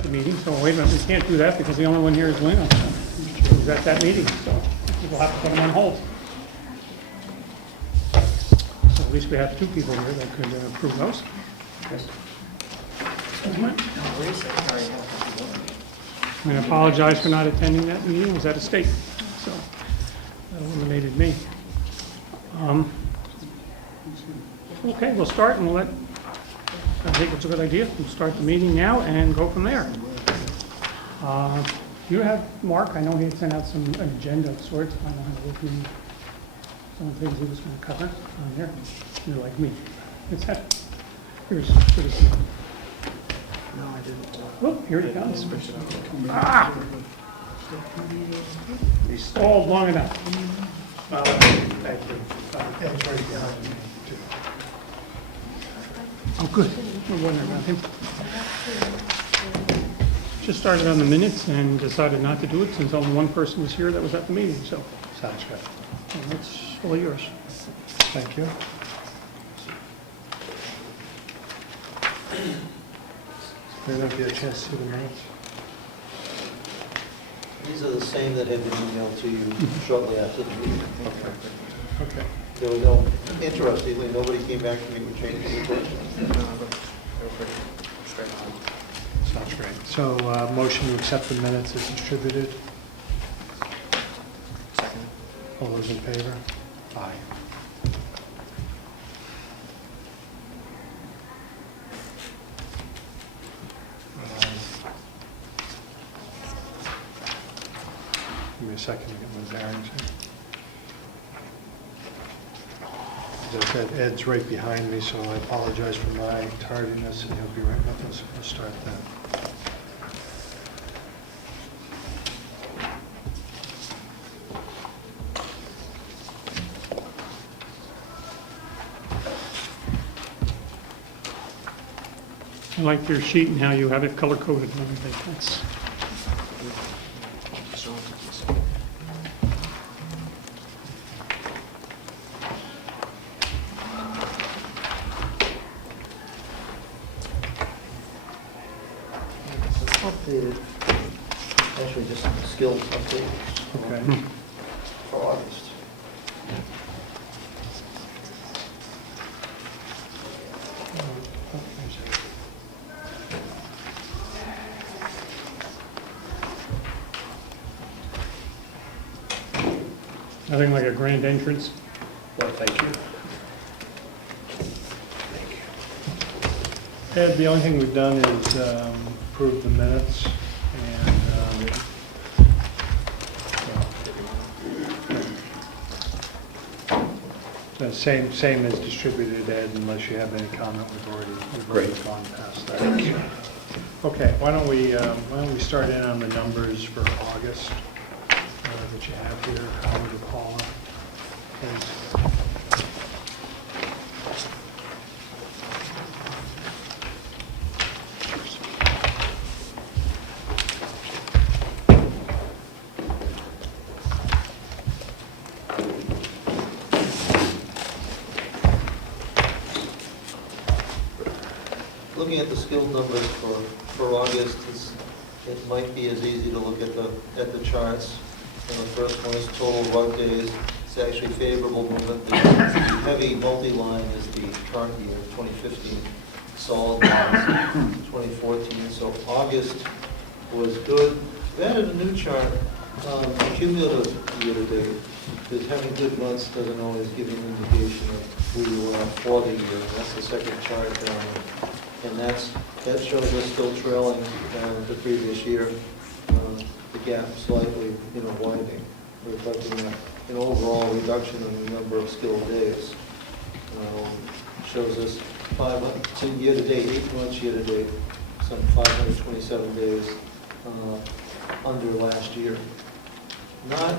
at the meeting, so wait a minute, we can't do that because the only one here is Lena, who's at that meeting, so we'll have to put them on hold. So at least we have two people here that could approve those. Okay. I apologize for not attending that meeting, it was at a state, so that eliminated me. Okay, we'll start and I think it's a good idea. We'll start the meeting now and go from there. You have, Mark, I know he had sent out an agenda of sorts. I don't know how to look through some of the things he was going to cover on there. You're like me. It's that. Here's no, I didn't. Oh, here he comes. Ah! He stalled long enough. Oh, good. No wonder about him. Just started on the minutes and decided not to do it since only one person was here that was at the meeting, so. Sounds good. And that's all yours. Thank you. May not get a chance to see the minutes. These are the same that had been emailed to you shortly after the meeting. Okay. Okay. There was no, interestingly, nobody came back to me with changes or questions. Sounds great. So, motion to accept the minutes is distributed. Second. All those in favor? Aye. Give me a second to get my bearings here. As I said, Ed's right behind me, so I apologize for my tardiness, and he'll be right with us. We'll start then. I like your sheet and how you have it color-coded and everything. That's Updated, actually just skills update Okay. for August. nothing like a grand entrance. Well, thank you. Ed, the only thing we've done is approve the minutes, and the same as distributed, Ed, unless you have any comment. We've already gone past that. Okay, why don't we start in on the numbers for August that you have here, Howard or Paula, please. Looking at the skilled numbers for August, it might be as easy to look at the charts. And the first one is total work days. It's actually favorable movement. The heavy multi-line is the current year, 2015. Solid lines, 2014. So August was good. We added a new chart, cumulative year-to-date. Because having good months doesn't always give you an indication of who you are for the year. That's the second chart down. And that shows us still trailing the previous year, the gap slightly, widening, reflecting an overall reduction in the number of skilled days. Shows us 500 year-to-date, 8 months year-to-date, some 527 days under last year. Not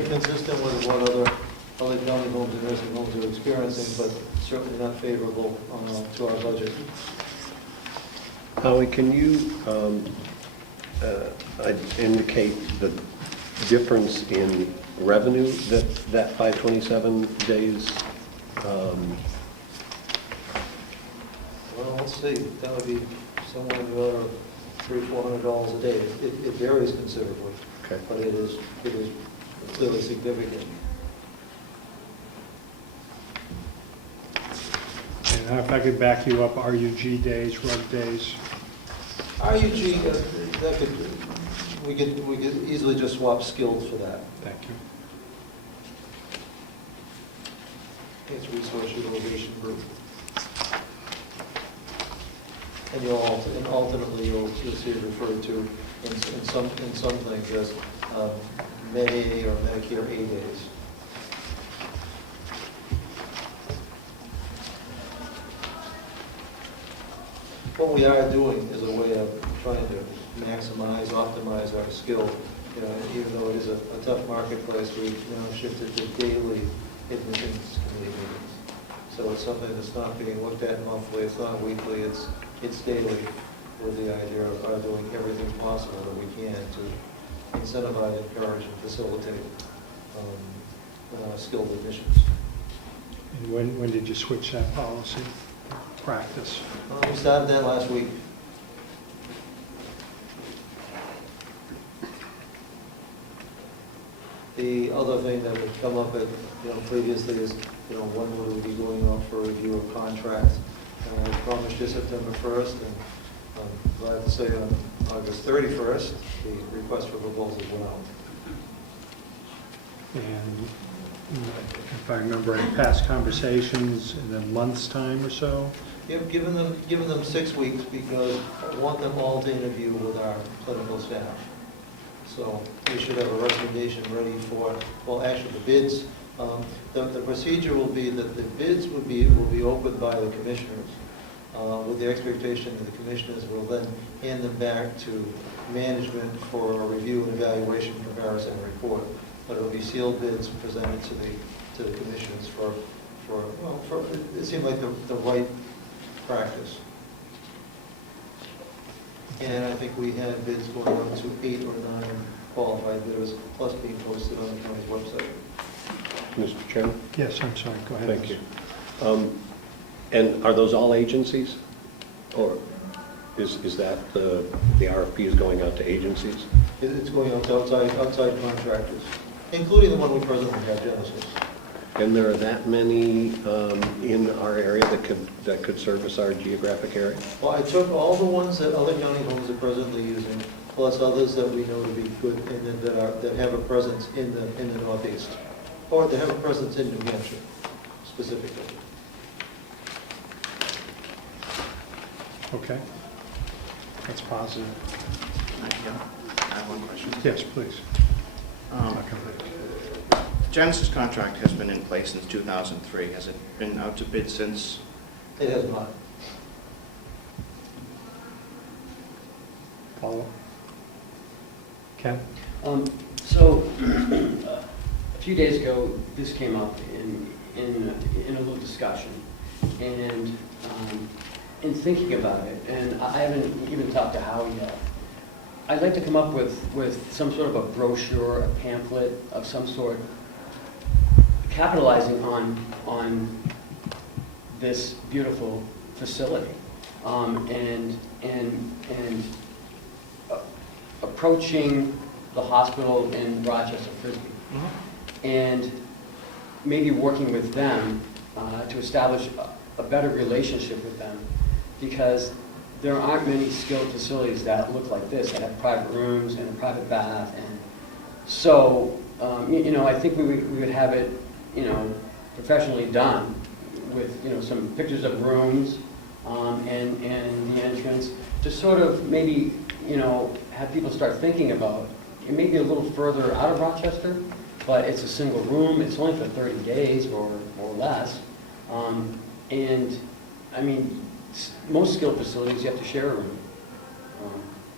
inconsistent with what other county homes and nursing homes are experiencing, but certainly not favorable to our budget. Howie, can you indicate the difference in revenue that 527 days? Well, let's see, that would be somewhere in the order of $300-400 a day. It varies considerably, Okay. but it is clearly significant. And if I could back you up, RUG days, rug days, RUG, we could easily just swap skills for that. thank you. It's Resource Utilization Group. And ultimately you'll see it referred to in some things as Med-A or Medicare A days. What we are doing is a way of trying to maximize, optimize our skill. You know, even though it is a tough marketplace, we've now shifted to daily admissions committee meetings. So it's something that's not being looked at monthly, it's not weekly, it's daily, with the idea of doing everything possible that we can to incentivize, encourage, and facilitate skilled admissions. And when did you switch that policy, practice? We started that last week. The other thing that would come up previously is, when would we be going off for a review of contracts? I promised you September 1st, and I'm glad to say on August 31st, the request for proposals went out. And if I remember in past conversations, in a month's time or so? Given them 6 weeks, because I want them all to interview with our clinical staff. So we should have a recommendation ready for, well, actually the bids. The procedure will be that the bids will be opened by the commissioners, with the expectation that the commissioners will then hand them back to management for a review and evaluation, comparison, and report. But it will be sealed bids presented to the commissioners for it seemed like the right practice. And I think we had bids going up to 8 or 9 qualified bidders, plus being posted on the county's website. Mr. Chairman? Yes, I'm sorry, go ahead. Thank you. And are those all agencies? Or is that the RFP is going out to agencies? It's going out to outside contractors, including the one we presently have, Genesis. And there are that many in our area that could service our geographic area? Well, I took all the ones that other county homes are presently using, plus others that we know to be good and that have a presence in the Northeast, or that have a presence in New Hampshire specifically. Okay. That's positive. I have one question. Yes, please. Genesis contract has been in place since 2003. Has it been out to bid since? It has not. Follow. Ken? So, a few days ago, this came up in a little discussion, and in thinking about it, and I haven't even talked to Howie yet, I'd like to come up with some sort of a brochure, a pamphlet of some sort, capitalizing on this beautiful facility, and approaching the hospital in Rochester, Frisbee, and maybe working with them to establish a better relationship with them, because there aren't many skilled facilities that look like this, that have private rooms and a private bath, and so I think we would have it professionally done with some pictures of rooms and the entrance, to sort of maybe have people start thinking about it. May be a little further out of Rochester, but it's a single room. It's only for 30 days or less, and I mean, most skilled facilities you have to share a room.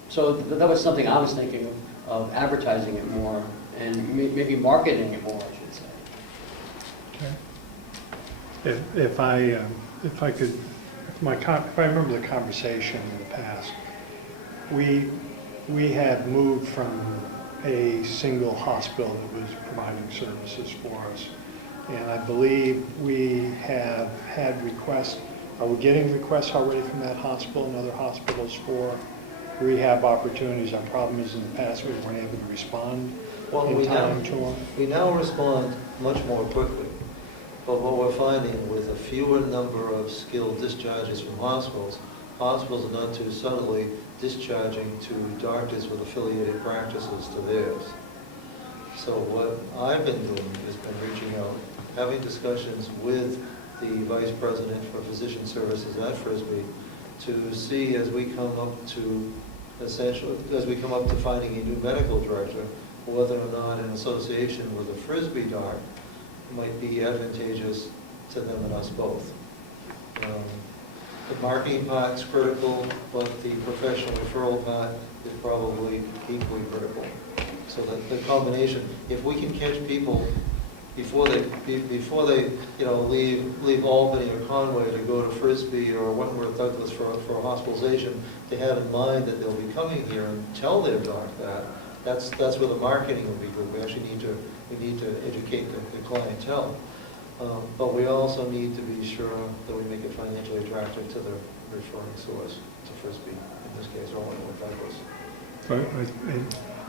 So that was something I was thinking of advertising it more and maybe marketing it more, I should say. Okay. If I remember the conversation in the past, we had moved from a single hospital that was providing services for us, and I believe we have had requests. Are we getting requests already from that hospital and other hospitals for rehab opportunities. Our problem is in the past, we weren't able to respond Well, in time to them. we now respond much more quickly. But what we're finding with a fewer number of skilled discharges from hospitals, hospitals are not too subtly discharging to doctors with affiliated practices to theirs. So what I've been doing is been reaching out, having discussions with the Vice President for Physician Services at Frisbee to see as we come up to finding a new medical director, whether or not an association with a Frisbee doc might be advantageous to them and us both. The marketing part's critical, but the professional referral part is probably equally critical. So that the combination, if we can catch people before they leave Albany or Conway to go to Frisbee or Wentworth Douglas for a hospitalization, to have in mind that they'll be coming here and tell their doc that's where the marketing will be good. We actually need to educate the clientele. But we also need to be sure that we make it financially attractive to the referring source, to Frisbee, in this case, or Wentworth Douglas.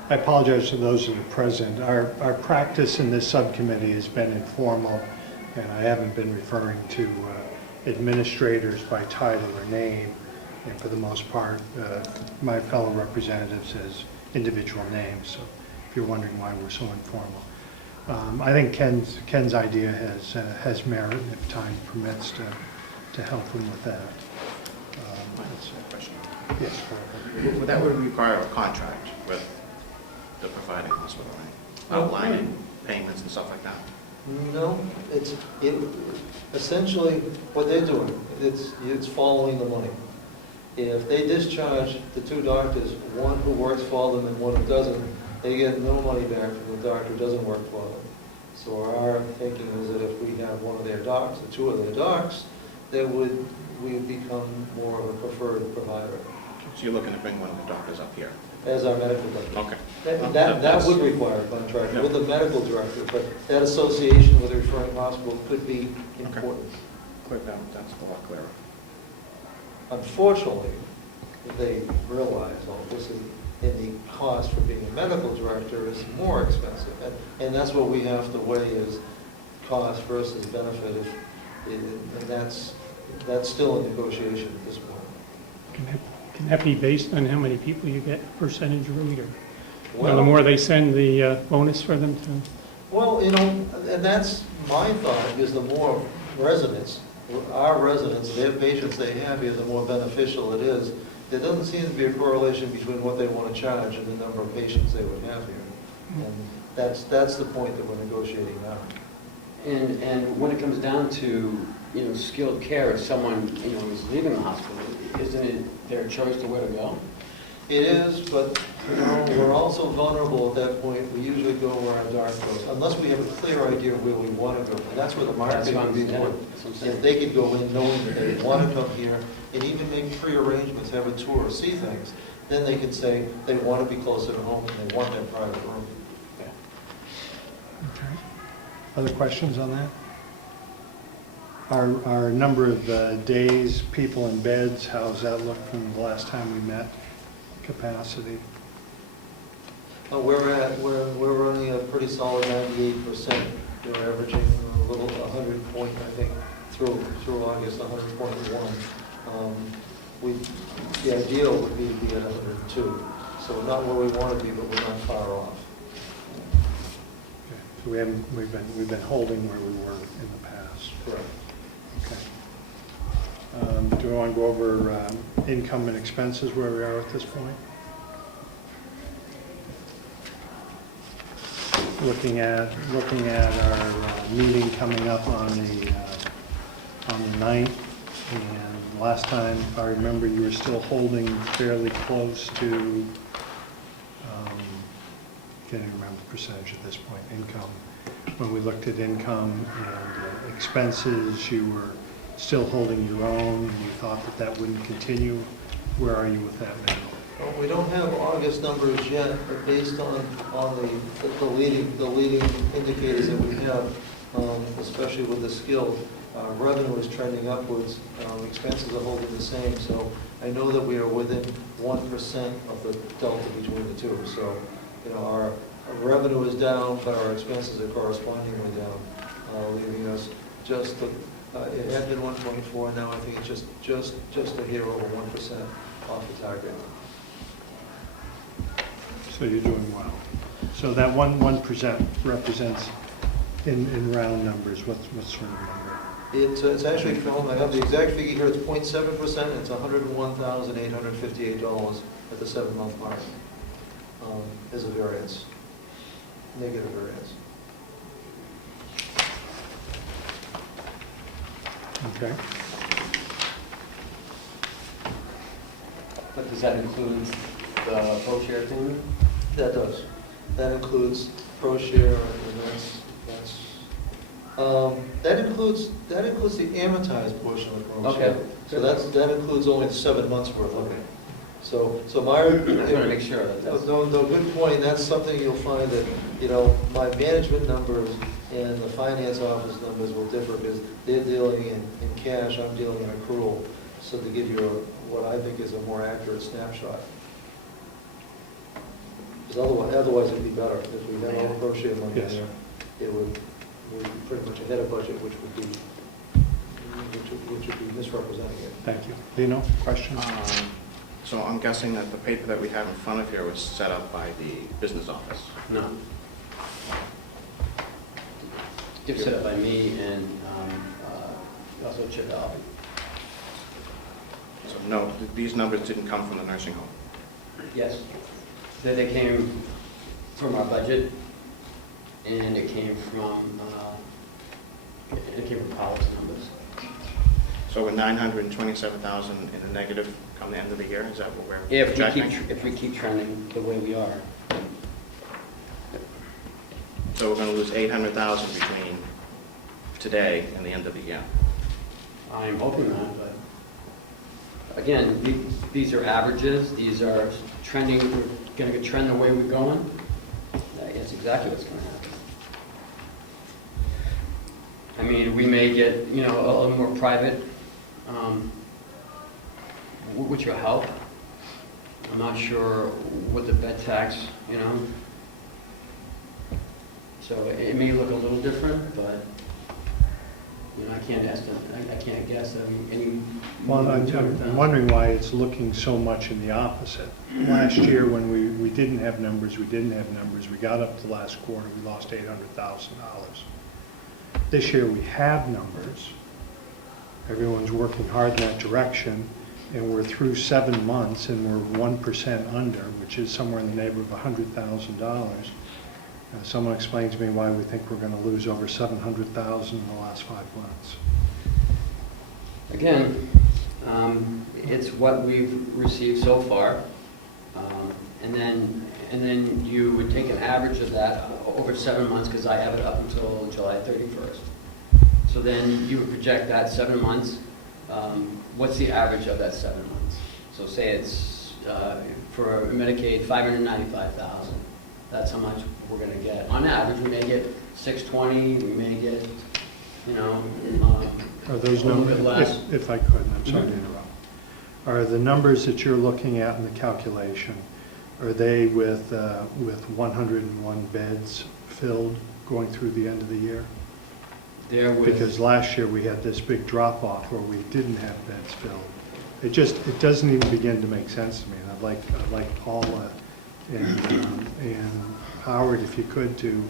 I apologize to those that are present. Our practice in this subcommittee has been informal, and I haven't been referring to administrators by title or name, and for the most part, my fellow representatives as individual names. So if you're wondering why we're so informal. I think Ken's idea has merit, if time permits, to help him with that. That's a question. Yes, go ahead. That would require a contract with the providing hospital, right? Outlining payments and stuff like that. No, essentially what they're doing, it's following the money. If they discharge the two doctors, one who works for them and one who doesn't, they get no money back from the doctor who doesn't work for them. So our thinking is that if we have one of their docs, or two of their docs, we would become more of a preferred provider. So you're looking to bring one of the doctors up here? As our medical director. Okay. That would require a contract with the medical director, but that association with the referring hospital could be important. That's a lot clearer. Unfortunately, they realize, this is in the cost for being a medical director is more expensive. And that's what we have to weigh is cost versus benefit. And that's still a negotiation at this point. Can that be based on how many people you get percentage rate, or Well, the more they send, the bonus for them to? Well, and that's my thought, is the more residents, our residents, their patients they have here, the more beneficial it is. There doesn't seem to be a correlation between what they want to charge and the number of patients they would have here. And that's the point that we're negotiating now. And when it comes down to, skilled care, if someone, is leaving the hospital, isn't it their choice to where to go? It is, but we're also vulnerable at that point. We usually go where our doc goes, unless we have a clear idea of where we want to go. And that's where the marketing would be important. If they could go in knowing that they want to come here and even make pre-arrangements, have a tour, see things, then they can say they want to be closer to home and they want that private room. Okay. Other questions on that? Our number of days, people in beds, how's that look from the last time we met? Capacity? We're running a pretty solid 98%. We're averaging a little 100 point, I think, through August, 100.1. The ideal would be to be at 102. So not where we want to be, but we're not far off. Okay. So we've been holding where we were in the past. Correct. Okay. Do we want to go over income and expenses where we are at this point? Looking at our meeting coming up on the 9th, and last time, if I remember, you were still holding fairly close to, can't even remember the percentage at this point, income. When we looked at income and expenses, you were still holding your own, and you thought that wouldn't continue. Where are you with that now? Well, we don't have August numbers yet, but based on the leading indicators that we have, especially with the skilled, revenue is trending upwards, expenses are holding the same, so I know that we are within 1% of the delta between the two. So, our revenue is down, but our expenses are correspondingly down, leaving us just, it had been 1.4, now I think it's just a hair over 1% off the target. So you're doing well. So that 1% represents, in round numbers, what sort of number? It's actually, I have the exact figure here, it's 0.7%, it's $101,858 at the 7-month mark, is a variance, negative variance. Okay. But does that include the pro-share thing? That does. That includes pro share, and that includes the amortized portion of the pro share. Okay. So that includes only the 7 months worth of it. So my. I just want to make sure that that's. No, good point. That's something you'll find that, my management numbers and the finance office numbers will differ because they're dealing in cash, I'm dealing in accrual. So to give you what I think is a more accurate snapshot. Because otherwise it'd be better. If we had all the pro share money in Yes. there, it would be pretty much ahead of budget, which would be misrepresenting it. Thank you. Lino, questions? So I'm guessing that the paper that we have in front of here was set up by the business office. No. It's set up by me and also Chip Alvey. So no, these numbers didn't come from the nursing home. Yes. They came from our budget, and it came from Powell's numbers. So we're 927,000 in the negative come the end of the year, is that what we're If projecting? we keep trending the way we are. So we're going to lose 800,000 between today and the end of the year. I'm hoping not, but again, these are averages. These are trending. We're going to trend the way we're going. That's exactly what's going to happen. I mean, we may get, a little more private, which will help. I'm not sure what the bed tax, So it may look a little different, but, I can't estimate, I can't guess. Well, I'm wondering why it's looking so much in the opposite. Last year, when we didn't have numbers, we got up to last quarter, we lost $800,000. This year, we have numbers. Everyone's working hard in that direction, and we're through 7 months, and we're 1% under, which is somewhere in the neighborhood of $100,000. Someone explained to me why we think we're going to lose over $700,000 in the last 5 months. Again, it's what we've received so far, and then you would take an average of that over 7 months, because I have it up until July 31st. So then you would project that 7 months. What's the average of that 7 months? So say it's for Medicaid, $595,000. That's how much we're going to get. On average, we may get $620. We may get, Are those a little numbers, bit less. if I could, and I'm sorry to interrupt, are the numbers that you're looking at in the calculation, are they with 101 beds filled going through the end of the year? There with Because last year we had this big drop-off where we didn't have beds filled. It doesn't even begin to make sense to me. And I'd like Paula and Howard, if you could, to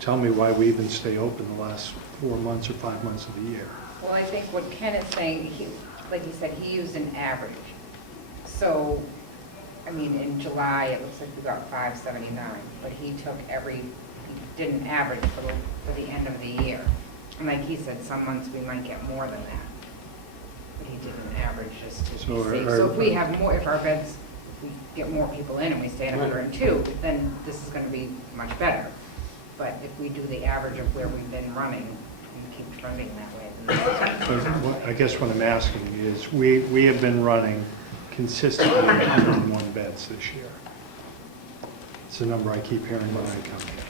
tell me why we even stay open the last 4 months or 5 months of the year. Well, I think what Ken is saying, like he said, he used an average. So, in July, it looks like we got 579, but he did an average for the end of the year. And like he said, some months we might get more than that. But he did an average just to be safe. So if we have more, if our beds, if we get more people in and we stay at 102, then this is going to be much better. But if we do the average of where we've been running and keep trending that way, then I guess what I'm asking is, we have been running consistently 101 beds this year. It's a number I keep hearing when I come here.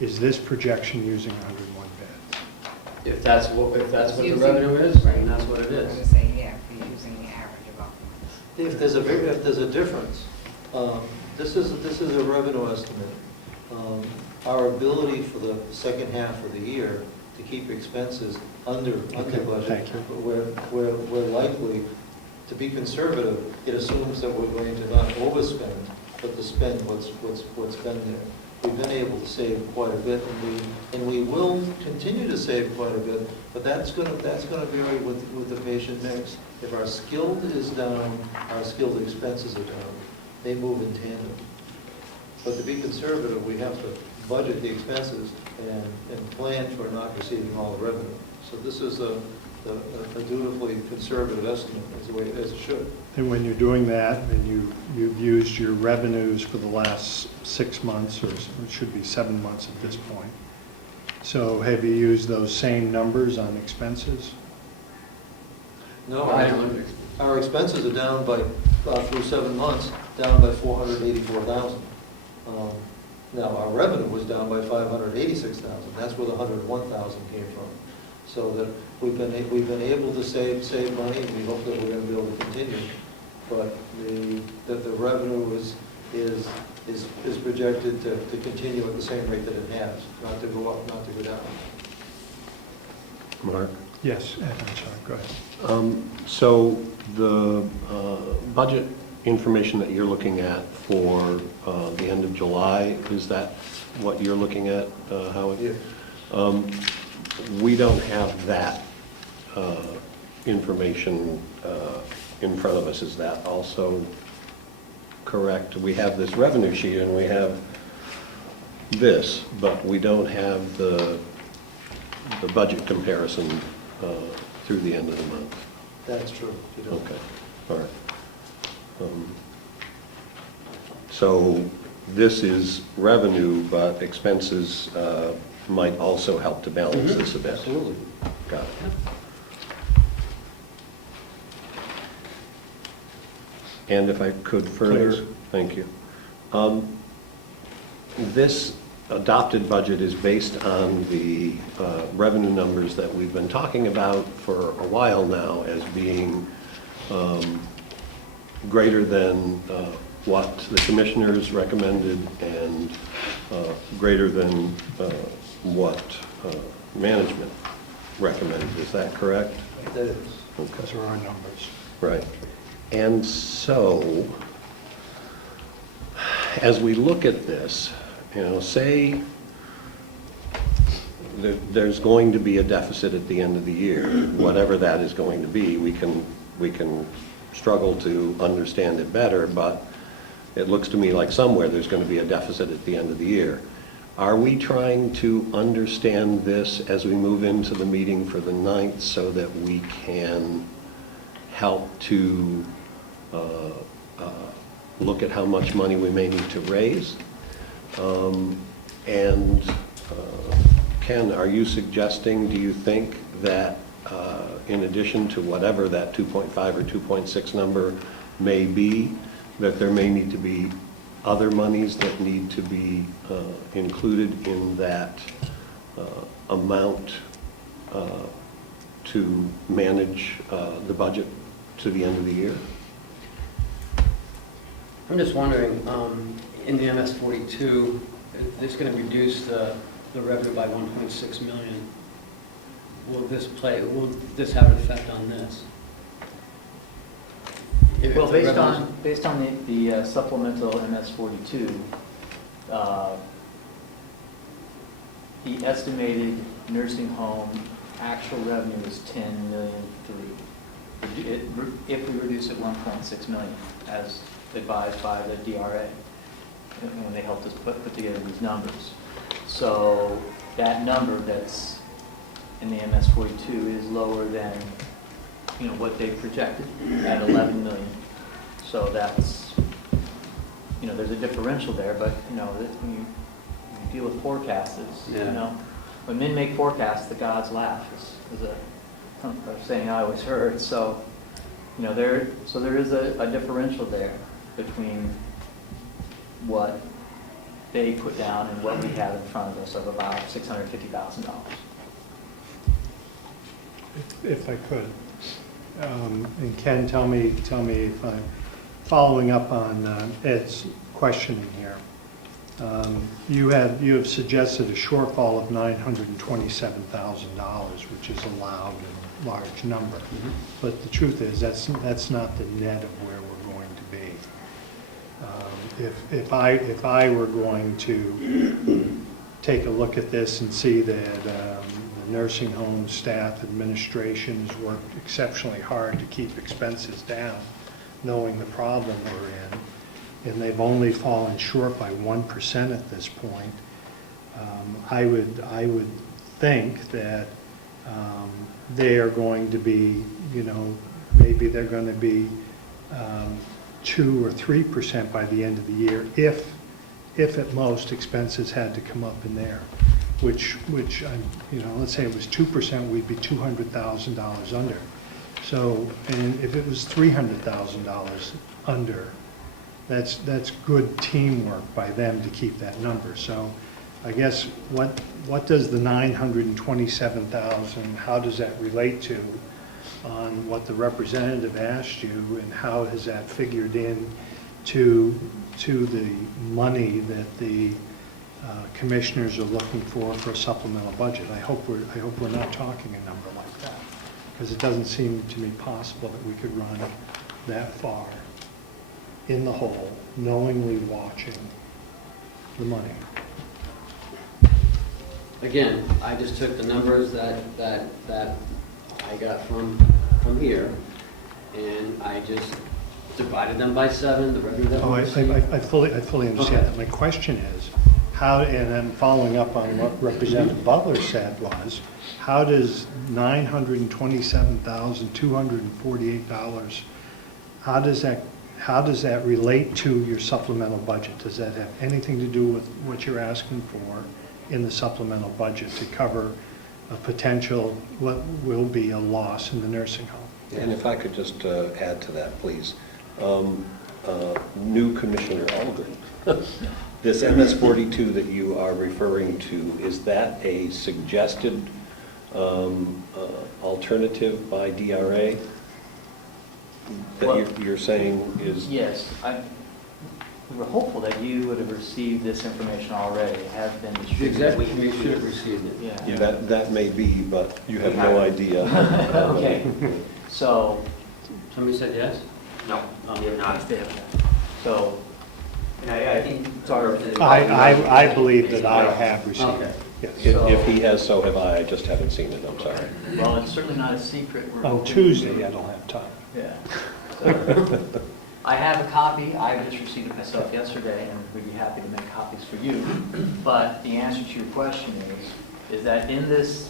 Is this projection using 101 beds? If that's what the Using- revenue is, right. then that's what it I'm is. gonna say, yeah, if you're using the average of all. If there's a difference, this is a revenue estimate. Our ability for the second half of the year to keep expenses under budget. thank you. We're likely to be conservative. It assumes that we're going to not overspend, but to spend what's been there. We've been able to save quite a bit, and we will continue to save quite a bit, but that's gonna vary with the patient mix. If our skilled is down, our skilled expenses are down. They move in tandem. But to be conservative, we have to budget the expenses and plan for not receiving all the revenue. So this is a dutifully conservative estimate, as it should. And when you're doing that, and you've used your revenues for the last 6 months, or it should be 7 months at this point. So have you used those same numbers on expenses? No, I don't- our expenses are down by, through 7 months, down by $484,000. Now, our revenue was down by $586,000. That's where the $101,000 came from. So that we've been able to save money, and we hope that we're going to be able to continue. But the revenue is projected to continue at the same rate that it has, not to go up, not to go down. Mark? Yes, Ed, I'm sorry, go ahead. So the budget information that you're looking at for the end of July, is that what you're looking at, Howard? Yeah. We don't have that information in front of us. Is that also correct? We have this revenue sheet and we have this, but we don't have the budget comparison through the end of the month. That's true. You don't. Okay, all right. So this is revenue, but expenses might also help to balance this a bit. Absolutely. Got it. And if I could further, Please. thank you. This adopted budget is based on the revenue numbers that we've been talking about for a while now as being greater than what the commissioners recommended and greater than what management recommended. Is that correct? That is. Those are our numbers. Right. And so, as we look at this, say there's going to be a deficit at the end of the year, whatever that is going to be, we can struggle to understand it better, but it looks to me like somewhere there's going to be a deficit at the end of the year. Are we trying to understand this as we move into the meeting for the 9th so that we can help to look at how much money we may need to raise? Ken, are you suggesting, do you think that in addition to whatever that 2.5 or 2.6 number may be, that there may need to be other monies that need to be included in that amount to manage the budget to the end of the year? I'm just wondering, in the MS 42, this is going to reduce the revenue by 1.6 million. Will this have an effect on this? If Well, the based revenues- on the supplemental MS 42, the estimated nursing home actual revenue is $10.3 million. If we reduce it 1.6 million, as advised by the DRA, when they helped us put together these numbers. So that number that's in the MS 42 is lower than what they projected at 11 million. So that's, there's a differential there, but, when you deal with forecasts, Yeah. when men make forecasts, the gods laugh, is a saying I always heard. So, there is a differential there between what they put down and what we have in front of us of about $650,000. if I could. And Ken, tell me if I'm following up on Ed's questioning here. You have suggested a shortfall of $927,000, which is a loud and large number. But the truth is, that's not the net of where we're going to be. If I were going to take a look at this and see that the nursing home staff administration has worked exceptionally hard to keep expenses down, knowing the problem we're in, and they've only fallen short by 1% at this point, I would think that they are going to be, maybe they're going to be 2 or 3% by the end of the year, if at most expenses had to come up in there, which let's say it was 2%, we'd be $200,000 under. So, and if it was $300,000 under, that's good teamwork by them to keep that number. So I guess what does the $927,000, how does that relate to on what the representative asked you, and how has that figured in to the money that the commissioners are looking for a supplemental budget? I hope we're not talking a number like that, because it doesn't seem to me possible that we could run that far in the hole, knowingly watching the money. Again, I just took the numbers that I got from here, and I just divided them by 7, the revenue that Oh, I fully understand Okay. that. My question is, how, and I'm following up on what Representative Butler said was, how does $927,248, how does that relate to your supplemental budget? Does that have anything to do with what you're asking for in the supplemental budget to cover a potential, what will be a loss in the nursing home? And if I could just add to that, please. New Commissioner Algren, this MS-42 that you are referring to, is that a suggested alternative by DRA? That you're saying is... Yes, we were hopeful that you would have received this information already, it has been The distributed. executive committee should have received it. Yeah. That may be, but you have no idea. Okay, so, Somebody said yes? No, we have not. so, And I think. Sorry. I believe that I have received Okay. it. Yes. If he has, so have I just haven't seen it, I'm sorry. well, it's certainly not a secret. We're On hoping- Tuesday, I don't have time. Yeah. So, I have a copy, I just received it myself yesterday, and we'd be happy to make copies for you. But the answer to your question is that in this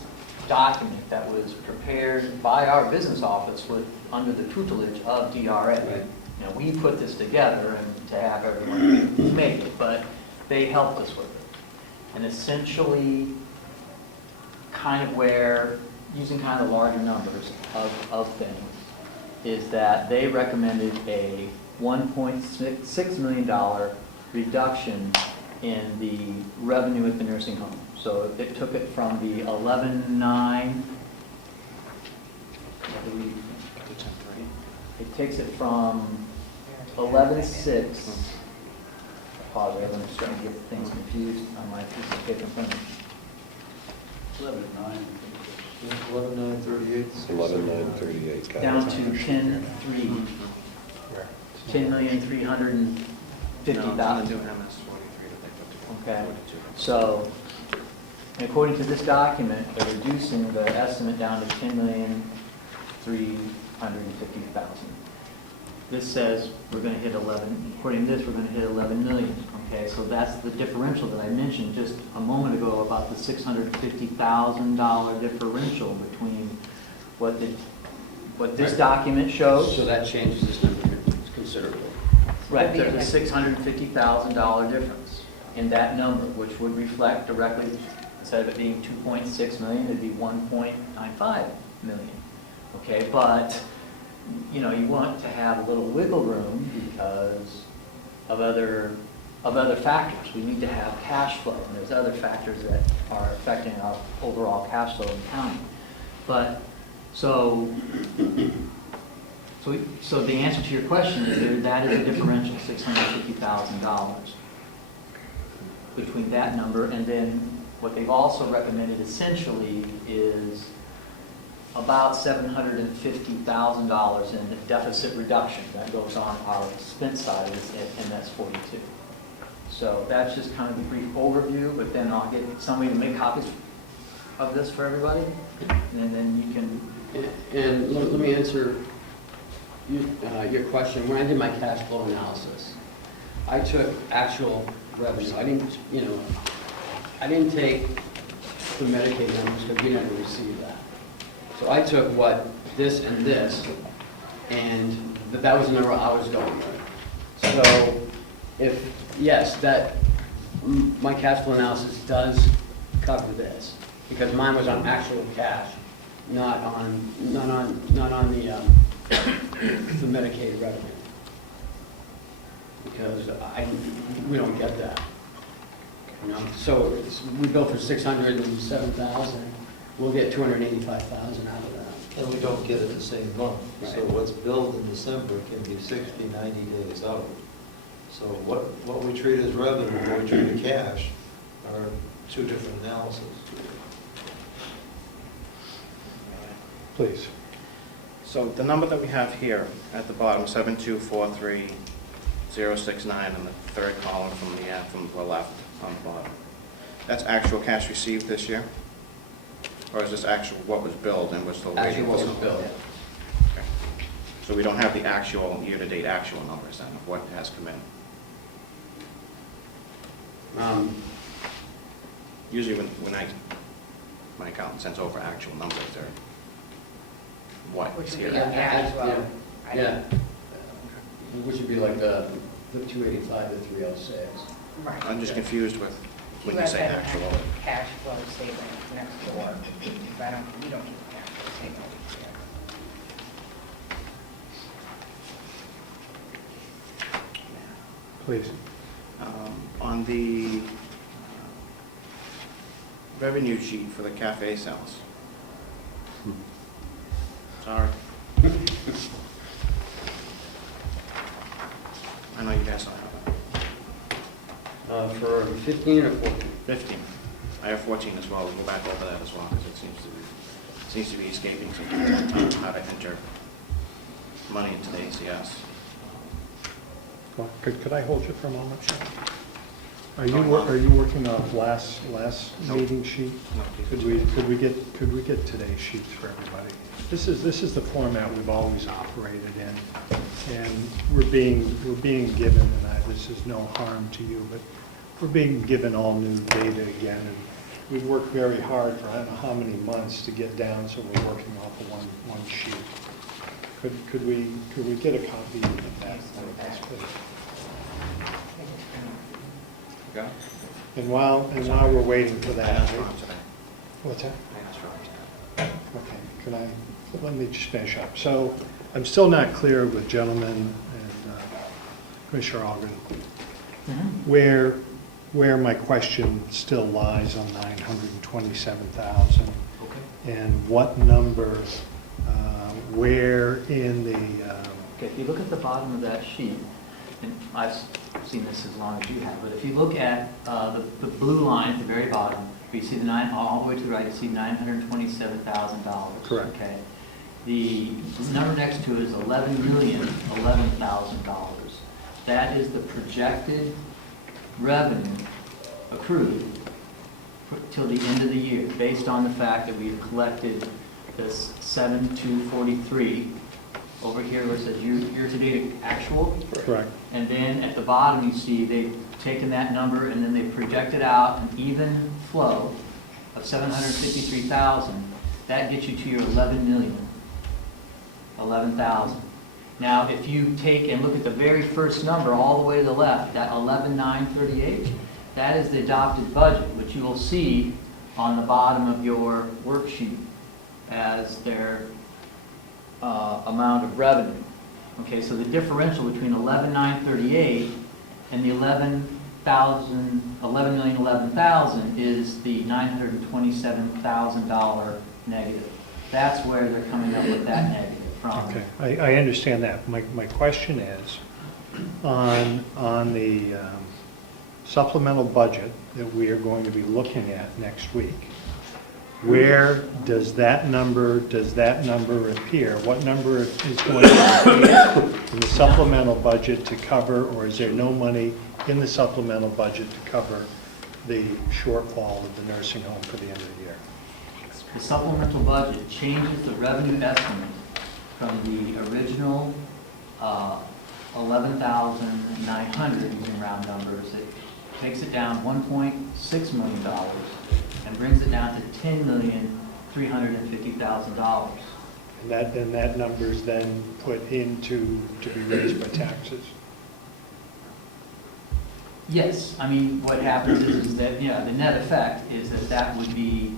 document that was prepared by our business office under the tutelage of DRA, Right. we put this together and to have everyone make it, but they helped us with it. And essentially, kind of where, using kind of larger numbers of things, is that they recommended a $1.6 million reduction in the revenue at the nursing home. So it took it from the 11.9, it takes it from 11.6, apologize, I'm just trying to get things confused on my piece of paper in front of me. 11,938. 11,938. got it. Down to 10.3, $10,350,000. Do MS-43 that they put together. Okay, 42. so according to this document, they're reducing the estimate down to $10,350,000. This says we're going to hit 11, according to this, we're going to hit 11 million. Okay, so that's the differential that I mentioned just a moment ago about the $650,000 differential between what this document shows. So that changes this number considerably. Right, there's a $650,000 difference in that number, which would reflect directly, instead of it being 2.6 million, it'd be 1.95 million. Okay, but, you want to have a little wiggle room because of other factors. We need to have cash flow, and there's other factors that are affecting our overall cash flow in the county. But So the answer to your question is that is a differential, $650,000 between that number, and then what they've also recommended essentially is about $750,000 in deficit reduction that goes on our expense side, and that's 42. So that's just kind of the brief overview, but then I'll get somebody to make copies of this for everybody, and then you can. And let me answer your question. When I did my cash flow analysis, I took actual revenue. I didn't take the Medicaid numbers because we never received that. So I took what this and this, and that was the number I was going with. So yes, my cash flow analysis does cover this, because mine was on actual cash, not on the Medicaid revenue. Because we don't get that. So we bill for $607,000, we'll get $285,000 out of that. And we don't get it the same month. So Right. what's billed in December can be 60, 90 days out. So what we treat as revenue and what we treat as cash are two different analyses. Please. So the number that we have here at the bottom, 7243069, in the third column from the left on the bottom, that's actual cash received this year? Or is this actual what was billed and was still waiting? Actually, what was billed. Okay. So we don't have the actual year-to-date actual numbers then of what has come in? Usually when my accountant sends over actual numbers, they're what Which is would be here? a cash flow. Yeah. Which would be like the 285 to 306. Right. I'm just confused with when you guys say have actual. a cash flow statement next door, because we don't keep a cash flow statement. Please. On the revenue sheet for the cafe sales. Sorry. I know you guys don't have that. For 15 or 14? 15. I have 14 as well. We'll go back over that as well, because it seems to be escaping sometimes how to enter money into the ACS. Well, Could I hold you for a moment? Are you working on last No. meeting sheet? No, please. Could we get today's sheets for everybody? This is the format we've always operated in, and we're being given, and this is no harm to you, but we're being given all new data again, and we've worked very hard for I don't know how many months to get down, so we're working off of one sheet. Could we get a copy of that? That's good. Okay. And while we're waiting for I that, asked Ron today. what's that? I asked Ron today. Okay, let me just finish up. So I'm still not clear with gentlemen and Commissioner Ogden where my question still lies on 927,000. Okay. And what number, where in the, Okay, if you look at the bottom of that sheet, and I've seen this as long as you have, but if you look at the blue line at the very bottom, you see all the way to the right, you see $927,000. Correct. Okay. The number next to it is $11,011,000. That is the projected revenue accrued till the end of the year, based on the fact that we've collected this 7,243 over here where it says year-to-date actual. correct? And then at the bottom, you see they've taken that number and then they've projected out an even flow of 753,000. That gets you to your 11,000. Now, if you take and look at the very first number all the way to the left, that 11,938, that is the adopted budget, which you will see on the bottom of your worksheet as their amount of revenue. Okay, so the differential between 11,938 and the 11,011,000 is the $927,000 negative. That's where they're coming up with that negative from. Okay, I understand that. My question is, on the supplemental budget that we are going to be looking at next week, where does that number appear? What number is going to appear in the supplemental budget to cover, or is there no money in the supplemental budget to cover the shortfall of the nursing home for the end of the year? The supplemental budget changes the revenue estimate from the original 11,900, using round numbers. It takes it down $1.6 million and brings it down to $10,350,000. And that number is then put into, to be raised by taxes? Yes, I mean, what happens is that, yeah, the net effect is that that would be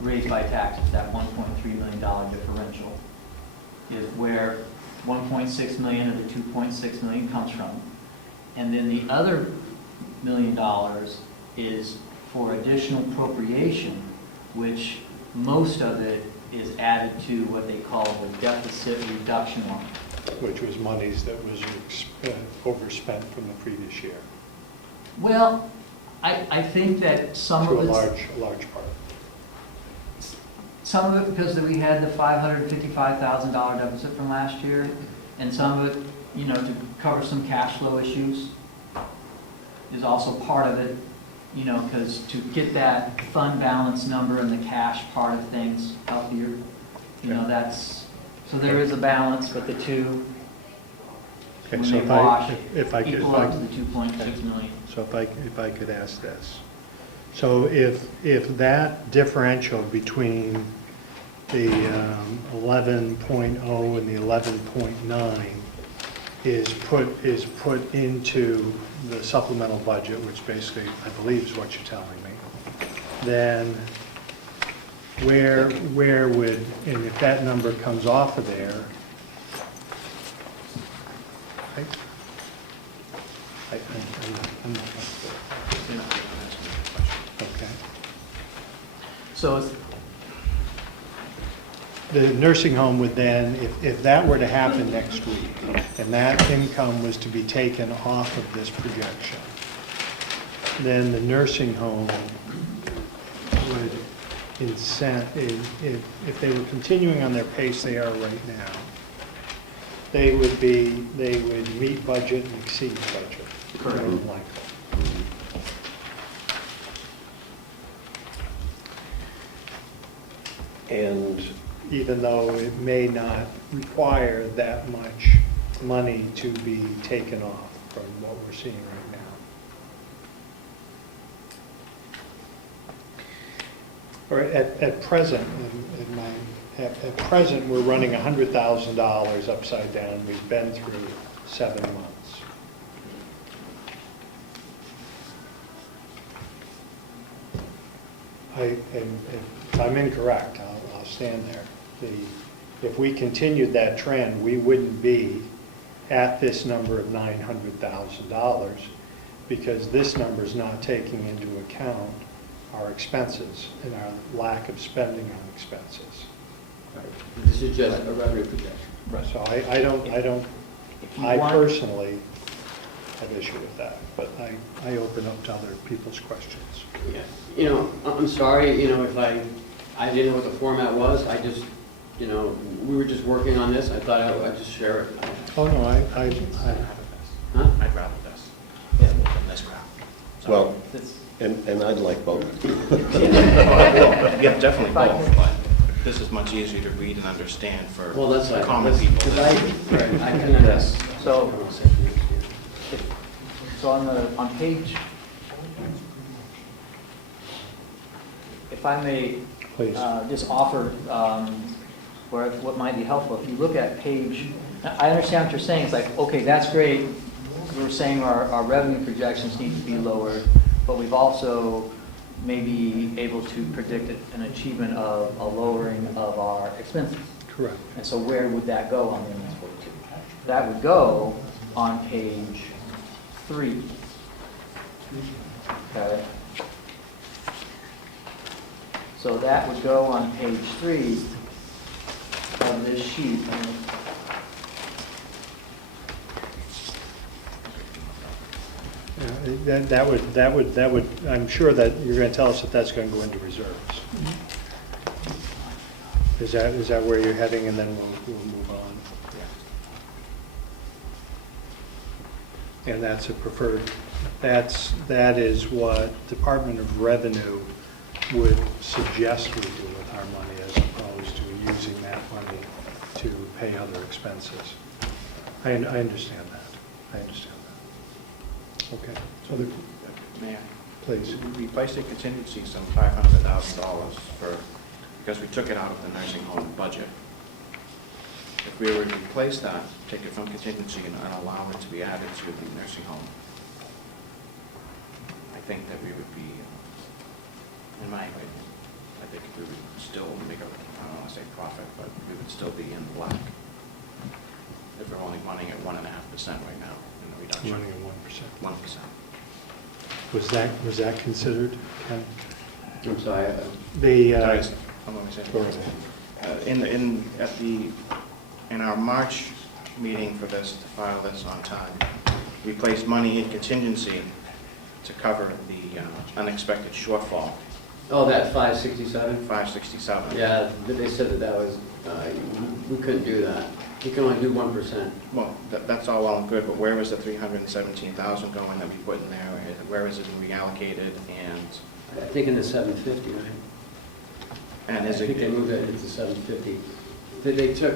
raised by taxes, that $1.3 million differential is where 1.6 million of the 2.6 million comes from. And then the other $1 million is for additional appropriation, which most of it is added to what they call the deficit reduction line. Which was monies that was overspent from the previous year, Well, I think that some to of a it's... large part. Some of it because we had the $555,000 deficit from last year, and some of it, you know, to cover some cash flow issues is also part of it, you know, because to get that fund balance number and the cash part of things healthier, you know, that's, so there is a balance, but the two, Okay, when so they wash, if I could, equal up to the 2.6 million. so if I could ask this. So if that differential between the 11.0 and the 11.9 is put into the supplemental budget, which basically I believe is what you're telling me, then where would, and if that number comes off of there, I'm not okay. So it's, The nursing home would then, if that were to happen next week, and that income was to be taken off of this projection, then the nursing home would incent, if they were continuing on their pace they are right now, they would meet budget and exceed budget. Correct. more than likely. And Even though it may not require that much money to be taken off from what we're seeing right now. Or at present, at present, we're running $100,000 upside down. We've been through 7 months. If I'm incorrect, I'll stand there. If we continued that trend, we wouldn't be at this number of $900,000 because this number is not taking into account our expenses and our lack of spending on expenses. This is just a revenue projection. So I personally have issue with that, but I open up to other people's questions. Yeah. You know, I'm sorry, you know, if I didn't know what the format was, I just, you know, we were just working on this, I thought I'd just share it. Oh, no, Huh? I'd rather this than this crap. well, it's, and I'd like both. Yeah, definitely both, but this is much easier to read and understand for Well, that's like. common people. Right, I can understand. so on page, if I may Please. just offer what might be helpful, if you look at page, I understand what you're saying, it's like, okay, that's great, we're saying our revenue projections need to be lower, but we've also may be able to predict an achievement of a lowering of our expenses. Correct. And so where would that go on the MS-42? That would go on page 3. Okay. So that would go on page 3, on this sheet, That would, I'm sure that you're going to tell us that that's going to go into reserves. Is that where you're heading, and then we'll move on? And that's a preferred, that is what Department of Revenue would suggest we do with our money, as opposed to using that money to pay other expenses. I understand that. I understand that. Okay, so Mayor, please. we placed in contingency some $500,000 because we took it out of the nursing home budget. If we were to replace that, take it from contingency and allow it to be added to the nursing home, I think that we would be, in my opinion, I think we would still make a, I don't want to say profit, but we would still be in the black. If we're only running at 1.5% right now in the reduction. Running at 1%. 1%. Was that considered, Ken? I'm sorry. Guys, I'm going to say. Go ahead. In our March meeting for this, to file this on time, we placed money in contingency to cover the unexpected shortfall, Oh, that 567? 567. Yeah, they said that was, we couldn't do that. We can only do 1%. Well, that's all well and good, but where is the $317,000 going that we put in there? Where is it reallocated, and I think in the 750, right? is I think they it moved it into 750. They took,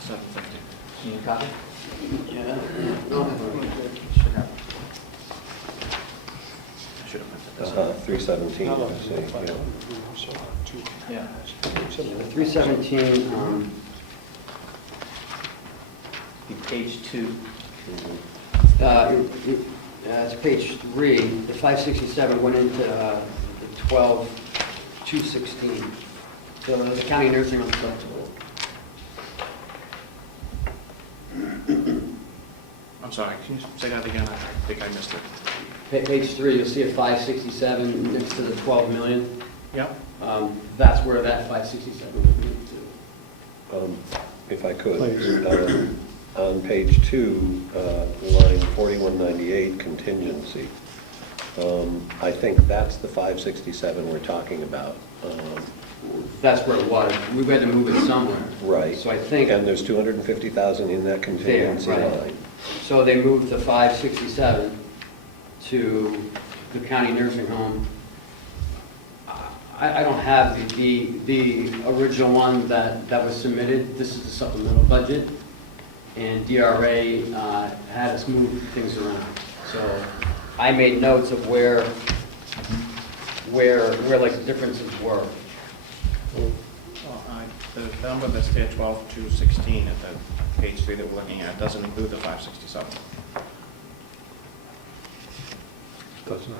750? you need a copy? yeah, I should have put this. 317, I see, yeah. Yeah. 317, Be page 2. it's page 3, the 567 went into the 12,216. So the county nursing home flexible. I'm sorry, can you say that again? I think I missed it. Page 3, you'll see a 567 next to the 12 million. Yep. That's where that 567 would be to. If I could. Please. On page 2, line 4198, contingency. I think that's the 567 we're talking about. That's where it was. We had to move it somewhere. Right. So I think, And there's 250,000 in that contingency There, right. line. so they moved the 567 to the county nursing home. I don't have the original one that was submitted. This is the supplemental budget. And DRA had us move things around. So I made notes of where like the differences were. Well, the number that's there, 12,216 at the page 3 that we're looking at, doesn't include the 567. Does not.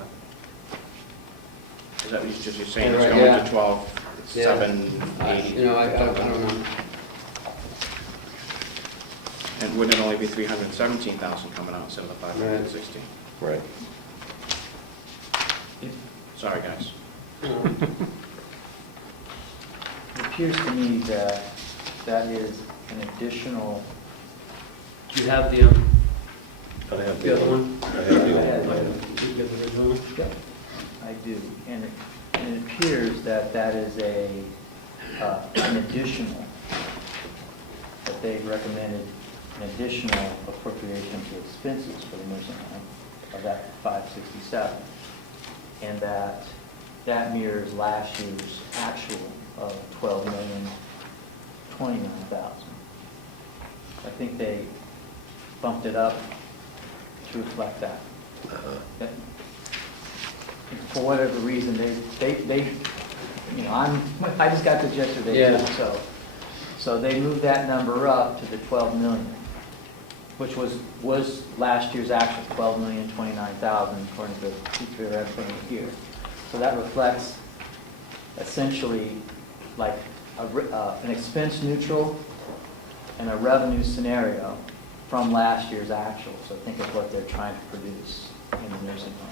Is that what you're saying, Yeah, it's right, going yeah. to 12,780? You know, I don't know. And wouldn't it only be 317,000 coming out instead of the 516? Right. Sorry, guys. It appears to me that that is an additional, Do you have I have the other one? I have the other one. You get the original one? I do, and it appears that that is an additional, that they recommended an additional appropriation to expenses for the nursing home of that 567, and that mirrors last year's actual of $12,029,000. I think they bumped it up to reflect that. That- For whatever reason, they, you know, I just got this yesterday, Yeah. too, so they moved that number up to the 12 million, which was last year's actual 12,029,000 according to everything here. So that reflects essentially like an expense neutral and a revenue scenario from last year's actual. So think of what they're trying to produce in the nursing home.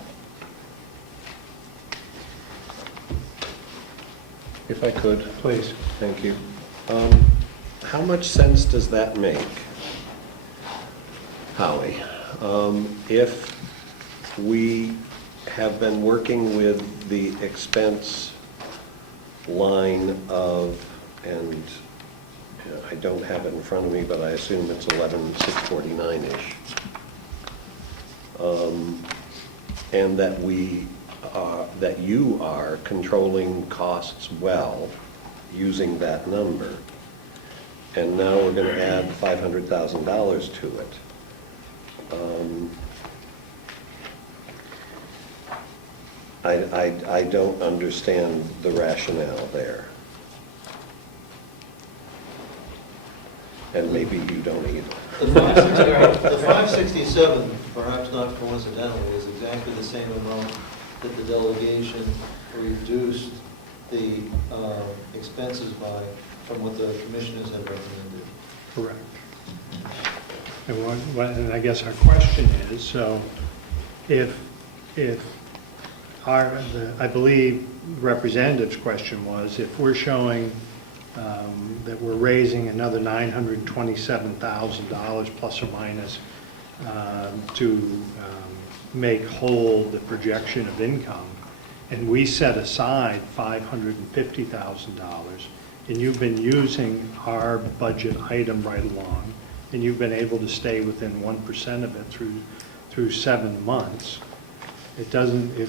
If I could. Please. Thank you. how much sense does that make, Howie? If we have been working with the expense line of, and I don't have it in front of me, but I assume it's 11,649-ish. And that that you are controlling costs well using that number. And now we're going to add $500,000 to it. I don't understand the rationale there. And maybe you don't either. The 567, perhaps not coincidentally, is exactly the same amount that the delegation reduced the expenses by from what the commissioners had recommended. Correct. And I guess our question is, so if I believe representative's question was, if we're showing that we're raising another $927,000 plus or minus to make whole the projection of income, and we set aside $550,000, and you've been using our budget item right along, and you've been able to stay within 1% of it through 7 months, it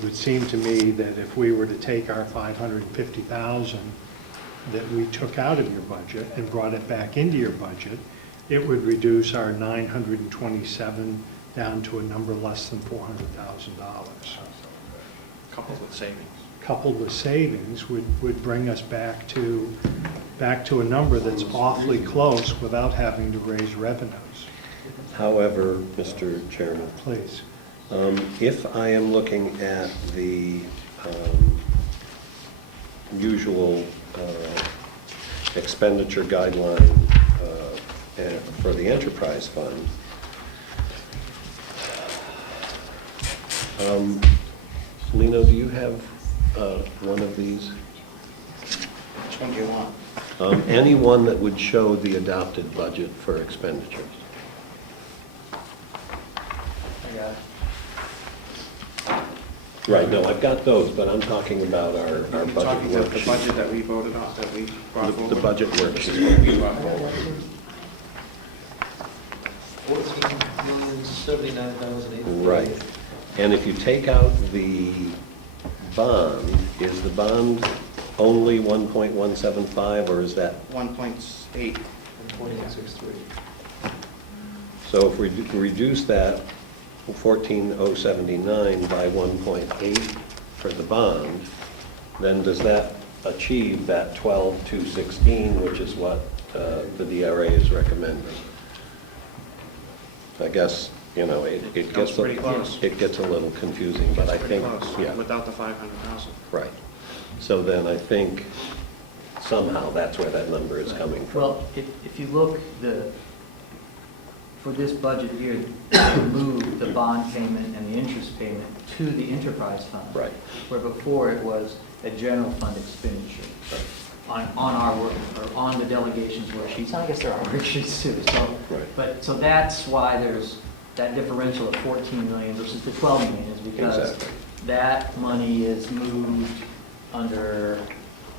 would seem to me that if we were to take our $550,000 that we took out of your budget and brought it back into your budget, it would reduce our 927 down to a number less than $400,000. Coupled with savings. Coupled with savings would bring us back to a number that's awfully close without having to raise revenues. However, Mr. Chairman, Please. if I am looking at the usual expenditure guideline for the enterprise fund, Lino, do you have one of these? Which one do you want? Any one that would show the adopted budget for expenditures. I got it. Right, no, I've got those, but I'm talking about our You're budget talking about the worksheet. budget that we voted on, that we brought forward? The budget This worksheet. is what we brought forward. 14,079,848. Right. And if you take out the bond, is the bond only 1.175, or is that? 1.8. 1.863. So if we reduce that 14,079 by 1.8 for the bond, then does that achieve that 12,216, which is what the DRA is recommending? I guess, it Comes gets pretty close. it gets a little confusing, but I Pretty think, close, yeah, without the 500,000. right. So then I think somehow that's where that number is coming from. Well, if you look, for this budget year, they moved the bond payment and the interest payment to the enterprise fund. Right. Where before it was a general fund expenditure. On our work, or on the delegation's worksheets, I guess there are worksheets too, so. Right. So that's why there's that differential of 14 million versus the 12 million, is because Exactly. that money is moved under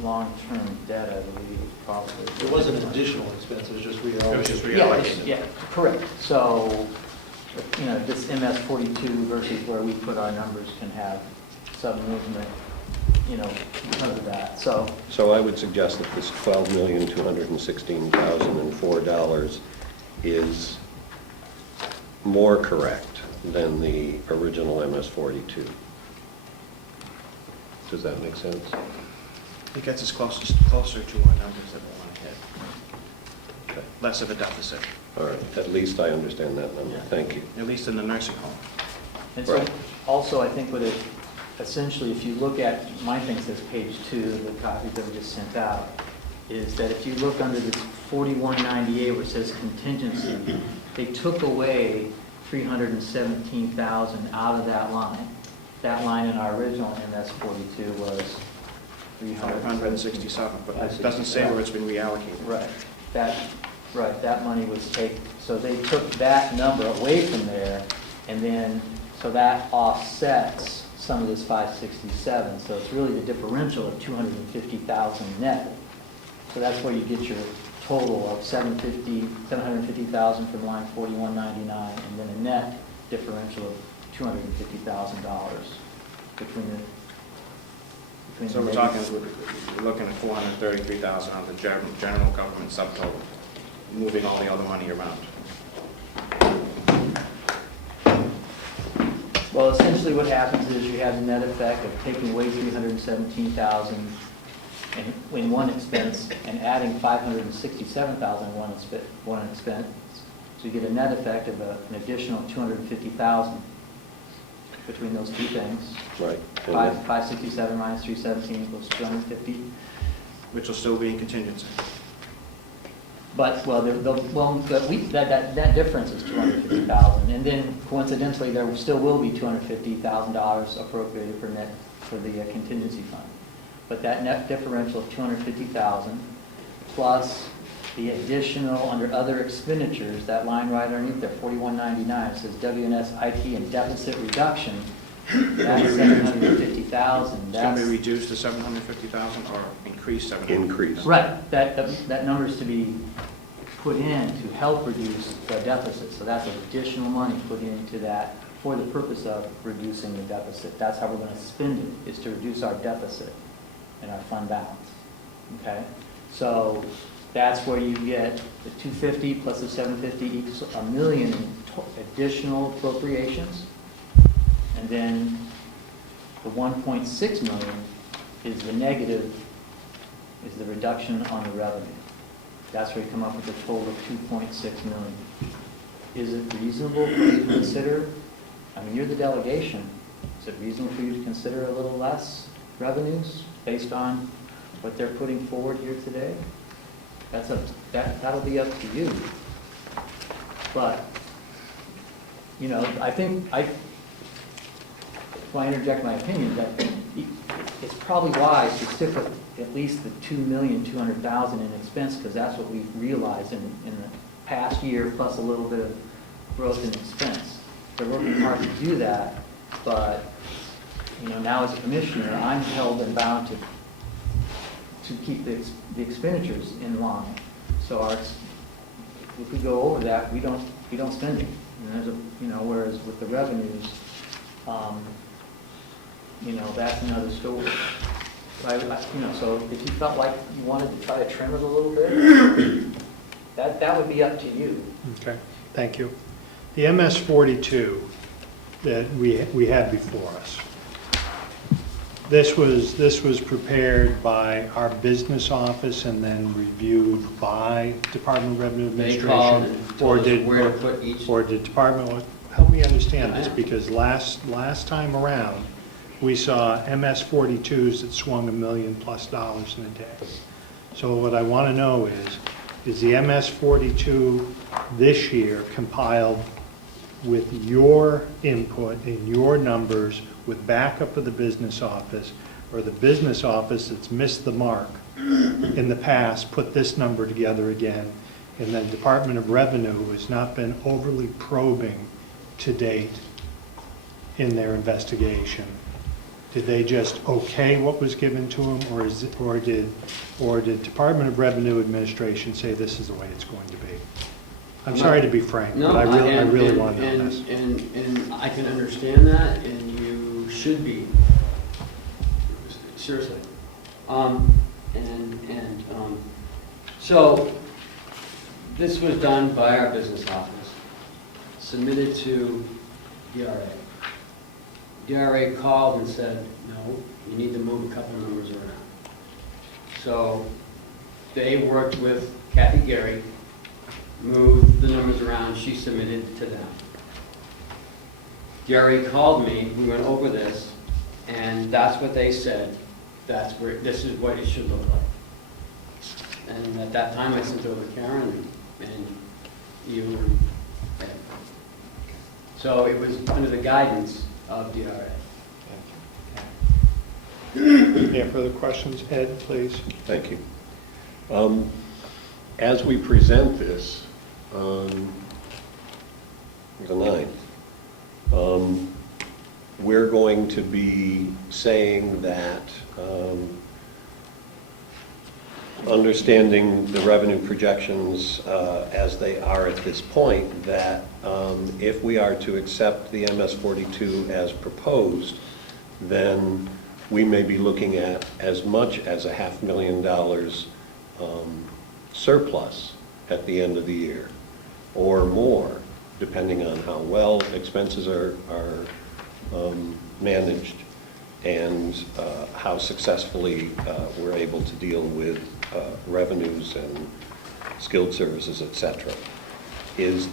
long-term debt, I believe, probably. It wasn't an additional expense, it was just reallocated. Yeah, correct. So, this MS 42 versus where we put our numbers can have some movement, because of that, so. So I would suggest that this $12,216,004 is more correct than the original MS-42. Does that make sense? It gets us closer to our numbers that we want to hit. Okay. Less of a deficit, All right, at least I understand that number. Thank you. at least in the nursing home. And so, Right. also, I think with it, essentially, if you look at, my thing says page 2, the copy that we just sent out, is that if you look under this 4198 where it says contingency, they took away 317,000 out of that line. That line in our original MS 42 was 567, but it doesn't say where it's been reallocated. Right. That Right, that money was taken, so they took that number away from there, and then, so that offsets some of this 567, so it's really the differential of 250,000 net. So that's where you get your total of 750,000 from line 4199, and then a net differential of $250,000 between the. So we're looking at 433,000 on the general government subtotal, moving all the other money around. Well, essentially what happens is you have the net effect of taking away 317,000 in one expense and adding 567,000 in one expense. So you get a net effect of an additional 250,000 between those two things. Right. 567 minus 317 equals 250. Which will still be in contingency. But, well, that difference is 250,000, and then coincidentally, there still will be $250,000 appropriated for the contingency fund. But that net differential of 250,000 plus the additional under other expenditures, that line right underneath there, 4199, says WNS IT and deficit reduction. That's 750,000. It's going to be reduced to 750,000 or increased 750,000? Increase. Right, that number's to be put in to help reduce the deficit. So that's additional money put into that for the purpose of reducing the deficit. That's how we're going to spend it, is to reduce our deficit and our fund balance. Okay? So that's where you get the 250 plus the 750 equals $1 million in additional appropriations. And then the 1.6 million is the negative, is the reduction on the revenue. That's where you come up with a total of 2.6 million. Is it reasonable for you to consider, I mean, you're the delegation, is it reasonable for you to consider a little less revenues based on what they're putting forward here today? That'll be up to you. But, you know, I think, if I interject my opinion, that it's probably wise to stick with at least the $2,200,000 in expense, because that's what we've realized in the past year, plus a little bit of growth in expense. They're working hard to do that, but, you know, now as a commissioner, I'm held and bound to keep the expenditures in line. So if we go over that, we don't spend it. Whereas with the revenues, that's another story. So if you felt like you wanted to try to trim it a little bit, that would be up to you. Okay, thank you. The MS-42 that we had before us, this was prepared by our business office and then reviewed by Department of Revenue They called Administration? and told us where to put each. Or did Department, help me understand this, because last time around, we saw MS-42s that swung $1 million+ in a day. So what I want to know is the MS-42 this year compiled with your input and your numbers with backup of the business office, or the business office that's missed the mark in the past, put this number together again, and then Department of Revenue has not been overly probing to date in their investigation? Did they just okay what was given to them, or did Department of Revenue Administration say this is the way it's going to be? I'm sorry to be frank, but I really want to know this. And I can understand that, and you should be, seriously. So this was done by our business office, submitted to DRA. DRA called and said, no, you need to move a couple numbers around. So they worked with Kathy Gary, moved the numbers around, she submitted to them. Gary called me, we went over this, and that's what they said, this is what it should look like. And at that time I sent it over to Karen and you and Ed. So it was under the guidance of DRA. Any further questions? Ed, please. Thank you. as we present this on the 9th, we're going to be saying that, understanding the revenue projections as they are at this point, that if we are to accept the MS-42 as proposed, then we may be looking at as much as $500,000 surplus at the end of the year, or more, depending on how well expenses are managed and how successfully we're able to deal with revenues and skilled services, et cetera. Is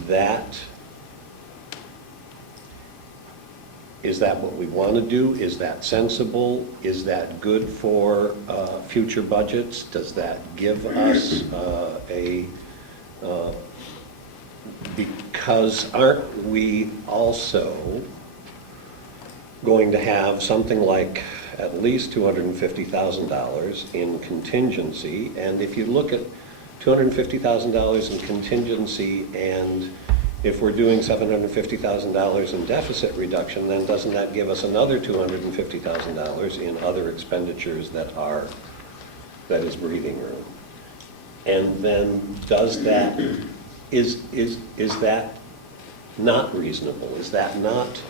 that what we want to do? Is that sensible? Is that good for future budgets? Does that give us because aren't we also going to have something like at least $250,000 in contingency? And if you look at $250,000 in contingency, and if we're doing $750,000 in deficit reduction, then doesn't that give us another $250,000 in other expenditures that is breathing room? And then is that not reasonable? Is that not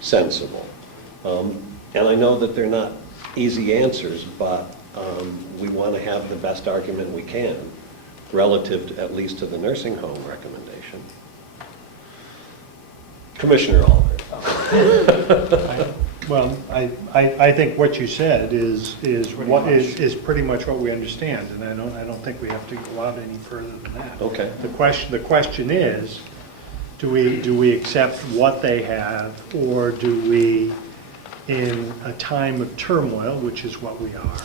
sensible? And I know that they're not easy answers, but we want to have the best argument we can relative to, at least to the nursing home recommendation. Commissioner Oliver. Well, I think what you said is pretty much what we understand, and I don't think we have to go out any further than that. Okay. The question is, do we accept what they have, or do we, in a time of turmoil, which is what we are,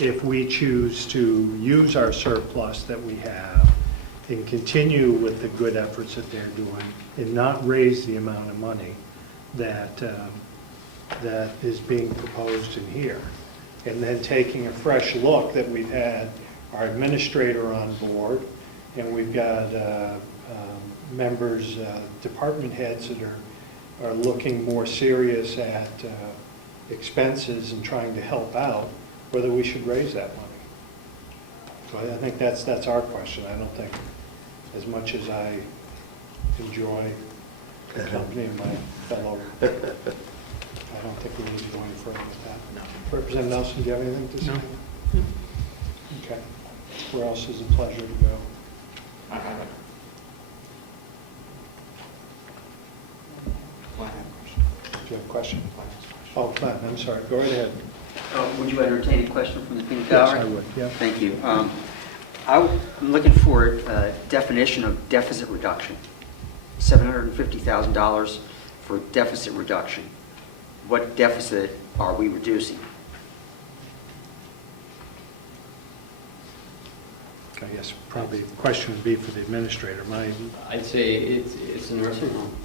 if we choose to use our surplus that we have and continue with the good efforts that they're doing and not raise the amount of money that is being proposed in here, and then taking a fresh look that we've had our administrator on board, and we've got members, department heads that are looking more serious at expenses and trying to help out, whether we should raise that money. So I think that's our question. I don't think, as much as I enjoy the company of my fellow, I don't think we need to go any further with that. No. Representative Nelson, do you have anything to say? No. Okay. Where else is a pleasure to go? I have it. Well, I have a question. Do you have a question? Well, I have a question. Oh, Glenn, I'm sorry. Go right ahead. Would you entertain a question from the Phoenix Yes, Gallery? I would, yeah. Thank you. I'm looking for a definition of deficit reduction. $750,000 for deficit reduction. What deficit are we reducing? I guess probably the question would be for the administrator. I'd say it's a nursing home.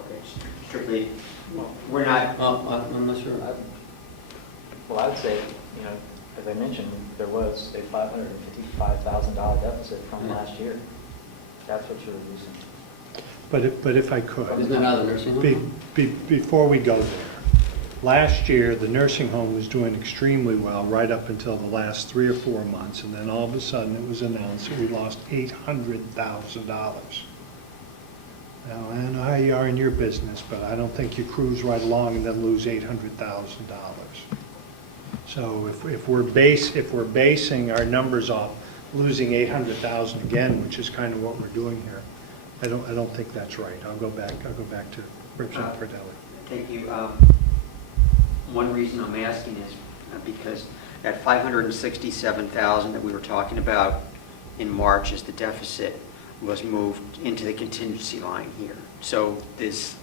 Okay, strictly, we're not, I'm not sure. Well, I would say, as I mentioned, there was a $555,000 deficit from last year. That's what you're reducing. But if I could, Isn't that another nursing home? before we go there, last year, the nursing home was doing extremely well right up until the last 3 or 4 months, and then all of a sudden it was announced that we lost $800,000. Now, I don't know how you are in your business, but I don't think you cruise right along and then lose $800,000. So if we're basing our numbers off losing $800,000 again, which is kind of what we're doing here, I don't think that's right. I'll go back to Representative Fardelli. thank you. One reason I'm asking is because that $567,000 that we were talking about in March as the deficit was moved into the contingency line here. So there's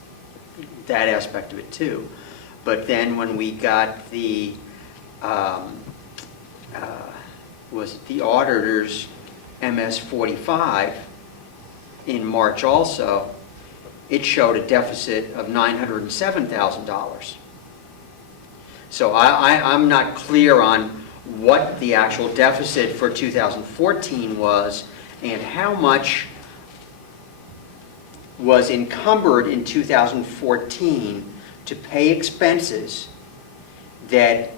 that aspect of it too. But then when we got the auditor's MS-45 in March also, it showed a deficit of $907,000. So I'm not clear on what the actual deficit for 2014 was and how much was encumbered in 2014 to pay expenses that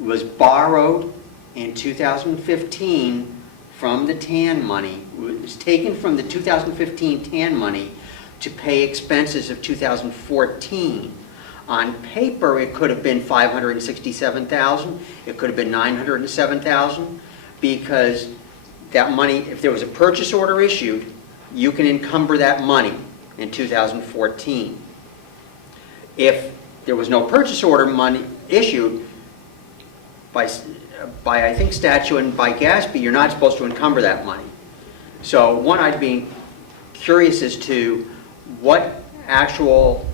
was borrowed in 2015 from the TAN money, was taken from the 2015 TAN money to pay expenses of 2014. On paper, it could have been $567,000, it could have been $907,000, because that money, if there was a purchase order issued, you can encumber that money in 2014. If there was no purchase order money issued, by I think statute and by GASB, you're not supposed to encumber that money. So one, I'd be curious as to what actual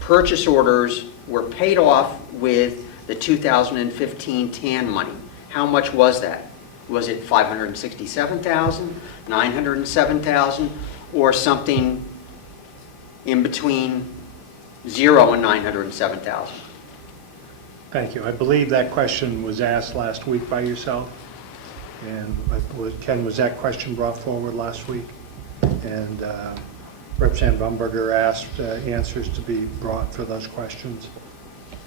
purchase orders were paid off with the 2015 TAN money. How much was that? Was it $567,000, $907,000, or something in between 0 and $907,000? Thank you. I believe that question was asked last week by yourself. And Ken, was that question brought forward last week? And Representative Umberger asked answers to be brought for those questions.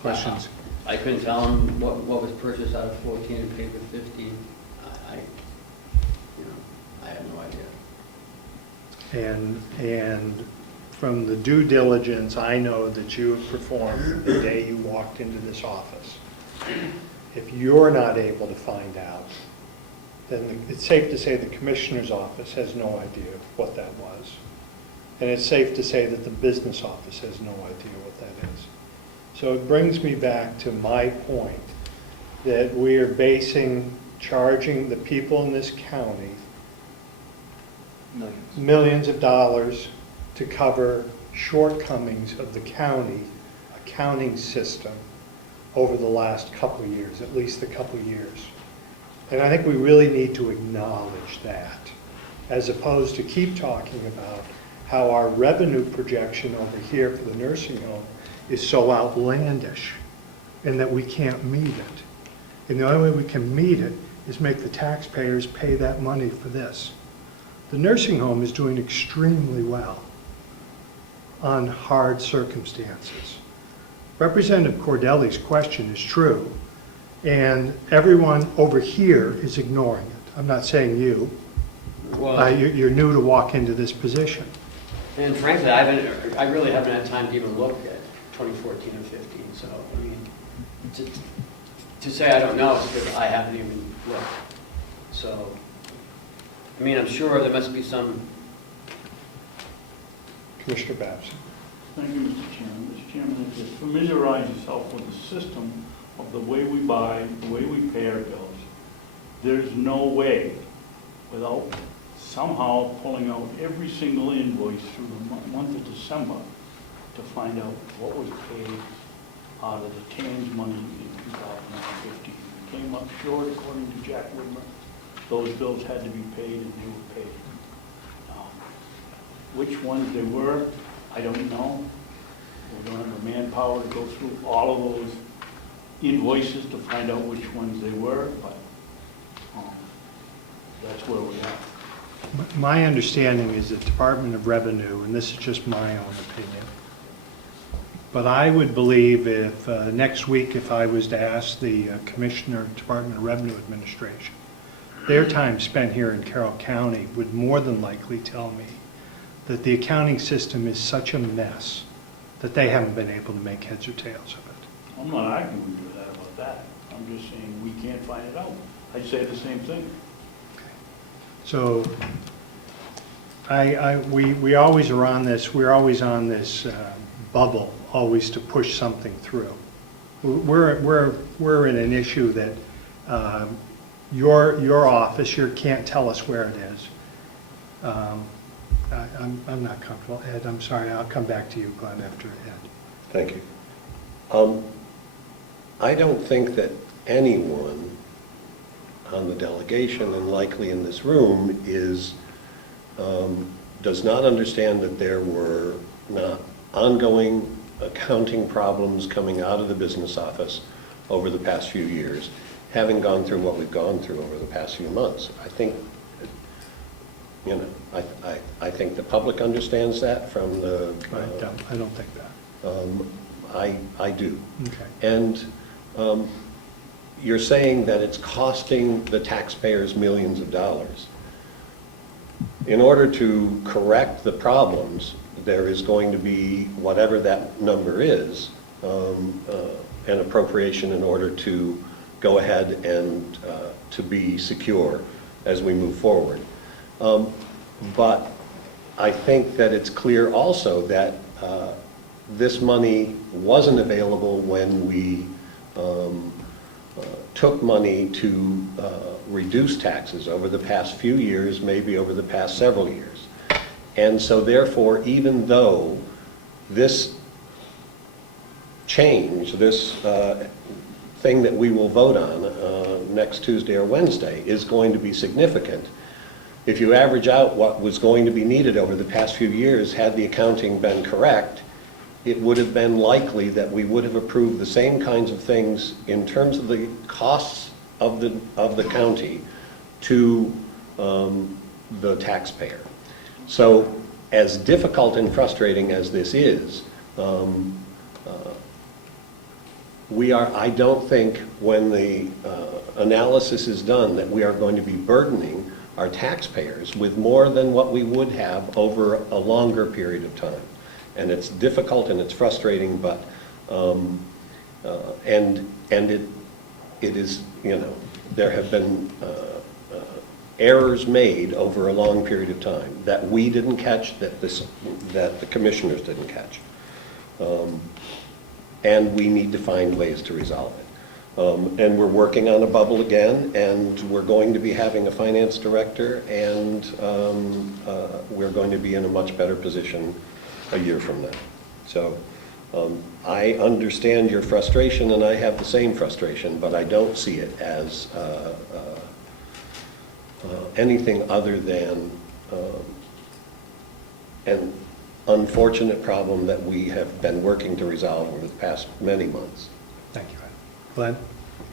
I couldn't tell him what was purchased out of 14 and paid with 15. I have no idea. And from the due diligence I know that you have performed the day you walked into this office, if you're not able to find out, then it's safe to say the Commissioner's office has no idea what that was. And it's safe to say that the business office has no idea what that is. So it brings me back to my point that we are charging the people in this county millions of dollars to cover shortcomings of the county accounting system over the last couple of years, at least a couple of years. And I think we really need to acknowledge that, as opposed to keep talking about how our revenue projection over here for the nursing home is so outlandish and that we can't meet it. And the only way we can meet it is make the taxpayers pay that money for this. The nursing home is doing extremely well on hard circumstances. Representative Cordelli's question is true, and everyone over here is ignoring it. I'm not saying you. Well, You're new to walk into this position. and frankly, I really haven't had time to even look at 2014 and 15. So I mean, to say I don't know is because I haven't even looked. So I mean, I'm sure there must be some. Commissioner Babson. Thank you, Mr. Chairman. Mr. Chairman, if you familiarize yourself with the system of the way we buy, the way we pay our bills, there's no way without somehow pulling out every single invoice through the month of December to find out what was paid out of the TAN's money in 2015. We came up short, according to Jack Whitmer. Those bills had to be paid, and they were paid. Which ones they were, I don't know. We don't have the manpower to go through all of those invoices to find out which ones they were, but that's where we are. My understanding is the Department of Revenue, and this is just my own opinion, but I would believe if next week if I was to ask the Commissioner, Department of Revenue Administration, their time spent here in Carroll County would more than likely tell me that the accounting system is such a mess that they haven't been able to make heads or tails of it. I'm not arguing with that about that. I'm just saying we can't find it out. I'd say the same thing. So we always are on this, we're always on this bubble, always to push something through. We're in an issue that your office, you can't tell us where it is. I'm not comfortable. Ed, I'm sorry, I'll come back to you, Glenn, after Ed. Thank you. I don't think that anyone on the delegation, and likely in this room, does not understand that there were not ongoing accounting problems coming out of the business office over the past few years, having gone through what we've gone through over the past few months. I think, you know, I think the public understands that from the... I don't think that. I do. Okay. And you're saying that it's costing the taxpayers millions of dollars. In order to correct the problems, there is going to be, whatever that number is, an appropriation in order to go ahead and to be secure as we move forward. But I think that it's clear also that this money wasn't available when we took money to reduce taxes over the past few years, maybe over the past several years. And so therefore, even though this change, this thing that we will vote on next Tuesday or Wednesday is going to be significant, if you average out what was going to be needed over the past few years, had the accounting been correct, it would have been likely that we would have approved the same kinds of things in terms of the costs of the county to the taxpayer. So as difficult and frustrating as this is, I don't think when the analysis is done that we are going to be burdening our taxpayers with more than what we would have over a longer period of time. And it's difficult and it's frustrating, but and it is, you know, there have been errors made over a long period of time that we didn't catch, that the commissioners didn't catch, and we need to find ways to resolve it. And we're working on a bubble again, and we're going to be having a finance director, and we're going to be in a much better position a year from now. So I understand your frustration, and I have the same frustration, but I don't see it as anything other than an unfortunate problem that we have been working to resolve over the past many months. Thank you, Ed. Glenn?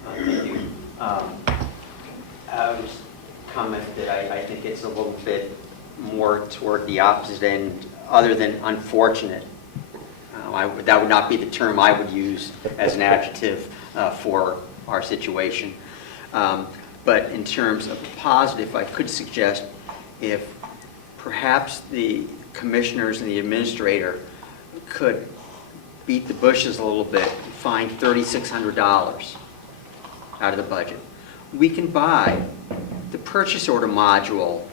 Thank you. I would comment that I think it's a little bit more toward the opposite end, other than unfortunate. That would not be the term I would use as an adjective for our situation. But in terms of positive, I could suggest if perhaps the commissioners and the administrator could beat the bushes a little bit, find $3,600 out of the budget. We can buy the purchase order module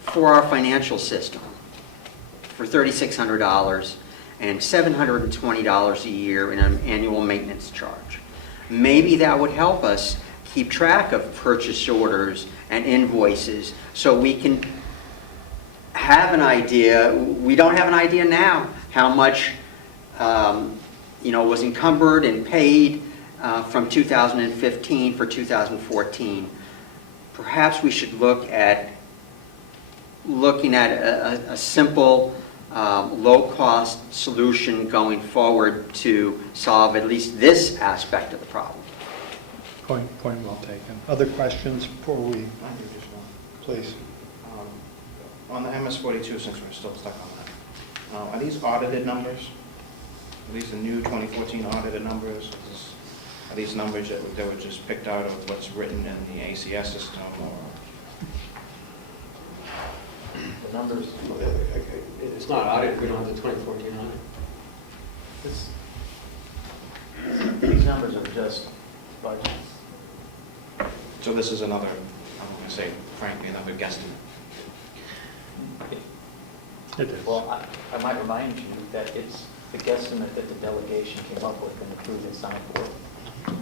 for our financial system for $3,600 and $720 a year in an annual maintenance charge. Maybe that would help us keep track of purchase orders and invoices so we can have an idea. We don't have an idea now how much was encumbered and paid from 2015 for 2014. Perhaps we should looking at a simple, low-cost solution going forward to solve at least this aspect of the problem. Point well taken. Other questions before we, I do just one. please? On the MS-42, since we're still stuck on that, are these audited numbers? Are these the new 2014 audited numbers? Are these numbers that were just picked out of what's written in the ACS system? Or? The numbers, it's not audited, we don't have the 2014 audit. These numbers are just budgets. So this is another, I'm going to say, frankly, another guesstimate. It is. Well, I might remind you that it's the guesstimate that the delegation came up with and approved and signed for.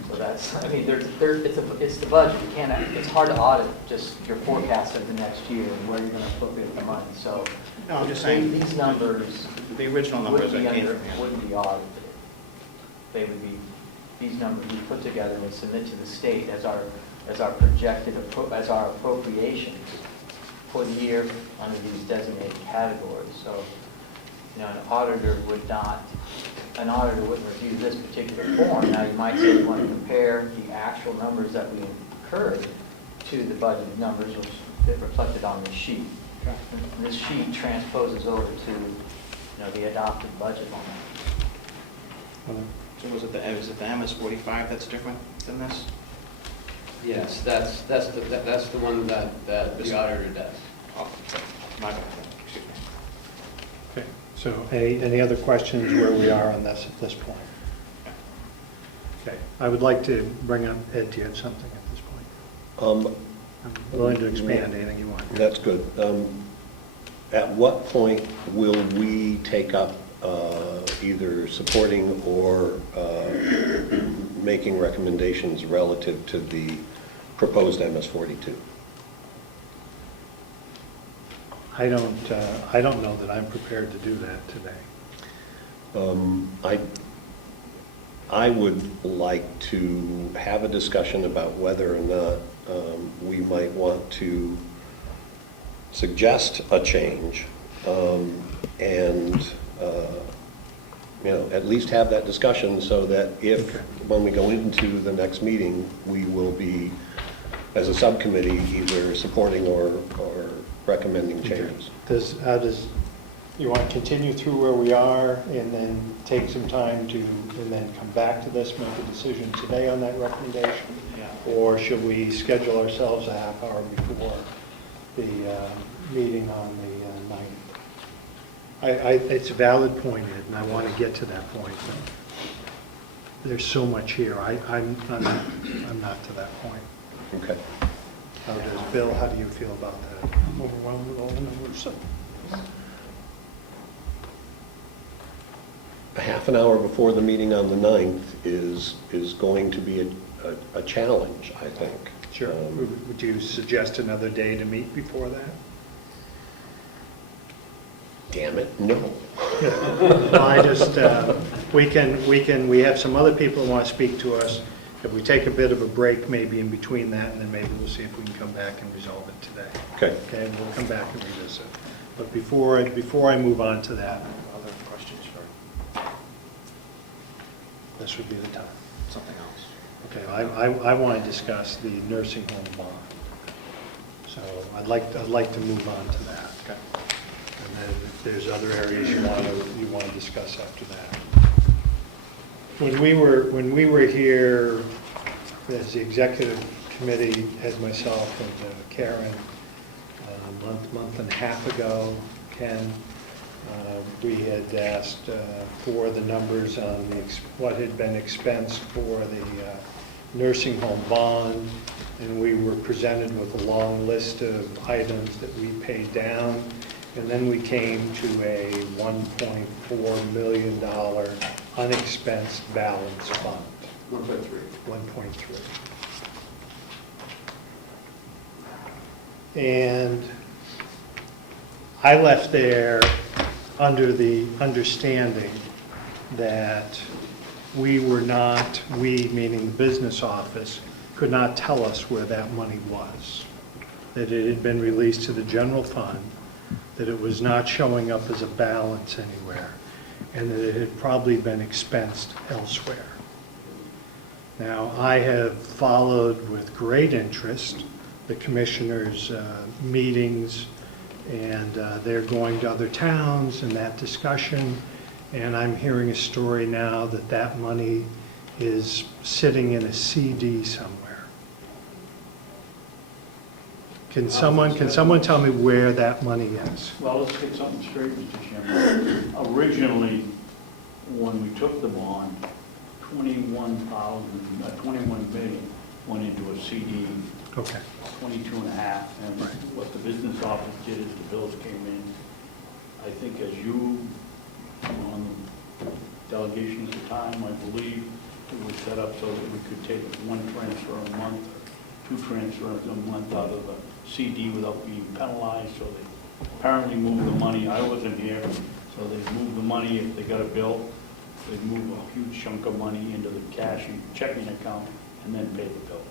So that's, I mean, it's the budget. You can't, it's hard to audit just your forecast of the next year and where you're going to appropriate the money. So No, I'm just saying, these numbers the original numbers that came from here. wouldn't be audited. They would be, these numbers we put together and submit to the state as our projected, as our appropriations for the year under these designated categories. So, an auditor would not an auditor would review this particular form. Now, you might say you want to compare the actual numbers that we incurred to the budgeted numbers, which is reflected on this sheet. And this sheet transposes over to, the adopted budget line. So is it the MS 45 that's different than this? Yes, that's the one that the auditor does. Oh, my bad, excuse me. Okay, so any other questions where we are on this at this point? Okay, I would like to bring up, Ed, do you have something at this point? I'm willing to expand anything you want. That's good. At what point will we take up either supporting or making recommendations relative to the proposed MS-42? I don't know that I'm prepared to do that today. I would like to have a discussion about whether or not we might want to suggest a change and at least have that discussion so that if, when we go into the next meeting, we will be, as a subcommittee, either supporting or recommending changes. You want to continue through where we are and then take some time and then come back to this, make a decision today on that recommendation? Yeah. Or should we schedule ourselves a half hour before the meeting on the 9th? It's a valid point, Ed, and I want to get to that point. There's so much here. I'm not to that point. Okay. How does Bill, how do you feel about that? I'm overwhelmed with all the numbers. A half an hour before the meeting on the 9th is going to be a challenge, I think. Sure. Would you suggest another day to meet before that? Damn it, no. Well, I just, we have some other people who want to speak to us. If we take a bit of a break maybe in between that, and then maybe we'll see if we can come back and resolve it today. Okay. Okay, and we'll come back and revisit. But before I move on to that, Other questions for this would be the time. something else? Okay, I want to discuss the nursing home bond. So I'd like to move on to that. Okay. And then if there's other areas you want to discuss after that. When we were here, as the executive committee, had myself and Karen, a month and a half ago, Ken, we had asked for the numbers on what had been expensed for the nursing home bond, and we were presented with a long list of items that we paid down, and then we came to a $1.4 million unexpensed balance fund. 1.3. 1.3. And I left there under the understanding that we meaning the business office, could not tell us where that money was. That it had been released to the general fund, that it was not showing up as a balance anywhere, and that it had probably been expensed elsewhere. Now, I have followed with great interest the commissioners' meetings, and they're going to other towns and that discussion, and I'm hearing a story now that that money is sitting in a CD somewhere. Can someone tell me where that money is? Well, let's get something straight, Mr. Chairman. Originally, when we took the bond, 21 million went into a CD, Okay. 22 and a half. And Right. what the business office did is the bills came in, I think as you were on the delegation at the time, I believe, it was set up so that we could take one transfer a month, or 2 transfers a month out of the CD without being penalized, so they apparently moved the money. I wasn't here, so they moved the money. If they got a bill, they moved a huge chunk of money into the cash and checking account and then paid the bill.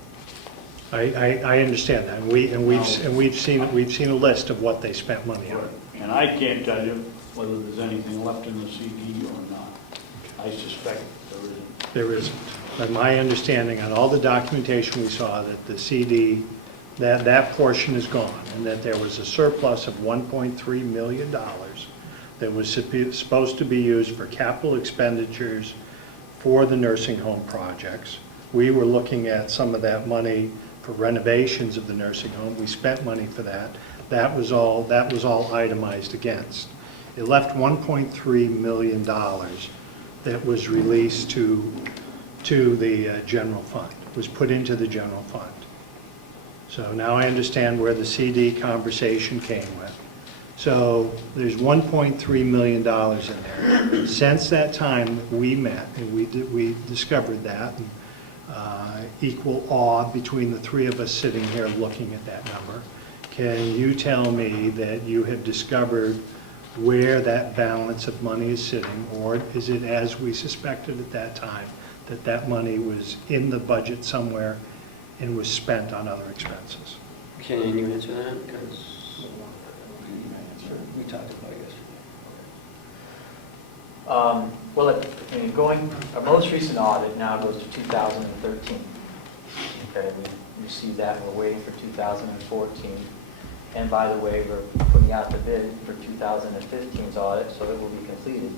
I understand that, and we've seen a list of what they spent money on. And I can't tell you whether there's anything left in the CD or not. I suspect there isn't. There isn't. But my understanding on all the documentation we saw that the CD, that portion is gone, and that there was a surplus of $1.3 million that was supposed to be used for capital expenditures for the nursing home projects. We were looking at some of that money for renovations of the nursing home. We spent money for that. That was all itemized against. It left $1.3 million that was released to the general fund, was put into the general fund. So now I understand where the CD conversation came with. So there's $1.3 million in there. Since that time we met and we discovered that, and, equal awe between the three of us sitting here looking at that number. Can you tell me that you have discovered where that balance of money is sitting, or is it as we suspected at that time, that that money was in the budget somewhere and was spent on other expenses? Can you answer that? Because we talked about it yesterday. Well, our most recent audit now goes to 2013. Okay, we received that, and we're waiting for 2014. And by the way, we're putting out the bid for 2015's audit, so it will be completed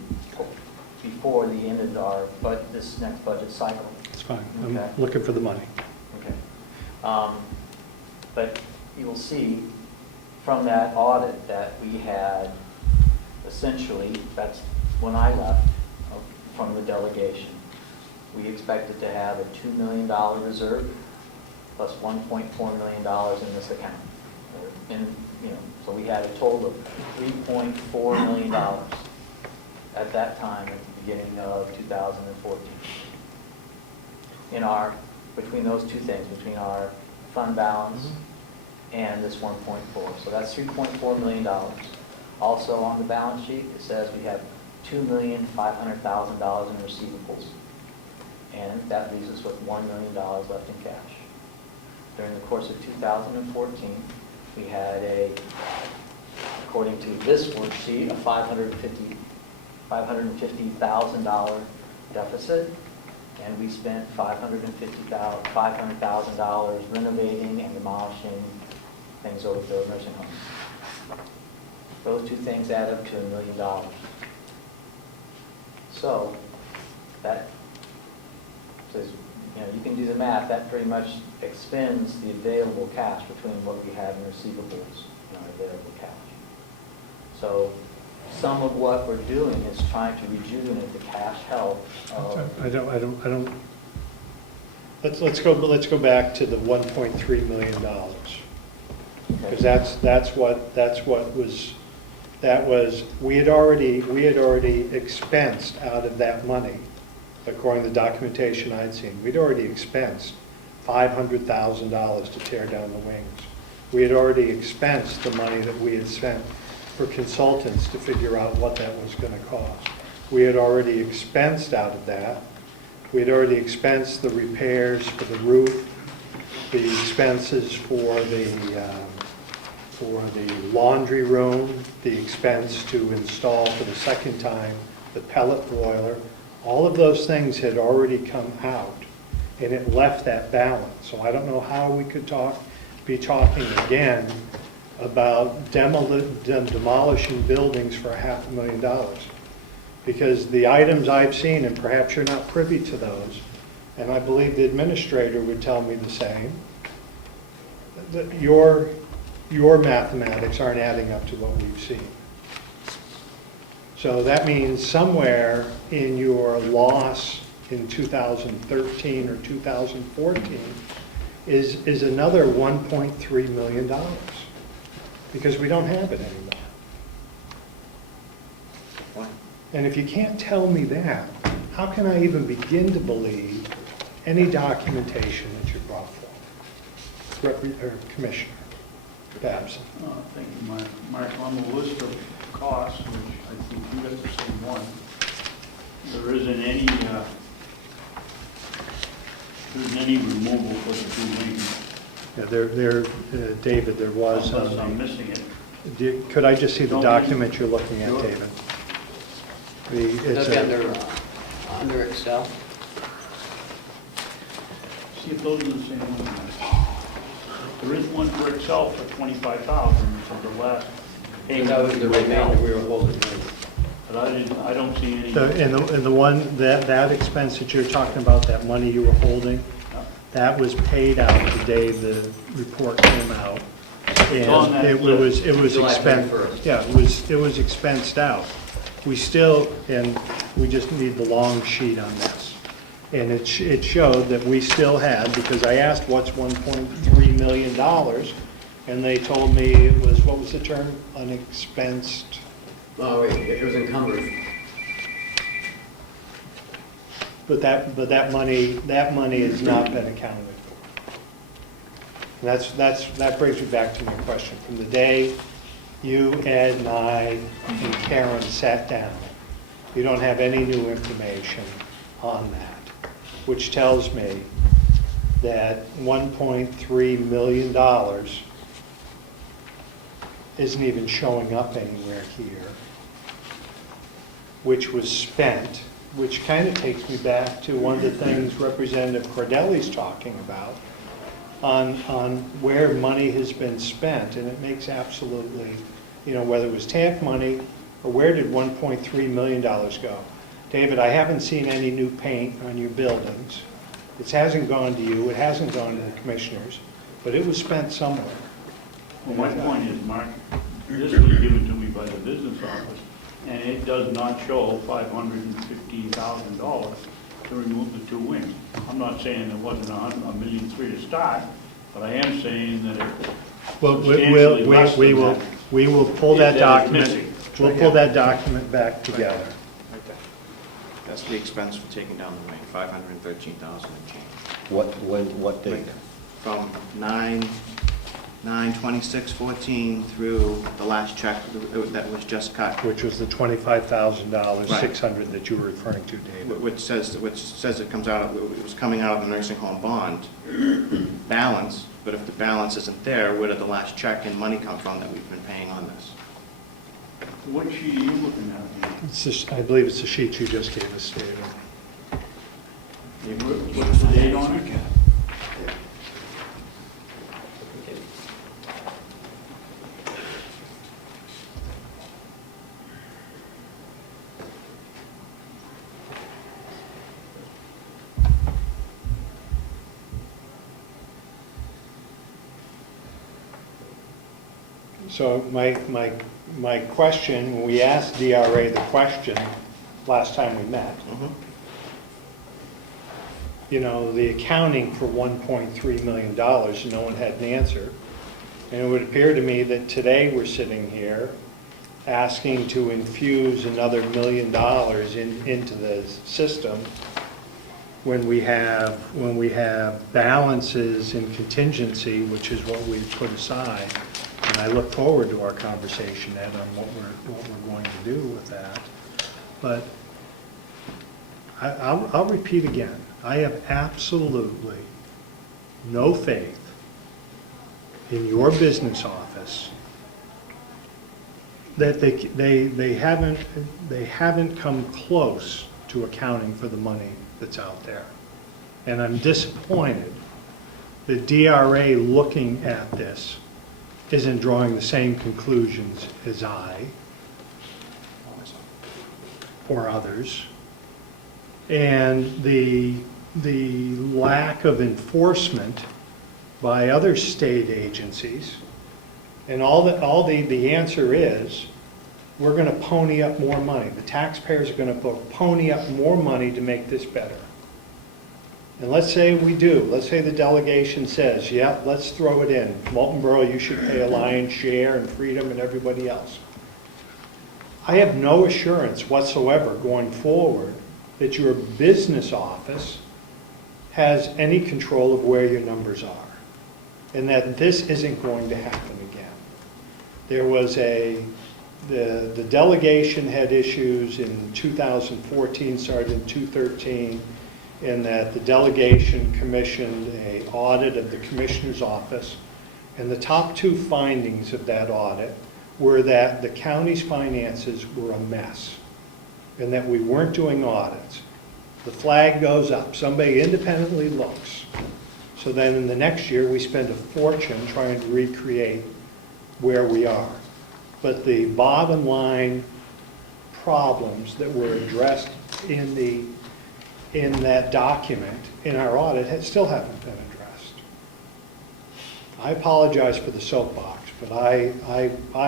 before the end of this next budget cycle. It's fine. Okay. I'm looking for the money. Okay. But you will see from that audit that we had essentially, that's when I left from the delegation, we expected to have a $2 million reserve plus $1.4 million in this account. So we had a total of $3.4 million at that time at the beginning of 2014. Between those two things, between our fund balance and this 1.4. So that's $3.4 million. Also on the balance sheet, it says we have $2,500,000 in receivables. And that leaves us with $1 million left in cash. During the course of 2014, we had according to this worksheet, a $550,000 deficit, and we spent $500,000 renovating and demolishing things over the nursing home. Those two things add up to $1 million. So that says, you can do the math. That pretty much expends the available cash between what we have in receivables and our available cash. So some of what we're doing is trying to rejuvenate the cash health of... I don't. Let's go back to the $1.3 million. Because we had already expensed out of that money, according to the documentation I'd seen. We'd already expensed $500,000 to tear down the wings. We had already expensed the money that we had spent for consultants to figure out what that was going to cost. We had already expensed out of that. We had already expensed the repairs for the roof, the expenses for the laundry room, the expense to install for the second time the pellet boiler. All of those things had already come out, and it left that balance. So I don't know how we could be talking again about demolishing buildings for $500,000. Because the items I've seen, and perhaps you're not privy to those, and I believe the administrator would tell me the same, that your mathematics aren't adding up to what we've seen. So that means somewhere in your loss in 2013 or 2014 is another $1.3 million, because we don't have it anymore. And if you can't tell me that, how can I even begin to believe any documentation that you brought forward? Commissioner Babson. Thank you, Mark. On the list of costs, which I think you got the same one, there isn't any removal for the two wings. Yeah, David, there was. Unless I'm missing it. Could I just see the document you're looking at, David? Look under Under Excel. See if those are the same ones. There is one for Excel for 25,000, so the last payment. That was the remainder we were holding. But I don't see any. And the one, that expense that you're talking about, that money you were holding, that was paid out the day the report came out. on that And it was July expensed, 31st. yeah, it was expensed out. We still, and we just need the long sheet on this. And it showed that we still had, because I asked what's $1.3 million, and they told me it was, what was the term? Unexpensed. Oh, wait, it was encumbered. But that money has not been accounted for. That brings me back to my question. From the day you, Ed, and I, and Karen sat down, you don't have any new information on that, which tells me that $1.3 million isn't even showing up anywhere here, which was spent, which kind of takes me back to one of the things Representative Cordelli's talking about on where money has been spent, and it makes absolutely, whether it was TAF money or where did $1.3 million go? David, I haven't seen any new paint on your buildings. It hasn't gone to you, it hasn't gone to the commissioners, but it was spent somewhere. Well, my point is, Mark, this was given to me by the business office, and it does not show $515,000 to remove the 2 wings. I'm not saying there wasn't $1.3 million to start, but I am saying that it Well, substantially less than that. we will pull that That is document, missing. we'll pull that document back together. Right there. That's the expense for taking down the wing, 513,000 and change. What date? From 9/26/14 through the last check that was just cut, Which was the $25,000, Right. 600 that you were referring to, David. which says it comes out, it was coming out of the nursing home bond balance, but if the balance isn't there, where did the last check and money come from that we've been paying on this? What sheet are you looking at? It's just, I believe it's the sheet you just gave us, David. What's the date on it? So my question, when we asked DRA the question last time we met, the accounting for $1.3 million, no one had an answer. And it would appear to me that today we're sitting here asking to infuse another $1 million into the system when we have balances in contingency, which is what we've put aside. And I look forward to our conversation, Ed, on what we're going to do with that. But I'll repeat again, I have absolutely no faith in your business office that they haven't come close to accounting for the money that's out there. And I'm disappointed that DRA looking at this isn't drawing the same conclusions as I or others. And the lack of enforcement by other state agencies, and the answer is, we're going to pony up more money. The taxpayers are going to pony up more money to make this better. And let's say we do. Let's say the delegation says, yeah, let's throw it in. Molten Borough, you should pay a lion's share, and Freedom and everybody else. I have no assurance whatsoever going forward that your business office has any control of where your numbers are, and that this isn't going to happen again. There was the delegation had issues in 2014, started in 2013, in that the delegation commissioned an audit of the commissioner's office, and the top 2 findings of that audit were that the county's finances were a mess, and that we weren't doing audits. The flag goes up, somebody independently looks. So then in the next year, we spend a fortune trying to recreate where we are. But the bottom line problems that were addressed in that document, in our audit, still haven't been addressed. I apologize for the soapbox, but I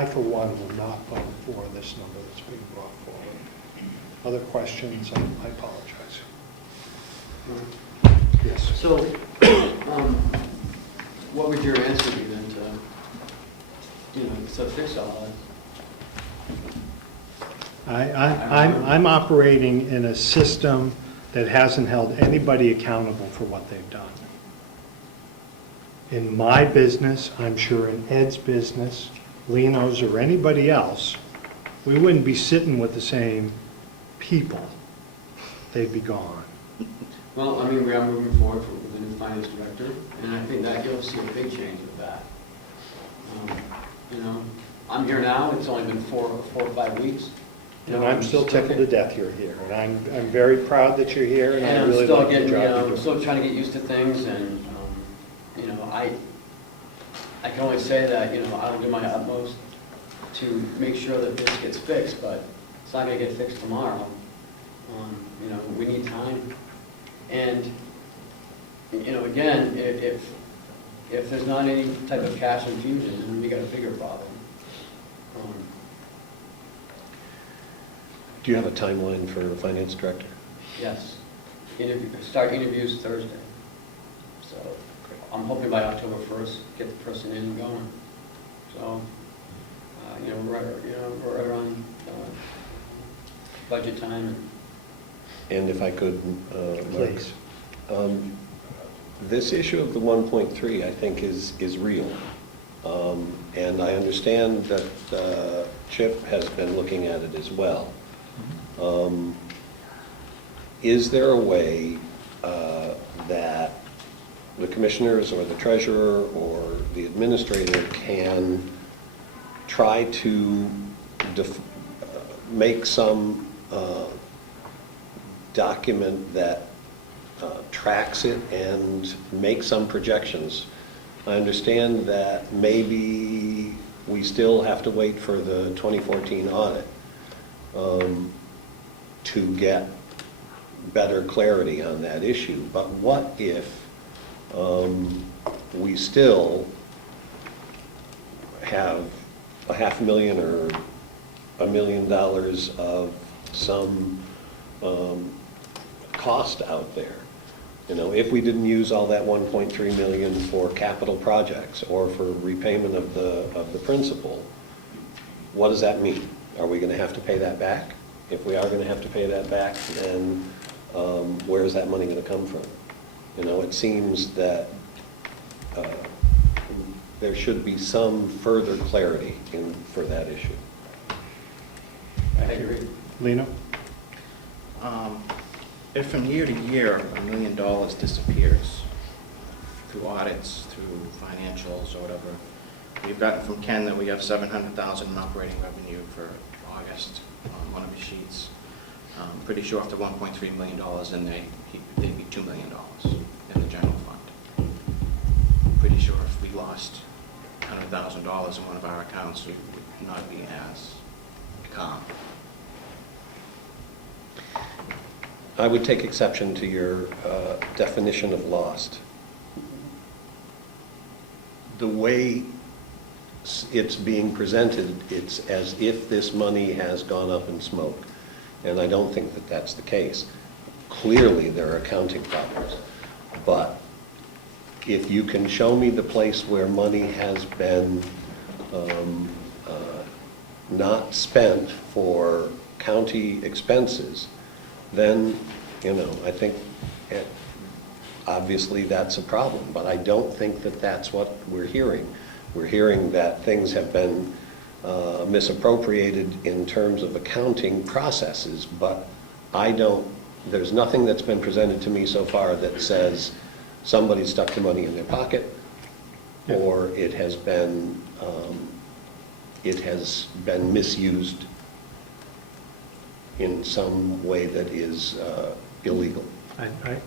for one, will not vote for this number that's being brought forward. Other questions, I apologize. Yes. So, what would your answer be then to fix all that? I'm operating in a system that hasn't held anybody accountable for what they've done. In my business, I'm sure in Ed's business, Leno's, or anybody else, we wouldn't be sitting with the same people. They'd be gone. Well, I mean, we are moving forward with the new finance director, and I think that you'll see a big change with that. I'm here now, it's only been 4 or 5 weeks. And I'm still tickled to death you're here, and I'm very proud that you're here, and I really like the job you're doing. I'm still trying to get used to things, and, I can only say that, I'll do my utmost to make sure that this gets fixed, but it's not gonna get fixed tomorrow. We need time. And, again, if there's not any type of cash infusion, then we got a bigger problem. Do you have a timeline for the finance director? Yes. Start interviews Thursday. So I'm hoping by October 1st, get the person in and going. So, we're right around budget time. And if I could, Mark, Please. this issue of the 1.3, I think, is real. And I understand that Chip has been looking at it as well. Is there a way that the commissioners or the treasurer or the administrator can try to make some document that tracks it and make some projections? I understand that maybe we still have to wait for the 2014 audit to get better clarity on that issue. But what if we still have $500,000 or $1 million of some cost out there? If we didn't use all that 1.3 million for capital projects or for repayment of the principal, what does that mean? Are we going to have to pay that back? If we are going to have to pay that back, then where is that money going to come from? It seems that there should be some further clarity for that issue. I agree. Leno? If from year to year, $1 million disappears through audits, through financials or whatever, we've gotten from Ken that we have $700,000 in operating revenue for August on one of his sheets. Pretty sure after $1.3 million in there, they'd be $2 million in the general fund. Pretty sure if we lost $100,000 in one of our accounts, we would not be as calm. I would take exception to your definition of lost. The way it's being presented, it's as if this money has gone up in smoke. And I don't think that that's the case. Clearly, there are accounting problems. But if you can show me the place where money has been not spent for county expenses, then, I think obviously that's a problem. But I don't think that that's what we're hearing. We're hearing that things have been misappropriated in terms of accounting processes, but there's nothing that's been presented to me so far that says somebody stuck the money in their pocket, or it has been misused in some way that is illegal.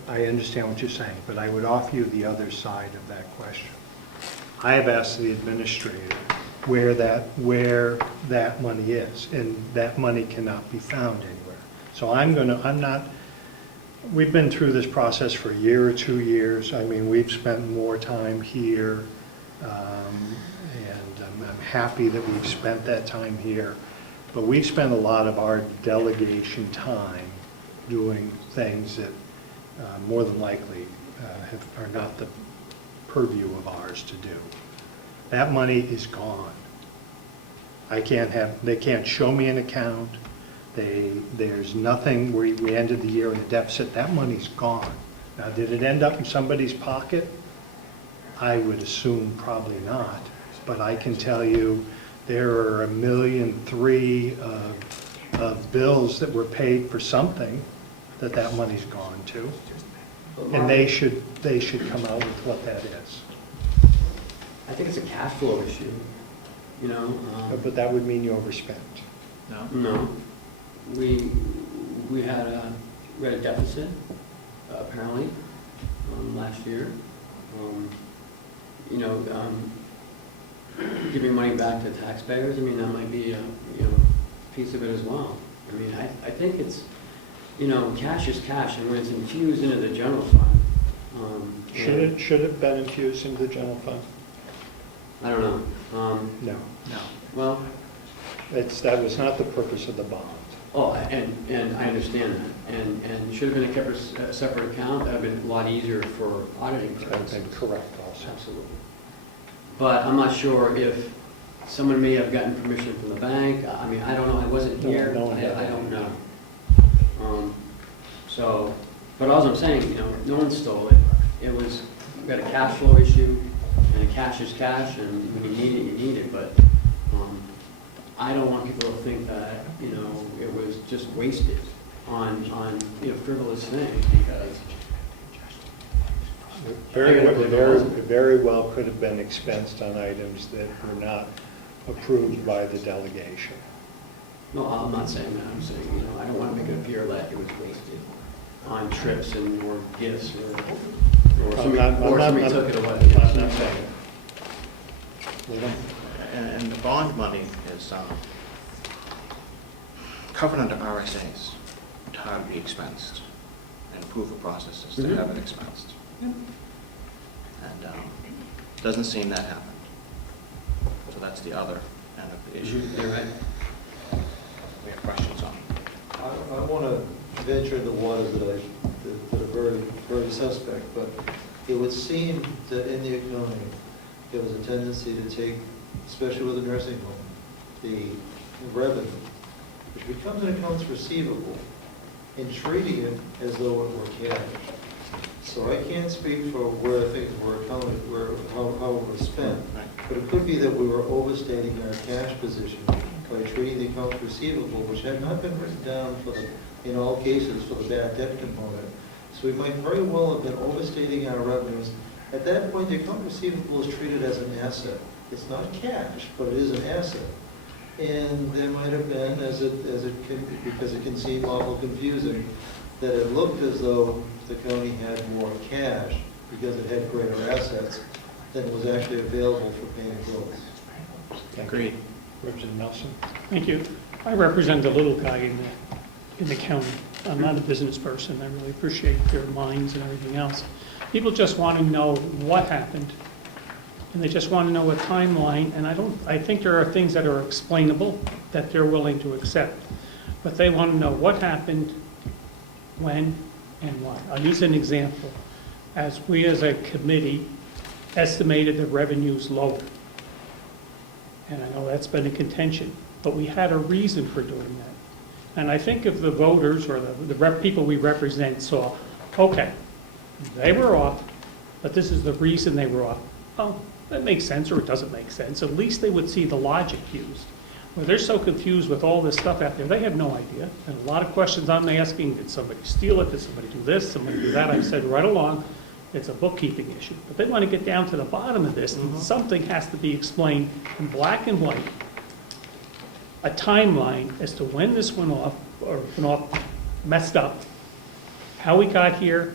I understand what you're saying, but I would offer you the other side of that question. I have asked the administrator where that money is, and that money cannot be found anywhere. So we've been through this process for a year or 2 years. I mean, we've spent more time here, and I'm happy that we've spent that time here. But we've spent a lot of our delegation time doing things that more than likely are not the purview of ours to do. That money is gone. They can't show me an account. There's nothing, we ended the year in a deficit. That money's gone. Now, did it end up in somebody's pocket? I would assume probably not. But I can tell you there are 1.3 million of bills that were paid for something that money's gone to. And they should come out with what that is. I think it's a cash flow issue, you know. But that would mean you overspent. No? No, we had a deficit, apparently, last year. You know, giving money back to taxpayers, I mean, that might be a, piece of it as well. I mean, I think it's, cash is cash, and when it's infused into the general fund. Should it have been infused into the general fund? I don't know. No. No. Well, That was not the purpose of the bond. oh, and I understand that, and should have been a separate account. That would have been a lot easier for auditing That would purposes. have been correct also. Absolutely. But I'm not sure if someone may have gotten permission from the bank. I mean, I don't know. I wasn't No, here. no one had I that. don't know. But all I'm saying, no one stole it. It was, we got a cash flow issue, and cash is cash, and when you need it, you need it. But I don't want people to think that, it was just wasted on frivolous things, because Very well could have been expensed on items that were not approved by the delegation. no, I'm not saying that. I'm saying, I don't want to make it appear that it was wasted on trips and or gifts or somebody took it away. I'm not saying it. And the bond money is covered under RSAs to have it be expensed and approval processes to have it expensed. And doesn't seem that happened. So that's the other end of the issue. You're right. We have questions on. I want to venture in the waters that are very, very suspect, but it would seem that in the economy, there was a tendency to take, especially with a nursing home, the revenue, which becomes an accounts receivable, and treating it as though it were cash. So I can't speak for where things were accounted, how it was spent, Right. but it could be that we were overstating our cash position by treating the accounts receivable, which had not been written down in all cases for the bad debt component. So we might very well have been overstating our revenues. At that point, the account receivable is treated as an asset. It's not cash, but it is an asset. And there might have been, because it can seem awful confusing, that it looked as though the county had more cash because it had greater assets than was actually available for paying bills. Agreed. Representative Nelson? Thank you. I represent a little guy in the county. I'm not a business person. I really appreciate their minds and everything else. People just want to know what happened, and they just want to know a timeline, and I think there are things that are explainable that they're willing to accept, but they want to know what happened, when, and why. I'll use an example. As we as a committee estimated the revenues lower, and I know that's been a contention, but we had a reason for doing that. And I think if the voters or the people we represent saw, okay, they were off, but this is the reason they were off. Oh, that makes sense, or it doesn't make sense. At least they would see the logic used. Well, they're so confused with all this stuff out there, they have no idea. And a lot of questions I'm asking, did somebody steal it? Did somebody do this? Somebody do that? I've said right along, it's a bookkeeping issue. But they want to get down to the bottom of this, and something has to be explained in black and white. A timeline as to when this went off, or went off, messed up, how we got here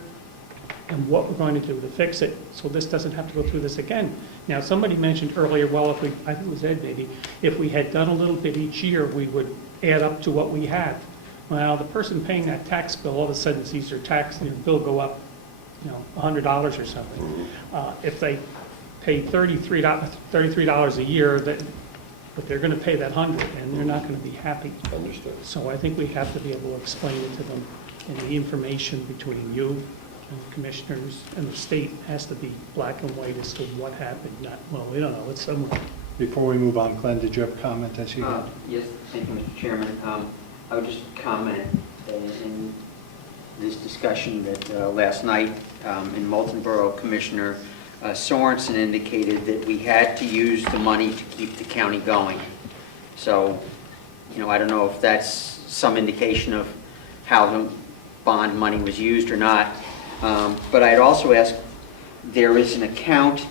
and what we're going to do to fix it, so this doesn't have to go through this again. Now, somebody mentioned earlier, well, if we, I think it was Ed maybe, if we had done a little bit each year, we would add up to what we have. Well, the person paying that tax bill, all of a sudden sees their tax, bill go up, $100 or something. If they pay $33 a year, but they're going to pay that 100, and they're not going to be happy. Understood. So I think we have to be able to explain it to them, and the information between you and the commissioners and the state has to be black and white as to what happened, not, well, we don't know, it's somewhere. Before we move on, Glenn, did you have a comment as you had? Yes, thank you, Mr. Chairman. I would just comment in this discussion that last night in Moulton Borough, Commissioner Sorensen indicated that we had to use the money to keep the county going. So, I don't know if that's some indication of how the bond money was used or not. But I'd also ask, there is an account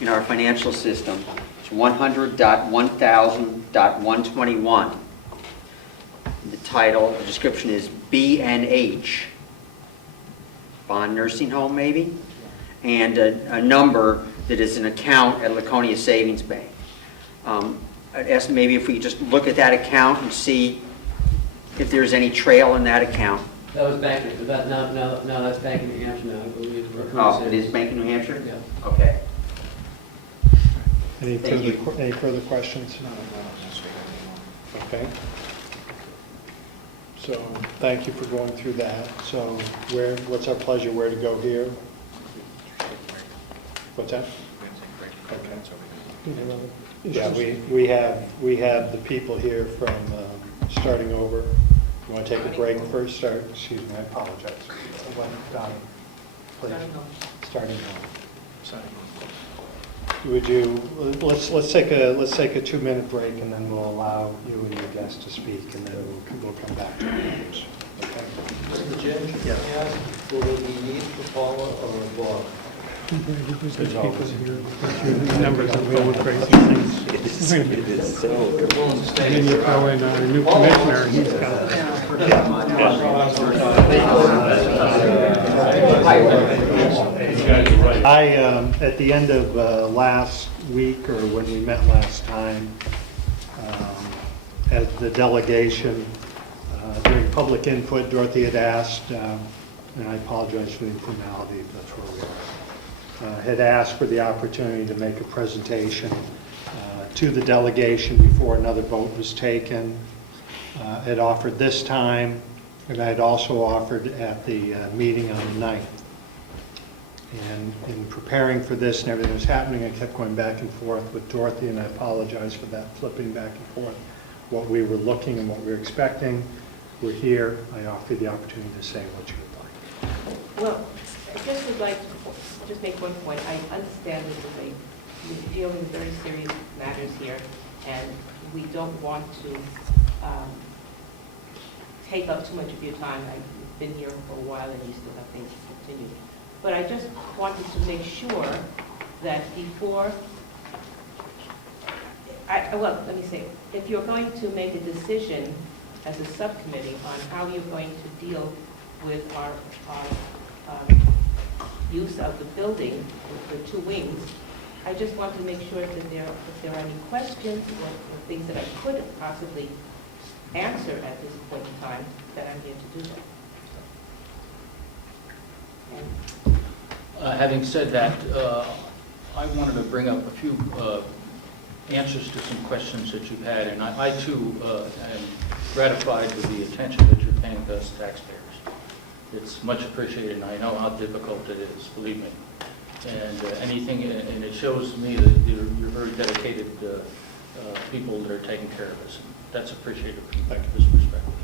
in our financial system. It's 100.1000.121. The title, the description is B&H, Bond Nursing Home maybe, and a number that is an account at Laconia Savings Bank. I'd ask maybe if we could just look at that account and see if there's any trail in that account. That was Bank, now that's Bank in New Hampshire now, I believe. Oh, it is Bank of New Hampshire? Yeah. Okay. Any Thank you. further questions? Okay. So, thank you for going through that. So, what's our pleasure, where to go here? What's that? Okay. Yeah, we have the people here from starting over. You want to take a break first? Excuse me, I apologize. Donnie, please. Starting home. Would you, let's take a 2-minute break, and then we'll allow you and your guests to speak, and then we'll come back to the others. Okay? Mr. Jim, can I ask, will there be need for Paula or a Bob? There's people here, these numbers are going crazy things. It is so. And then you throw in a new commissioner, and he's got. At the end of last week, or when we met last time, as the delegation, during public input, Dorothy had asked, and I apologize for the informality, but that's where we are, had asked for the opportunity to make a presentation to the delegation before another vote was taken. Had offered this time, and I had also offered at the meeting on the 9th. And in preparing for this and everything that was happening, I kept going back and forth with Dorothy, and I apologize for that, flipping back and forth, what we were looking and what we were expecting. We're here. I offer you the opportunity to say what you would like. Well, I just would like to just make one point. I understand this is we're dealing with very serious matters here, and we don't want to take up too much of your time. I've been here for a while, and you still have things to continue. But I just wanted to make sure that before, well, let me say, if you're going to make a decision as a subcommittee on how you're going to deal with our use of the building, with the 2 wings, I just want to make sure that if there are any questions or things that I could possibly answer at this point in time, that I'm here to do that. Having said that, I wanted to bring up a few answers to some questions that you've had, and I too am gratified with the attention that you're paying to us taxpayers. It's much appreciated, and I know how difficult it is, believe me. And and it shows to me that you're very dedicated people that are taking care of us. And that's appreciated from this perspective.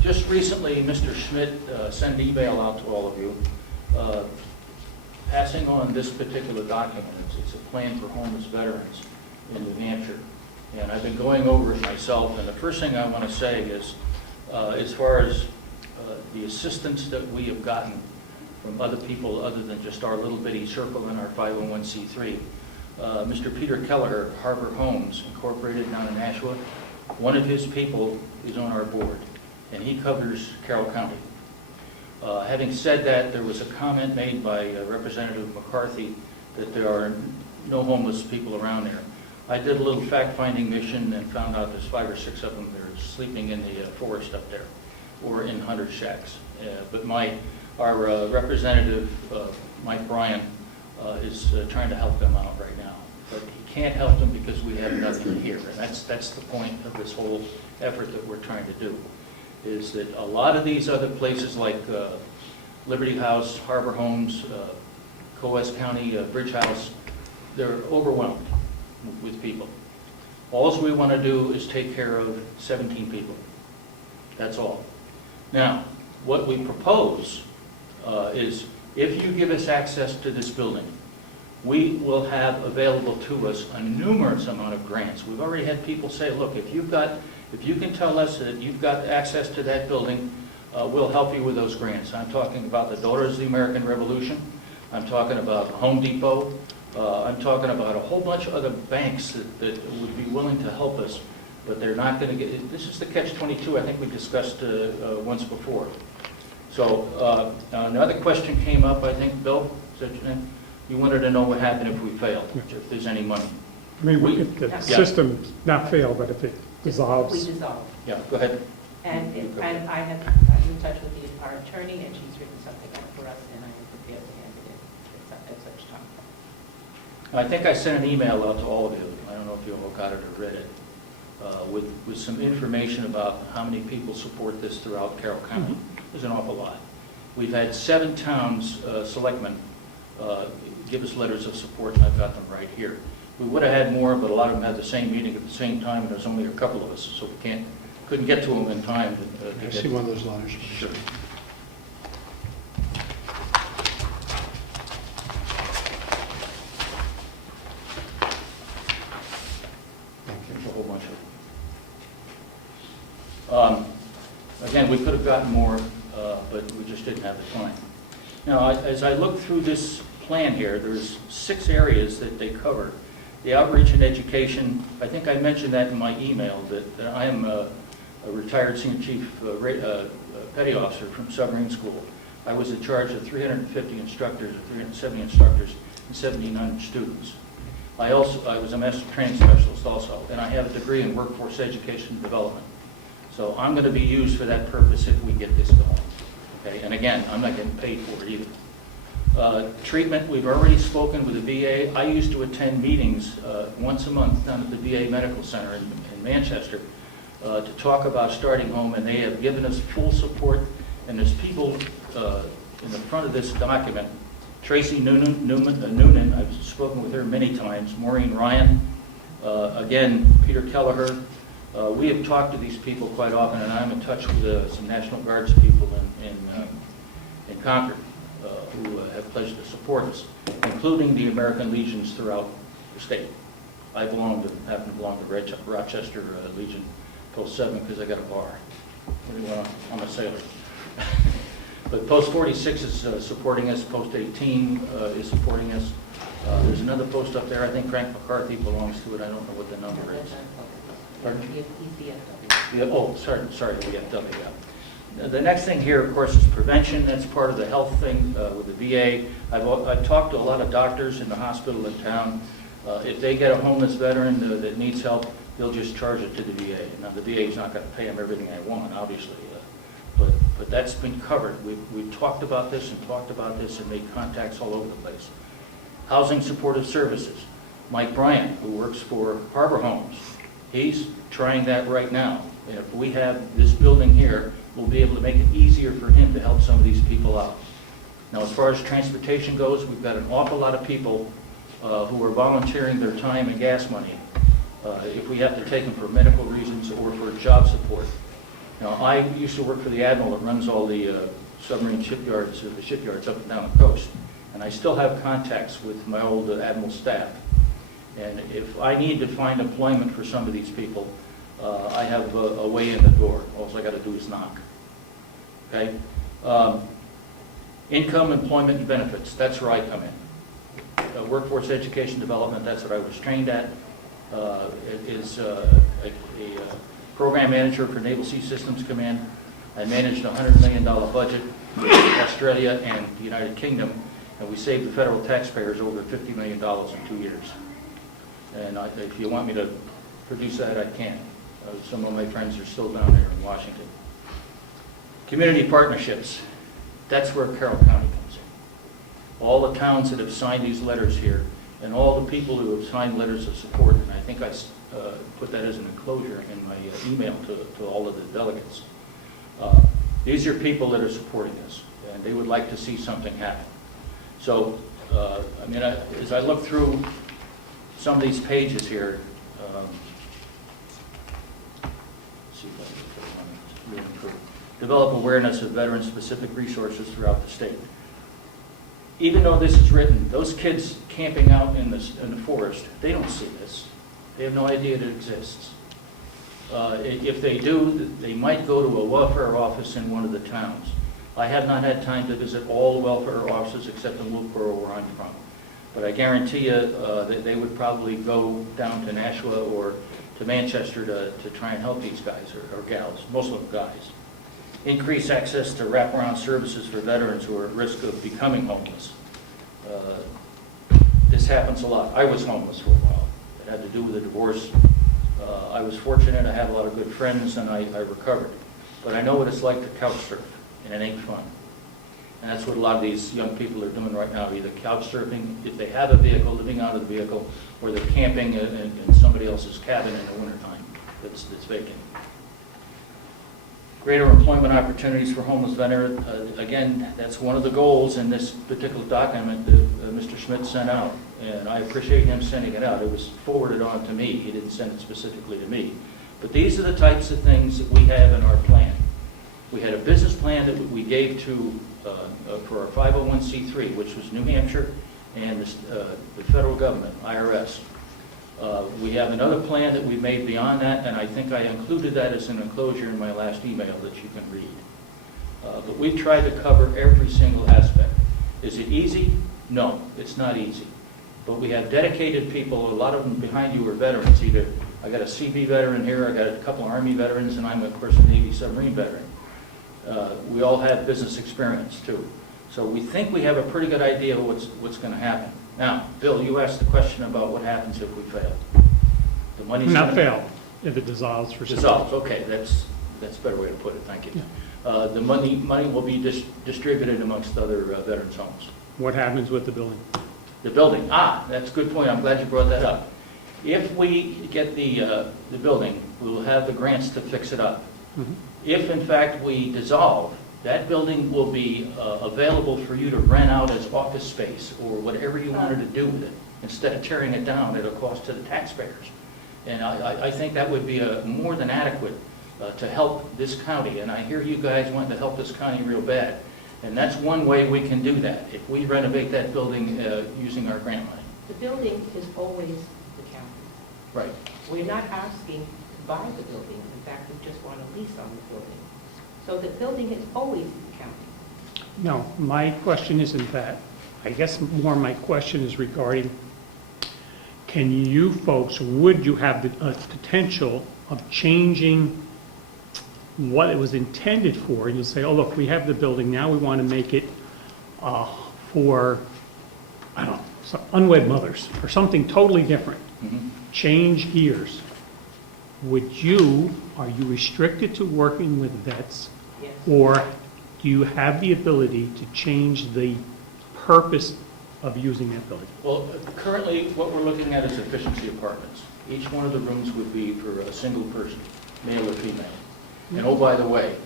Just recently, Mr. Schmidt sent an email out to all of you, passing on this particular document. It's a plan for homeless veterans in New Hampshire. And I've been going over it myself, and the first thing I want to say is, as far as the assistance that we have gotten from other people other than just our little bitty circle in our 501c3, Mr. Peter Keller, Harbor Homes Incorporated down in Nashua, one of his people is on our board, and he covers Carroll County. Having said that, there was a comment made by Representative McCarthy that there are no homeless people around there. I did a little fact-finding mission and found out there's 5 or 6 of them that are sleeping in the forest up there or in hunter shacks. But our representative, Mike Bryan, is trying to help them out right now. But he can't help them because we have nothing here. And that's the point of this whole effort that we're trying to do, is that a lot of these other places like Liberty House, Harbor Homes, Coes County Bridge House, they're overwhelmed with people. All we want to do is take care of 17 people. That's all. Now, what we propose is if you give us access to this building, we will have available to us a numerous amount of grants. We've already had people say, look, if you can tell us that you've got access to that building, we'll help you with those grants. I'm talking about the Daughters of the American Revolution. I'm talking about Home Depot. I'm talking about a whole bunch of other banks that would be willing to help us, but they're not going to get, this is the catch-22 I think we discussed once before. So another question came up, I think, Bill, you wanted to know what happened if we failed, if there's any money. I mean, if the system not fail, but if it dissolves. We dissolve. Yeah, go ahead. And I have, I'm in touch with our attorney, and she's written something up for us, and I am prepared to hand it in at such time. I think I sent an email out to all of you. I don't know if you all got it or read it, with some information about how many people support this throughout Carroll County. There's an awful lot. We've had 7 towns, selectmen, give us letters of support, and I've got them right here. We would have had more, but a lot of them had the same meeting at the same time, and there's only a couple of us, so we couldn't get to them in time. I see one of those letters. Sure. There's a whole bunch of them. Again, we could have gotten more, but we just didn't have the time. Now, as I look through this plan here, there's 6 areas that they cover. The outreach and education, I think I mentioned that in my email, that I am a retired senior chief petty officer from submarine school. I was in charge of 350 instructors, or 370 instructors, and 1,700 students. I was a master training specialist also, and I have a degree in workforce education and development. So I'm going to be used for that purpose if we get this going. Okay, and again, I'm not getting paid for it either. Treatment, we've already spoken with the VA. I used to attend meetings once a month down at the VA Medical Center in Manchester to talk about starting home, and they have given us full support. And there's people in the front of this document. Tracy Noonan, I've spoken with her many times. Maureen Ryan, again, Peter Kelleher. We have talked to these people quite often, and I'm in touch with some National Guards people in Concord who have pledged to support us, including the American Legions throughout the state. I happen to belong to Rochester Legion Post 7 because I got a bar. I'm a sailor. But Post 46 is supporting us. Post 18 is supporting us. There's another post up there. I think Frank McCarthy belongs to it. I don't know what the number is. Pardon? He's the FW. Yeah, oh, sorry, the FW. Yeah. The next thing here, of course, is prevention. That's part of the health thing with the VA. I've talked to a lot of doctors in the hospital in town. If they get a homeless veteran that needs help, they'll just charge it to the VA. Now, the VA is not going to pay them everything they want, obviously, but that's been covered. We've talked about this and made contacts all over the place. Housing supportive services. Mike Bryant, who works for Harbor Homes, he's trying that right now. And if we have this building here, we'll be able to make it easier for him to help some of these people out. Now, as far as transportation goes, we've got an awful lot of people who are volunteering their time and gas money if we have to take them for medical reasons or for job support. Now, I used to work for the Admiral that runs all the submarine shipyards, the shipyards up and down the coast, and I still have contacts with my old Admiral staff. And if I need to find employment for some of these people, I have a way in the door. All I got to do is knock. Okay? Income, employment, and benefits. That's where I come in. Workforce education development. That's what I was trained at. It is a program manager for Naval Sea Systems Command. I managed a $100 million budget. Australia and the United Kingdom, and we saved the federal taxpayers over $50 million in 2 years. And if you want me to produce that, I can. Some of my friends are still down there in Washington. Community partnerships, that's where Carroll County comes in. All the towns that have signed these letters here, and all the people who have signed letters of support, and I think I put that as an enclosure in my email to all of the delegates. These are people that are supporting this, and they would like to see something happen. So, I mean, as I look through some of these pages here, let's see if I can put one really improve. Develop awareness of veteran-specific resources throughout the state. Even though this is written, those kids camping out in the forest, they don't see this. They have no idea it exists. If they do, they might go to a welfare office in one of the towns. I have not had time to visit all the welfare offices except in Wilkeboro, where I'm from. But I guarantee you that they would probably go down to Nashua or to Manchester to try and help these guys or gals, most of them guys. Increase access to wraparound services for veterans who are at risk of becoming homeless. This happens a lot. I was homeless for a while. It had to do with a divorce. I was fortunate. I had a lot of good friends, and I recovered. But I know what it's like to couch surf, and it ain't fun. And that's what a lot of these young people are doing right now, either couch surfing, if they have a vehicle, living out of the vehicle, or they're camping in somebody else's cabin in the wintertime that's vacant. Greater employment opportunities for homeless veterans. Again, that's one of the goals in this particular document that Mr. Schmidt sent out. And I appreciate him sending it out. It was forwarded on to me. He didn't send it specifically to me. But these are the types of things that we have in our plan. We had a business plan that we gave to for our 501c3, which was New Hampshire and the federal government, IRS. We have another plan that we made beyond that, and I think I included that as an enclosure in my last email that you can read. But we've tried to cover every single aspect. Is it easy? No, it's not easy. But we have dedicated people, a lot of them behind you are veterans. Either I got a CB veteran here, I got a couple of Army veterans, and I'm of course a Navy submarine veteran. We all have business experience too. So we think we have a pretty good idea of what's going to happen. Now, Bill, you asked the question about what happens if we fail. The money's Not fail, if it dissolves for some. dissolves. Okay, that's a better way to put it. Thank you. Yeah. The money will be distributed amongst other veterans' homes. What happens with the building? The building. That's a good point. I'm glad you brought that up. If we get the building, we'll have the grants to fix it up. Mm-hmm. If in fact we dissolve, that building will be available for you to rent out as office space or whatever you wanted to do with it. Instead of tearing it down at a cost to the taxpayers. And I think that would be more than adequate to help this county. And I hear you guys want to help this county real bad. And that's one way we can do that, if we renovate that building using our grant money. The building is always the county. Right. We're not asking to buy the building. In fact, we just want a lease on the building. So the building is always the county. No, my question isn't that. I guess more my question is regarding, can you folks, would you have the potential of changing what it was intended for? And you'll say, oh, look, we have the building, now we want to make it for, I don't know, some unwed mothers, or something totally different. Mm-hmm. Change gears. Are you restricted to working with vets? Yes. Or do you have the ability to change the purpose of using that building? Well, currently what we're looking at is efficiency apartments. Each one of the rooms would be for a single person, male or female. And oh, by the way,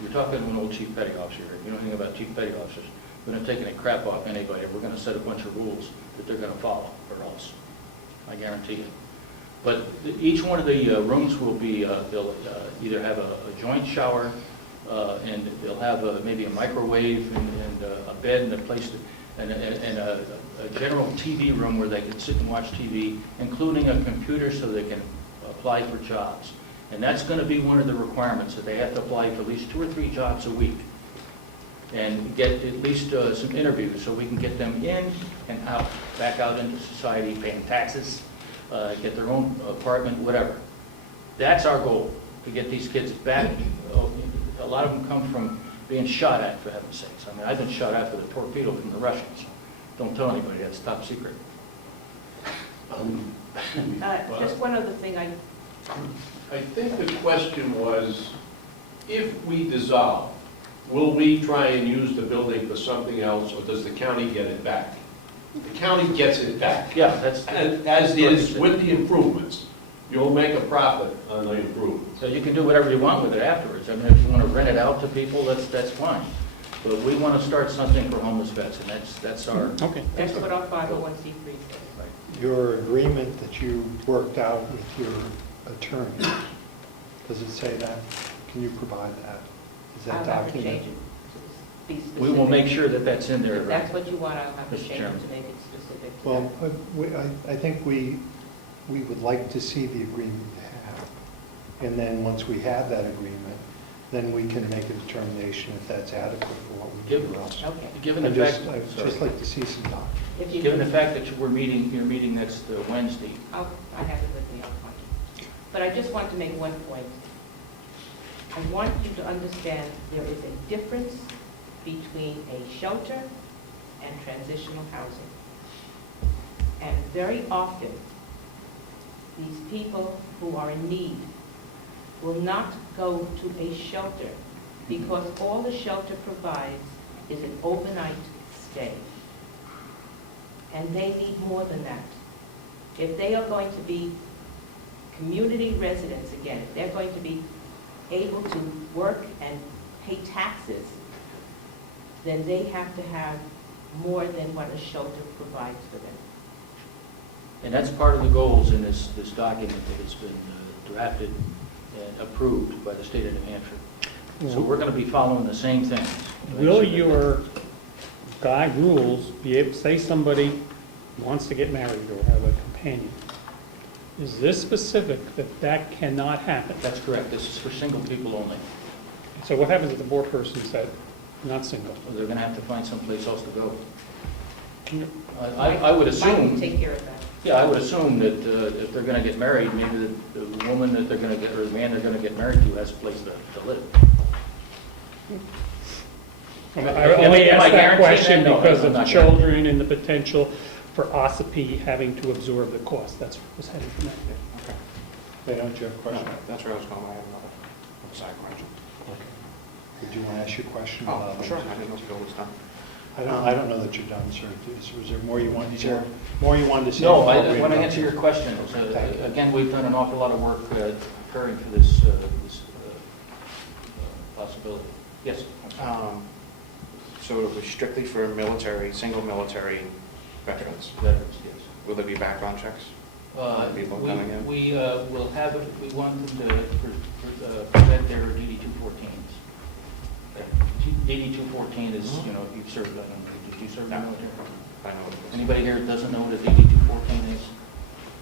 you're talking to an old chief petty officer here. You know anything about chief petty officers. We're not taking a crap off anybody. We're going to set a bunch of rules that they're going to follow, or else. I guarantee you. But each one of the rooms will be, they'll either have a joint shower, and they'll have maybe a microwave and a bed and a place and a general TV room where they can sit and watch TV, including a computer so they can apply for jobs. And that's going to be one of the requirements, that they have to apply for at least 2 or 3 jobs a week and get at least some interviews so we can get them in and out, back out into society, paying taxes, get their own apartment, whatever. That's our goal, to get these kids back. A lot of them come from being shot at, for heaven's sakes. I mean, I've been shot at with a torpedo from the Russians. Don't tell anybody, that's top secret. Just one other thing, I think the question was, if we dissolve, will we try and use the building for something else, or does the county get it back? The county gets it back. Yeah, that's. And as is with the improvements, you'll make a profit on the improvements. So you can do whatever you want with it afterwards. I mean, if you want to rent it out to people, that's fine. But we want to start something for homeless vets, and that's our. Okay. that's what our 501c3 says. Your agreement that you worked out with your attorney, does it say that? Can you provide that? Is I'll that have to documented? change it to be specific. We will make sure that that's in there. If that's what you want, I'll have to Mr. change Chairman. it to make it specific. Well, I think we would like to see the agreement you have. And then once we have that agreement, then we can make a determination if that's adequate for what we do else. Okay. Given the fact, I'd just like to see some documents. If you given the could- fact that you're meeting next Wednesday, I have it with me, I'll find it. But I just want to make one point. I want you to understand there is a difference between a shelter and transitional housing. And very often, these people who are in need will not go to a shelter because all the shelter provides is an overnight stay. And they need more than that. If they are going to be community residents again, if they're going to be able to work and pay taxes, then they have to have more than what a shelter provides for them. and that's part of the goals in this document that has been drafted and approved by the state of New Hampshire. So we're going to be following the same things. Will your guide rules be able, say somebody wants to get married or have a companion, is this specific that that cannot happen? That's correct. This is for single people only. So what happens if the poor person said, not single? So they're going to have to find someplace else to go. I would assume. Mike can take care of that. Yeah, I would assume that if they're going to get married, maybe the woman that they're going to get, or the man they're going to get married to has a place to live. I Am only I asked that guaranteeing question that? No, because I'm of the not children and the potential for Ossipee having to absorb the cost. That's what was headed from that. Okay. Wait, don't you have a No, question? that's where I was going, I have another side question. Did you want to ask your question? Oh, sure, I didn't know if Bill was done. I don't know that you're done, sir. Was there more you wanted, more you wanted to say? No, before I we want to go? answer your question. Thank you. Again, we've done an awful lot of work preparing for this possibility. Yes? So it was strictly for military, single military veterans. Veterans, yes. Will there be background checks? People coming in? We will have, we want them to present their DD-214s. DD-214 is, you know, you've served, I don't know, did you serve in the military? I know what it is. Anybody here that doesn't know what a DD-214 is?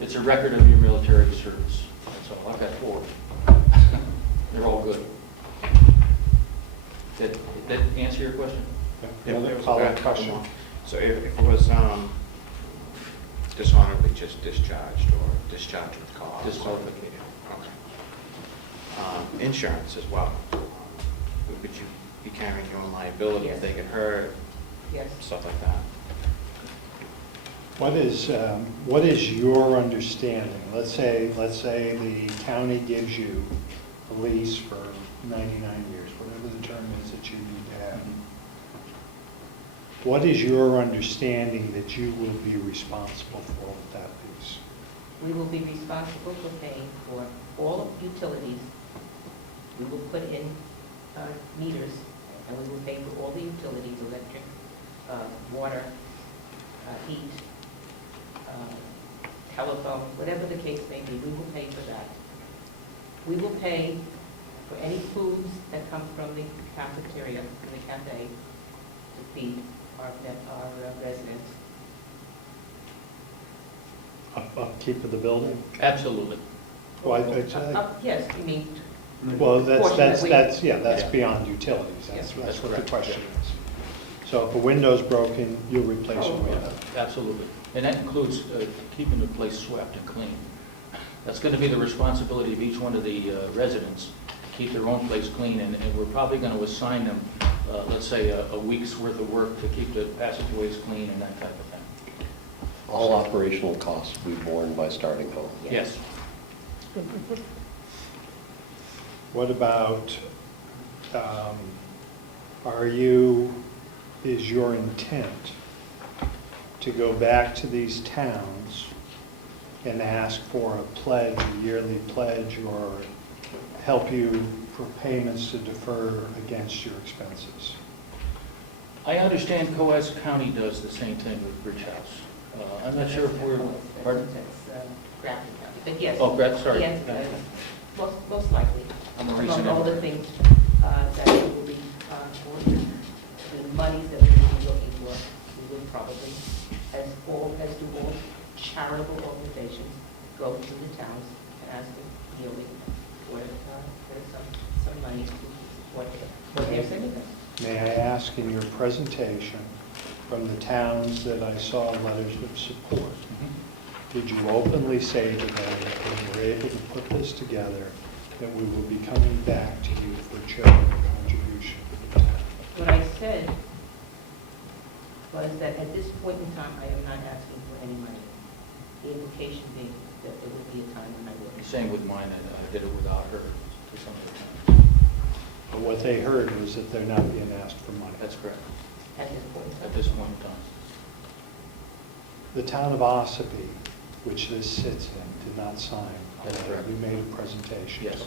It's a record of your military service. That's all. I've got 4. They're all good. Did that answer your question? Yeah, Another there was a follow-up couple question? more. So if it was dishonorably just discharged or discharged with cause? Disqualified. Okay. Insurance as well. Would you be carrying your own liability if they get hurt, Yes. stuff like that? What is your understanding? Let's say the county gives you a lease for 99 years, whatever the term is that you need to have. What is your understanding that you will be responsible for with that lease? We will be responsible for paying for all of utilities. We will put in meters, and we will pay for all the utilities, electric, water, heat, telephone, whatever the case may be, we will pay for that. We will pay for any foods that come from the cafeteria, from the cafe, to feed our residents. Upkeep of the building? Absolutely. Well, Yes, you mean, well, portion that we- that's Yeah. beyond utilities. Yes. That's what the correct, question is. So if a window's broken, you'll replace a window. Absolutely. And that includes keeping the place swept and clean. That's going to be the responsibility of each one of the residents, to keep their own place clean, and we're probably going to assign them let's say, a week's worth of work to keep the passageways clean and that type of thing. All operational costs will be borne by starting home. Yes. What about, is your intent to go back to these towns and ask for a pledge, a yearly pledge, or help you for payments to defer against your expenses? I understand Coeau County does the same thing with Bridge House. I'm not sure if we're, pardon? That's Grafton County, but yes. Oh, sorry. Yes, most likely. I'm a Among recent all the immigrant. things that we will be, the monies that we will be looking for, we will probably, as do all charitable organizations, go to the towns and ask them yearly for some money to support their citizens. May I ask, in your presentation, from the towns that I saw letters of support, did you openly say to them that when we're able to put this together, that we will be coming back to you for charitable contribution to the town? What I said was that at this point in time, I am not asking for any money. The implication being that there would be a time when I will. Same with mine, I did it without her to some extent. But what they heard was that they're not being asked for money. That's correct, At this point in time. at this point in time. The town of Ossipee, which this sits in, did not sign. That's correct. You made a presentation. Yes.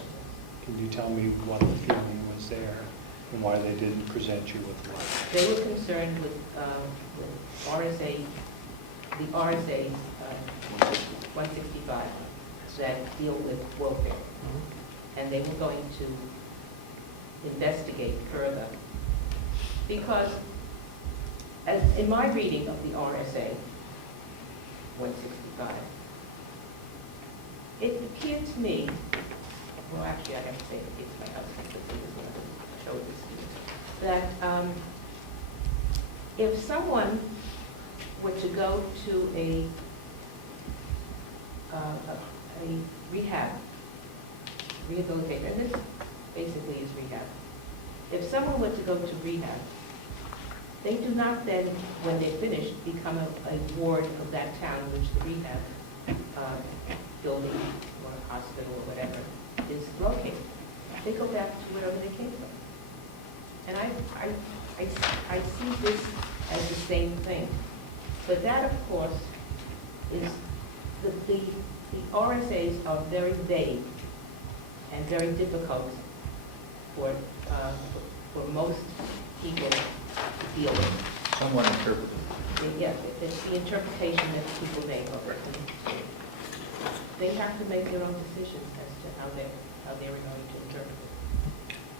Can you tell me what the feeling was there and why they didn't present you with what? They were concerned with RSA, the RSA's 165 that deal with welfare. And they were going to investigate further. Because as in my reading of the RSA 165, it appeared to me, well, actually, I have to say it appeared to my husband, because he was going to show this to me, that if someone were to go to a rehabilitation, and this basically is rehab. If someone were to go to rehab, they do not then, when they're finished, become a ward of that town in which the rehab building or hospital or whatever is located. They go back to wherever they came from. And I see this as the same thing. But that, of course, is the RSAs are very vague and very difficult for most people to deal with. Somewhat interpretive. Yes, it's the interpretation that people make of it. They have to make their own decisions as to how they're going to interpret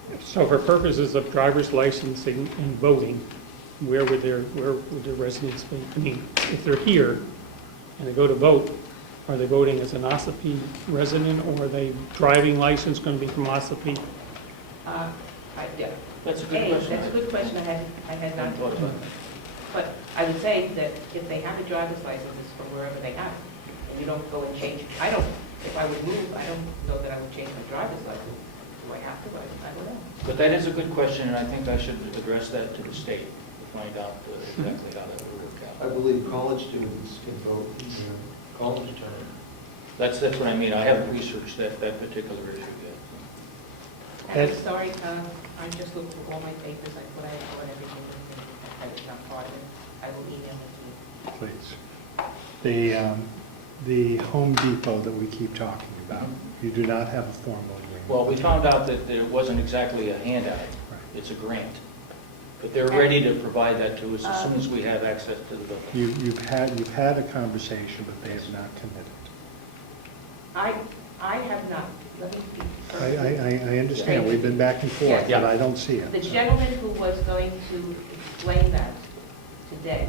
it. So for purposes of driver's licensing and voting, where would their residents be? I mean, if they're here and they go to vote, are they voting as an Ossipee resident, or are they driving license going to be from Ossipee? Yeah. That's a good question. That's a good question. I had not thought about that. But I would say that if they have a driver's license, it's from wherever they have. And you don't go and change. If I would move, I don't know that I would change my driver's license. Do I have to? I don't know. But that is a good question, and I think I should address that to the state to find out exactly how that would work I out. believe college students can vote in their college term. That's what I mean. I haven't researched that particular issue yet. And I'm sorry, I just looked through all my papers. I thought everything was that is not part of it. I will email it to you. Please. The Home Depot that we keep talking about, you do not have a formal agreement. Well, we found out that it wasn't exactly a handout. It's a grant. But they're ready to provide that to us as soon as we have access to the building. You've had a conversation, but they have not committed. I have not. Let me be I understand, we've been back and forth, Yes. but I don't see it. The gentleman who was going to explain that today,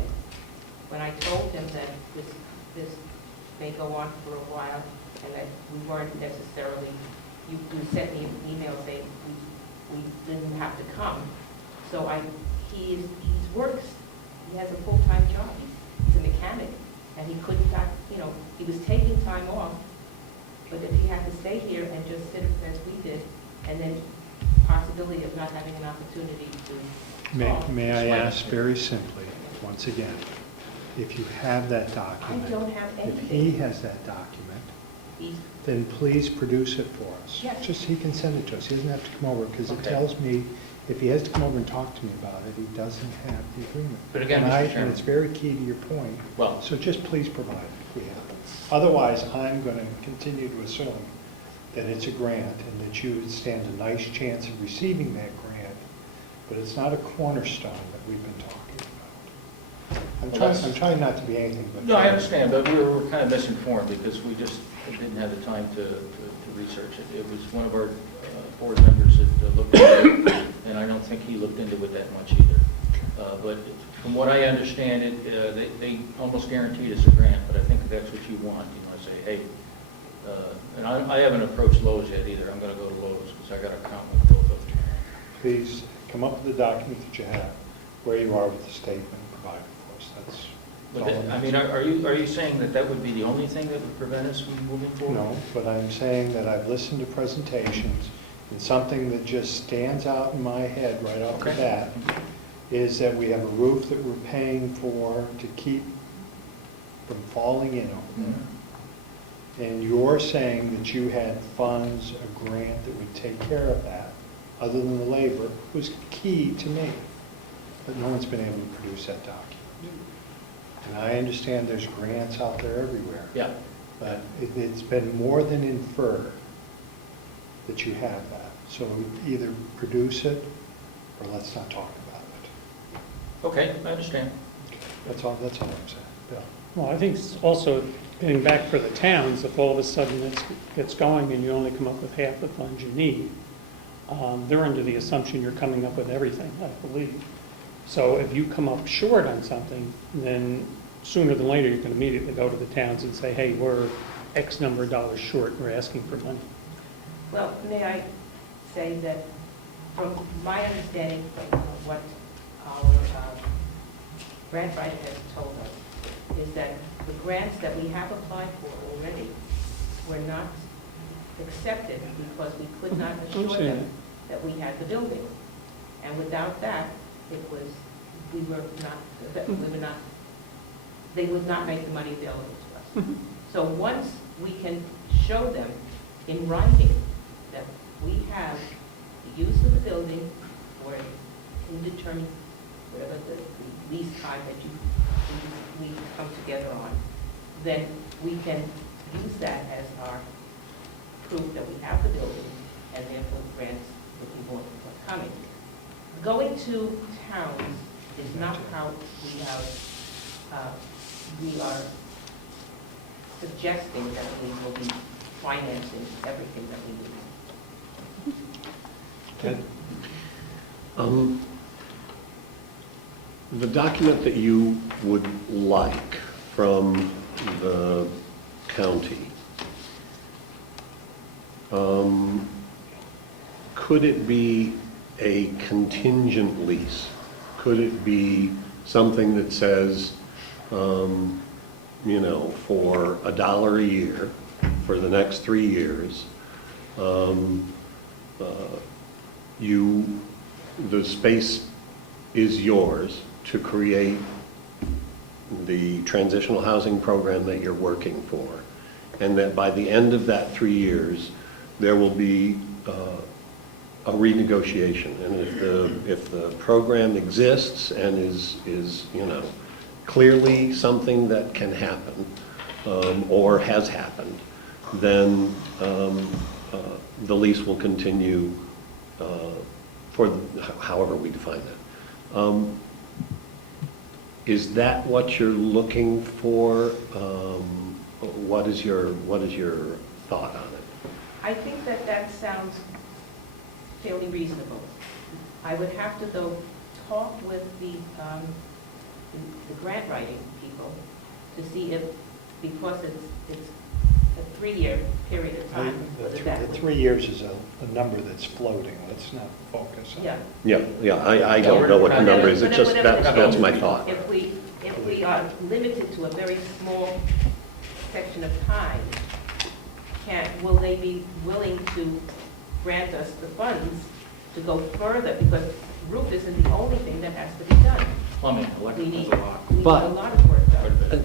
when I told him that this may go on for a while, and that we weren't necessarily, you sent me an email saying we didn't have to come. So he works, he has a full-time job, he's a mechanic, and he couldn't, he was taking time off, but if he had to stay here and just sit as we did, and then possibility of not having an opportunity to May I ask very simply, once again, if you have that I document? don't have If he anything. has that document, He's- then please produce it for us. Yes. Just, he can send it to us, he doesn't have to come over, because it Okay. tells me, if he has to come over and talk to me about it, he doesn't have the agreement. But again, And Mr. I- Chairman- And it's very key to your point, Well, so just please provide it if we have it. Otherwise, I'm going to continue to assume that it's a grant and that you would stand a nice chance of receiving that grant, but it's not a cornerstone that we've been talking about. I'm trying not to be anything but. no, I understand, but we were kind of misinformed because we just didn't have the time to research it. It was one of our board members that looked into it, and I don't think he looked into it that much either. But from what I understand it, they almost guaranteed us a grant, but I think if that's what you want, you want to say, hey, and I haven't approached Lowe's yet either. I'm going to go to Lowe's because I got to count with both of them. Please come up with the document that you have, where you are with the statement, and provide it for us. That's But all that- I I'm mean, asking. are you saying that that would be the only thing that would prevent us from moving forward? No, but I'm saying that I've listened to presentations, and something that just stands out in my head right off the Okay. bat is that we have a roof that we're paying for to keep from falling in over there. And you're saying that you had funds, a grant that would take care of that, other than the labor, was key to me. But no one's been able to produce that document. And I understand there's grants out there everywhere. Yeah. But it's been more than inferred that you have that. So either produce it, or let's not talk about it. Okay, I understand. That's all I'm saying, Bill. Well, I think it's also getting back for the towns, if all of a sudden it gets going and you only come up with half the funds you need, they're under the assumption you're coming up with everything, I believe. So if you come up short on something, then sooner than later, you can immediately go to the towns and say, hey, we're X number of dollars short, we're asking for money. Well, may I say that from my understanding of what our grant writer has told us, is that the grants that we have applied for already were not accepted because we could not assure them that we had the building. And without that, they would not make the money available to us. So once we can show them in writing that we have the use of the building for indeterminate, whatever the lease time that we come together on, then we can use that as our proof that we have the building, and therefore grants will be more forthcoming. Going to towns is not how we are suggesting that we will be financing everything that we need. Ted? The document that you would like from the county, could it be a contingent lease? Could it be something that says, for $1 a year for the next 3 years, the space is yours to create the transitional housing program that you're working for, and that by the end of that 3 years, there will be a renegotiation, and if the program exists and is clearly something that can happen or has happened, then the lease will continue for however we define that. Is that what you're looking for? What is your thought on it? I think that sounds fairly reasonable. I would have to, though, talk with the grant writing people to see if, because it's a 3-year period of time, whether that The would... 3 years is a number that's floating. Let's not focus on it. Yeah. Yeah, I don't know what the number is, it's just, that's my thought. If we are limited to a very small section of time, will they be willing to grant us the funds to go further? Because roof isn't the only thing that has to be done. Plumbing, We electrical, need, a lot. we need a But- lot of work done. Quite a bit.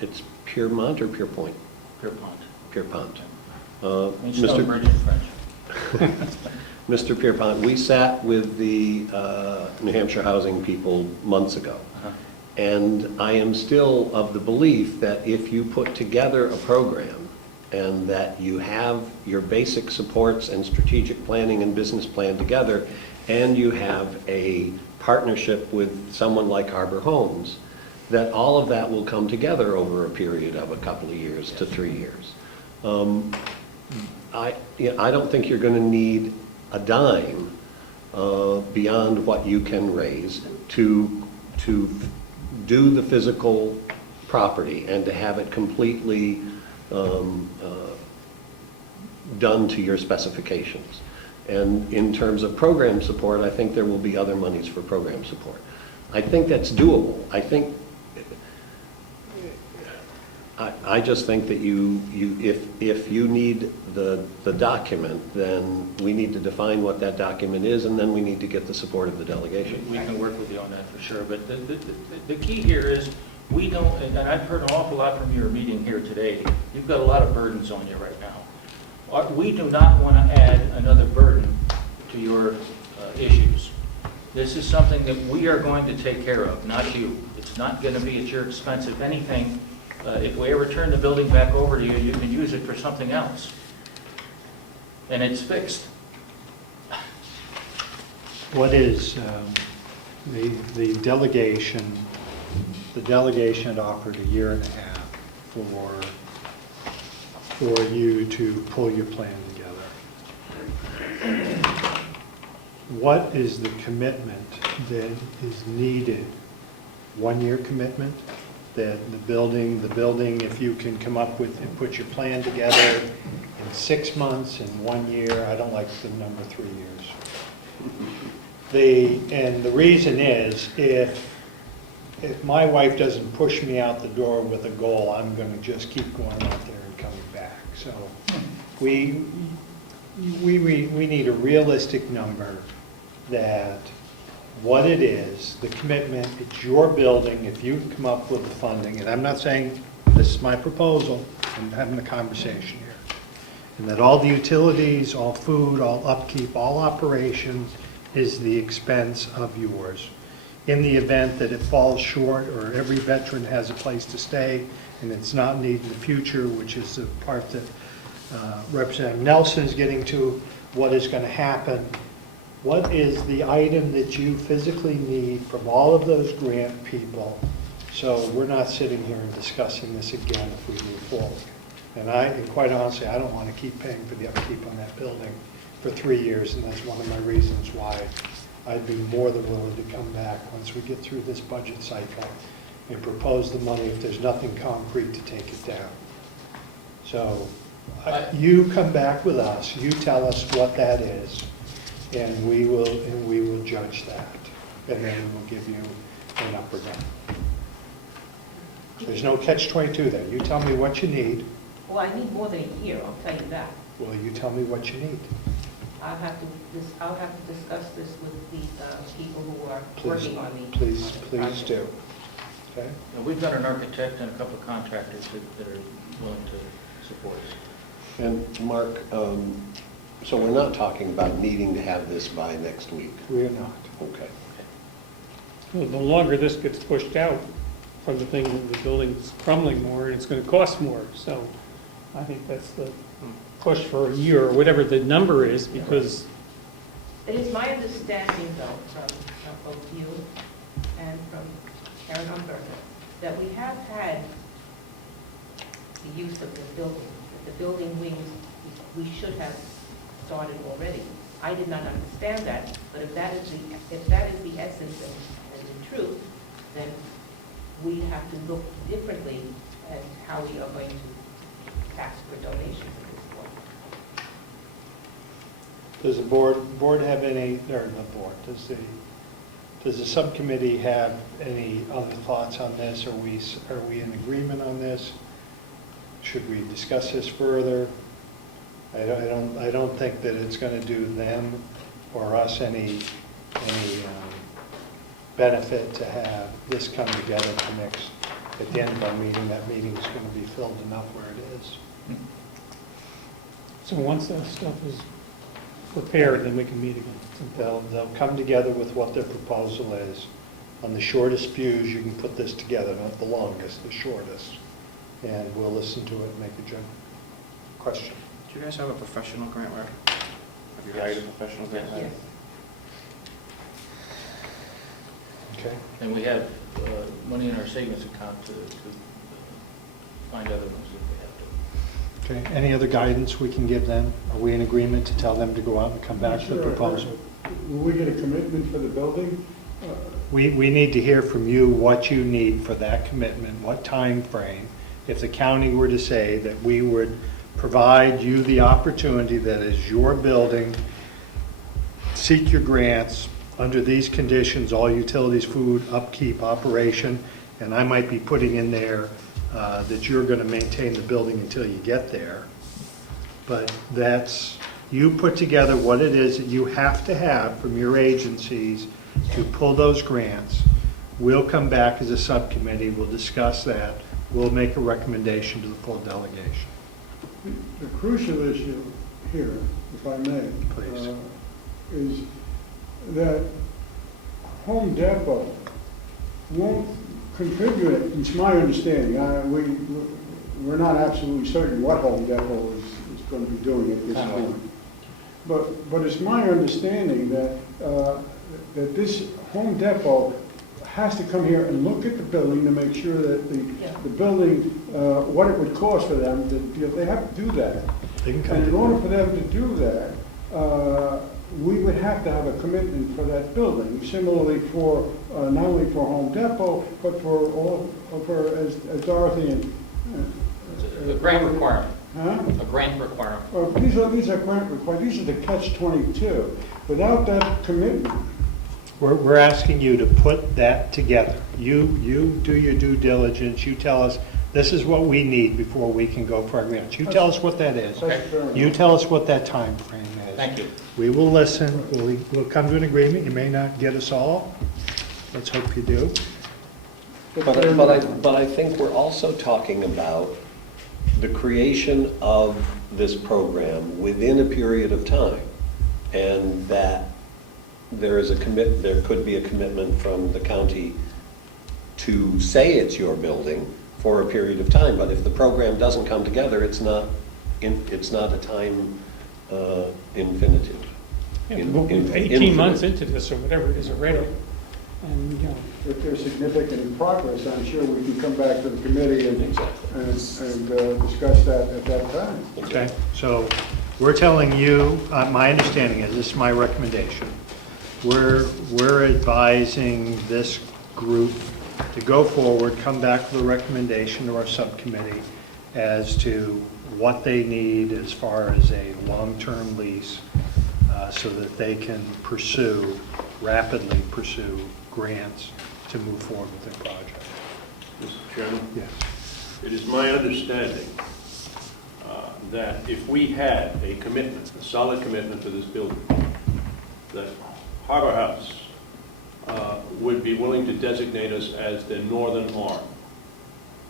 It's Piermont or Pierpoint? Pierpont. Pierpont. I mean, Stonebridge in French. Mr. Pierpont, we sat with the New Hampshire housing people months ago. Uh-huh. And I am still of the belief that if you put together a program and that you have your basic supports and strategic planning and business plan together, and you have a partnership with someone like Harbor Homes, that all of that will come together over a period of a couple of years to 3 years. I don't think you're going to need a dime beyond what you can raise to do the physical property and to have it completely done to your specifications. And in terms of program support, I think there will be other monies for program support. I think that's doable. I just think that if you need the document, then we need to define what that document is, and then we need to get the support of the delegation. We can work with you on that for sure, but the key here is, we don't, and I've heard an awful lot from your meeting here today, you've got a lot of burdens on you right now. We do not want to add another burden to your issues. This is something that we are going to take care of, not you. It's not going to be at your expense. If anything, if we ever turn the building back over to you, you can use it for something else. And it's fixed. What is the delegation? The delegation had offered a year and a half for you to pull your plan together. What is the commitment that is needed? 1 year commitment? That the building, if you can come up with and put your plan together in 6 months, in 1 year, I don't like the number 3 years. And the reason is, if my wife doesn't push me out the door with a goal, I'm going to just keep going out there and coming back. So we need a realistic number, that what it is, the commitment, it's your building, if you come up with the funding, and I'm not saying this is my proposal, I'm having a conversation here, and that all the utilities, all food, all upkeep, all operations is the expense of yours. In the event that it falls short, or every veteran has a place to stay and it's not needed in the future, which is the part that Representative Nelson's getting to, what is going to happen. What is the item that you physically need from all of those grant people, so we're not sitting here and discussing this again if we move forward? And quite honestly, I don't want to keep paying for the upkeep on that building for 3 years, and that's one of my reasons why I'd be more than willing to come back once we get through this budget cycle and propose the money if there's nothing concrete to take it down. So you come back with us, you tell us what that is, and we will judge that, and then we'll give you an up or down. There's no catch-22 there. You tell me what you need. Well, I need more than a year, I'll tell you that. Well, you tell me what you need. I'll have to discuss this with the people who are Please, working on the. please do. Okay? Now, we've got an architect and a couple of contractors that are willing to support us. And Mark, so we're not talking about needing to have this by next week? We are not. Okay. Well, the longer this gets pushed out from the thing that the building's crumbling more, and it's going to cost more. So I think that's the push for a year, or whatever the number is, because It is my understanding, though, from both you and from Karen Umberger, that we have had the use of the building. The building wings, we should have started already. I did not understand that, but if that is the essence and the truth, then we have to look differently at how we are going to ask for donations at this point. Does the board have any, or the board, does the subcommittee have any other thoughts on this? Are we in agreement on this? Should we discuss this further? I don't think that it's going to do them or us any benefit to have this come together to mix. At the end of our meeting, that meeting is going to be filled enough where it is. So once that stuff is prepared, then we can meet again. They'll come together with what their proposal is. On the shortest fuse, you can put this together, not the longest, the shortest. And we'll listen to it and make a judgment. Question? Do you guys have a professional grant writer? Have you hired a professional grant writer? Yes. Okay. And we have money in our savings account to find other ones if we have to. Okay, any other guidance we can give them? Are we in agreement to tell them to go out and come back to the proposal? Will we get a commitment for the building? We need to hear from you what you need for that commitment, what time frame. If the county were to say that we would provide you the opportunity that is your building, seek your grants, under these conditions, all utilities, food, upkeep, operation, and I might be putting in there that you're going to maintain the building until you get there. But that's, you put together what it is that you have to have from your agencies to pull those grants. We'll come back as a subcommittee, we'll discuss that, we'll make a recommendation to the full delegation. The crucial issue here, if I may, Please. Is that Home Depot won't contribute, it's my understanding, we're not absolutely certain what Home Depot is going to be doing at this point. But it's my understanding that that this Home Depot has to come here and look at the building to make sure that the building, what it would cost for them, they have to do that. And in order for them to do that, we would have to have a commitment for that building. Similarly for, not only for Home Depot, but as Dorothy and... A grant requirement. Huh? A grant requirement. These are grant requirements, these are the catch-22. Without that commitment... We're asking you to put that together. You do your due diligence, you tell us, this is what we need before we can go for our grants. You tell us what that is. Okay. You tell us what that time frame is. Thank you. We will listen, we'll come to an agreement. You may not get us all. Let's hope you do. But I think we're also talking about the creation of this program within a period of time, and that there could be a commitment from the county to say it's your building for a period of time. But if the program doesn't come together, it's not a time infinitive. Yeah, we're 18 months into this or whatever it is already. And, you know, If there's significant progress, I'm sure we can come back to the committee and discuss that at that time. Okay, so we're telling you, my understanding is, this is my recommendation, we're advising this group to go forward, come back with a recommendation to our subcommittee as to what they need as far as a long-term lease so that they can rapidly pursue grants to move forward with their project. Mr. Chairman? Yes. It is my understanding that if we had a commitment, a solid commitment to this building, that Harbor House would be willing to designate us as the northern arm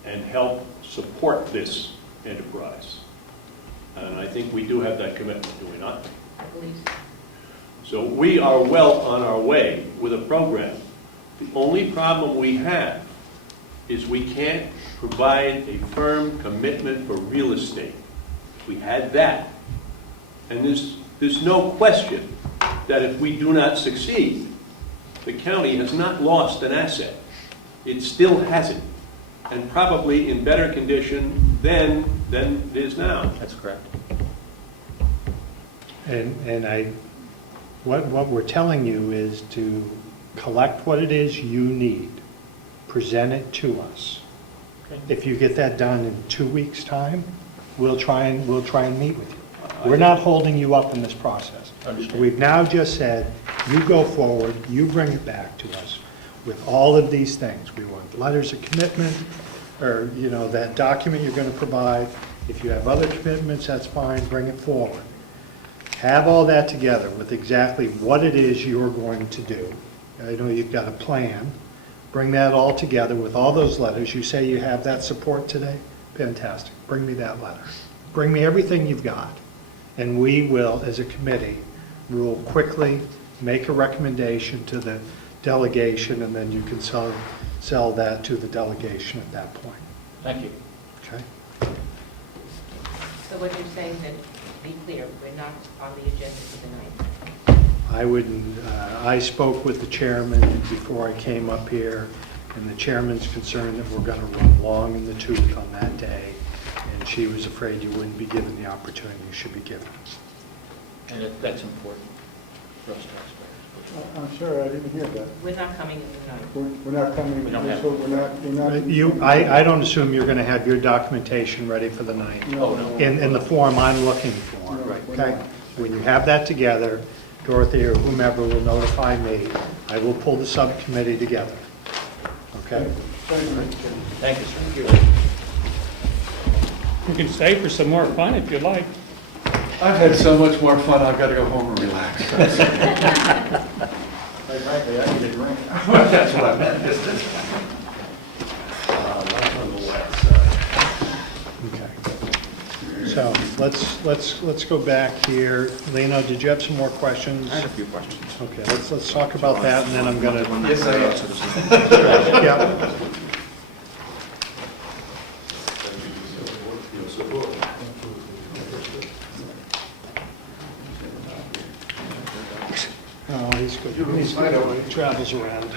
and help support this enterprise. And I think we do have that commitment, do we not? I believe so. So we are well on our way with a program. The only problem we have is we can't provide a firm commitment for real estate. We had that. And there's no question that if we do not succeed, the county has not lost an asset. It still has it, and probably in better condition than it is now. That's correct. And what we're telling you is to collect what it is you need, present it to us. Okay. If you get that done in 2 weeks' time, we'll try and meet with you. We're not holding you up in this process. Understand. We've now just said, you go forward, you bring it back to us with all of these things. We want letters of commitment, or that document you're going to provide, If you have other commitments, that's fine, bring it forward. Have all that together with exactly what it is you're going to do. I know you've got a plan. Bring that all together with all those letters. You say you have that support today? Fantastic. Bring me that letter. Bring me everything you've got. And we will, as a committee, we will quickly make a recommendation to the delegation, and then you can sell that to the delegation at that point. Thank you. Okay? So what you're saying, that, be clear, we're not on the agenda for the 9th. I wouldn't, I spoke with the chairman before I came up here, and the chairman's concerned that we're gonna run long in the tooth on that day, and she was afraid you wouldn't be given the opportunity you should be given. And that's important for us taxpayers. I'm sorry, I didn't hear that. We're not coming in the 9th. We're not coming, We don't have- so we're not. I don't assume you're gonna have your documentation ready for the 9th, Oh, no. in the form I'm looking for. No, we're Okay? not. When you have that together, Dorothy or whomever will notify me. I will pull the subcommittee together. Okay? Thank you, sir. You can stay for some more fun if you like. I've had so much more fun, I've got to go home and relax. Frankly, I need a drink. That's what I meant. That's on the west side. Okay. So let's go back here. Lino, did you have some more questions? I had a few questions. Okay, let's talk about that, and then I'm gonna. Yes, I am. Yeah. Oh, he's good. He's good. He travels around.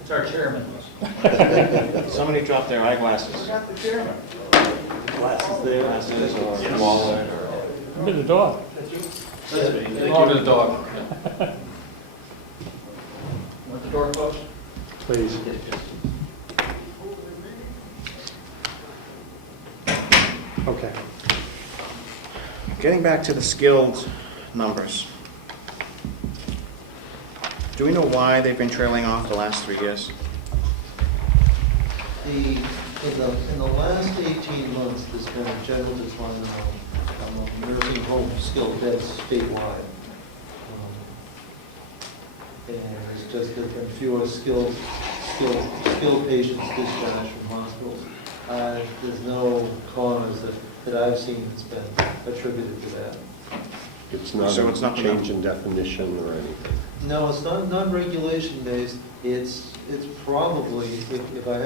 It's our chairman. Somebody dropped their eyeglasses. Got the chairman. Glasses there. Glasses or wallet or... Look at the dog. Oh, the dog. Want the door closed? Please. Okay. Getting back to the skilled numbers. Do we know why they've been trailing off the last 3 years? In the last 18 months, there's been a general decline of nursing home skilled beds statewide. And there's been fewer skilled patients discharged from hospitals. There's no cause that I've seen that's been attributed to that. It's not So it's not a change in definition or anything. No, it's not regulation based. It's probably, if I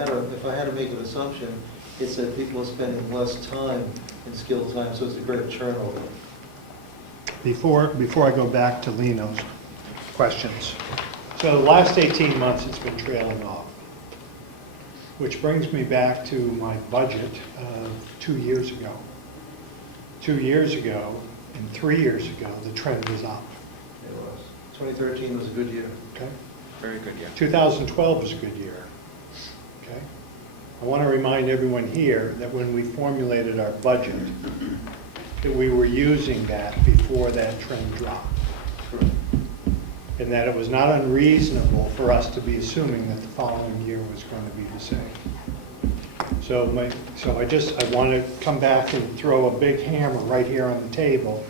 had to make an assumption, it's that people are spending less time in skilled time, so it's a greater turnover. Before I go back to Lino's questions. So the last 18 months, it's been trailing off, which brings me back to my budget of 2 years ago. 2 years ago and 3 years ago, the trend was up. It was. 2013 was a good year. Okay? Very good, yeah. 2012 was a good year. Okay? I want to remind everyone here that when we formulated our budget, that we were using that before that trend dropped. And that it was not unreasonable for us to be assuming that the following year was going to be the same. So I want to come back and throw a big hammer right here on the table,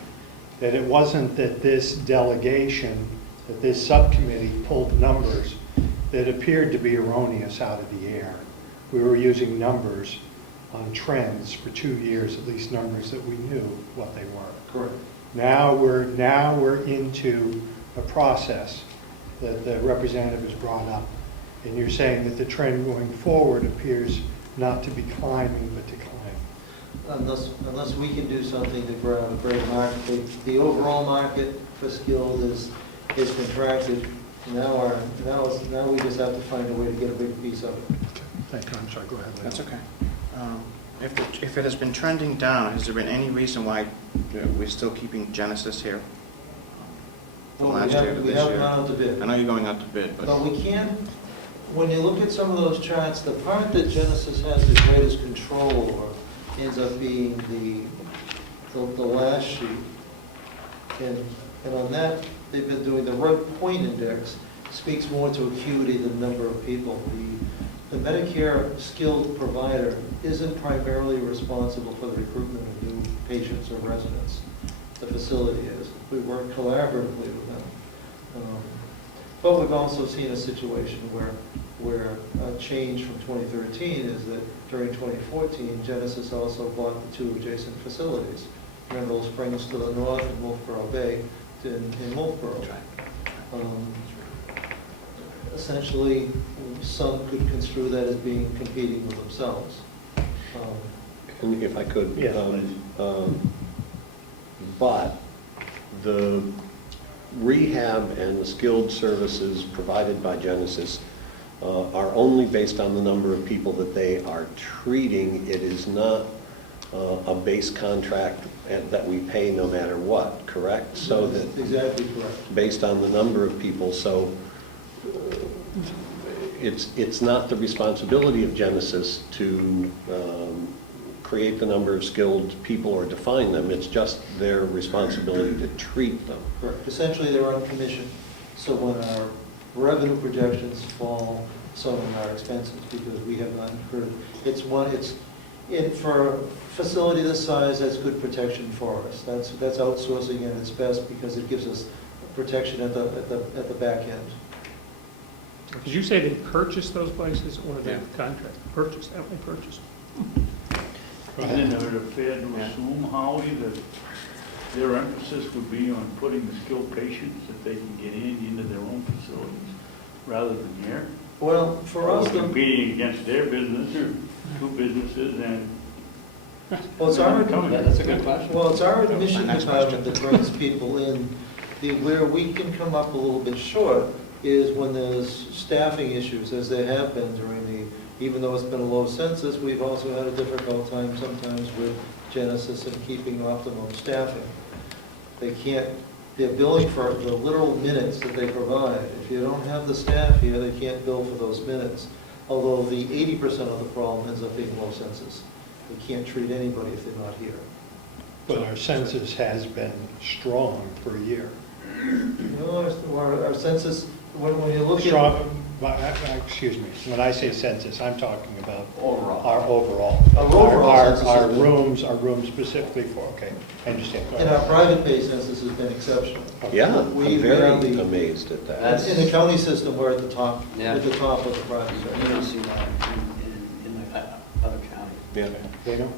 that it wasn't that this delegation, that this subcommittee pulled numbers that appeared to be erroneous out of the air. We were using numbers on trends for 2 years, at least numbers that we knew what they were. Correct. Now we're into a process that the representative has brought up, and you're saying that the trend going forward appears not to be climbing but declining. Unless we can do something to grab a great market. The overall market for skilled is contracted. Now we just have to find a way to get a big piece of it. Thank you. I'm sorry. Go ahead. Leo. That's okay. If it has been trending down, has there been any reason why we're still keeping Genesis here? From Well, last year to we this haven't year? gone out to bid. I know you're going out to bid, but... But we can't, when you look at some of those charts, the part that Genesis has the greatest control over ends up being the last sheet. And on that, they've been doing, the red point index speaks more to acuity than number of people. the Medicare skilled provider isn't primarily responsible for the recruitment of new patients or residents. The facility is. We work collaboratively with them. But we've also seen a situation where a change from 2013 is that during 2014, Genesis also bought the 2 adjacent facilities, Randall Springs to the north and Wolfboro Bay in Wolfboro. Essentially, some could construe that as being competing with themselves. And if I could, Yes, but the rehab and the skilled services provided by Genesis are only based on the number of people that they are treating. It is not a base contract that we pay no matter what, correct? So that Exactly correct. based on the number of people, so it's not the responsibility of Genesis to create the number of skilled people or define them. It's just their responsibility to treat them. Correct. Essentially, they're on commission. So when our revenue projections fall, so on our expenses, because we have not incurred. For a facility this size, that's good protection for us. That's outsourcing at its best because it gives us protection at the back end. Did you say they purchased those places or they Yeah. contract? Purchased, that they purchased. Isn't it fair to assume, Howie, that their emphasis would be on putting the skilled patients that they can get into their own facilities rather than here? Well, for us, Or competing against their business, or 2 businesses, and well, it's our That's a good question. Well, it's our admission Next department that brings people in. Where we can come up a little bit short is when there's staffing issues, as there have been even though it's been a low census, we've also had a difficult time sometimes with Genesis and keeping optimum staffing. They're billing for the literal minutes that they provide. If you don't have the staff here, they can't bill for those minutes. Although the 80% of the problem ends up being low census. They can't treat anybody if they're not here. But our census has been strong for a year. Our census, when you look at... Strong, excuse me, when I say census, I'm talking about our overall. Our overall census Our has been- rooms specifically for, okay, I understand. Go And ahead. our private pay census has been exceptional. Yeah, I'm We very are the- amazed at that. In the county system, we're at the top, Yeah. at the top of the private You sector. don't see that in the other counties. Yeah. They know?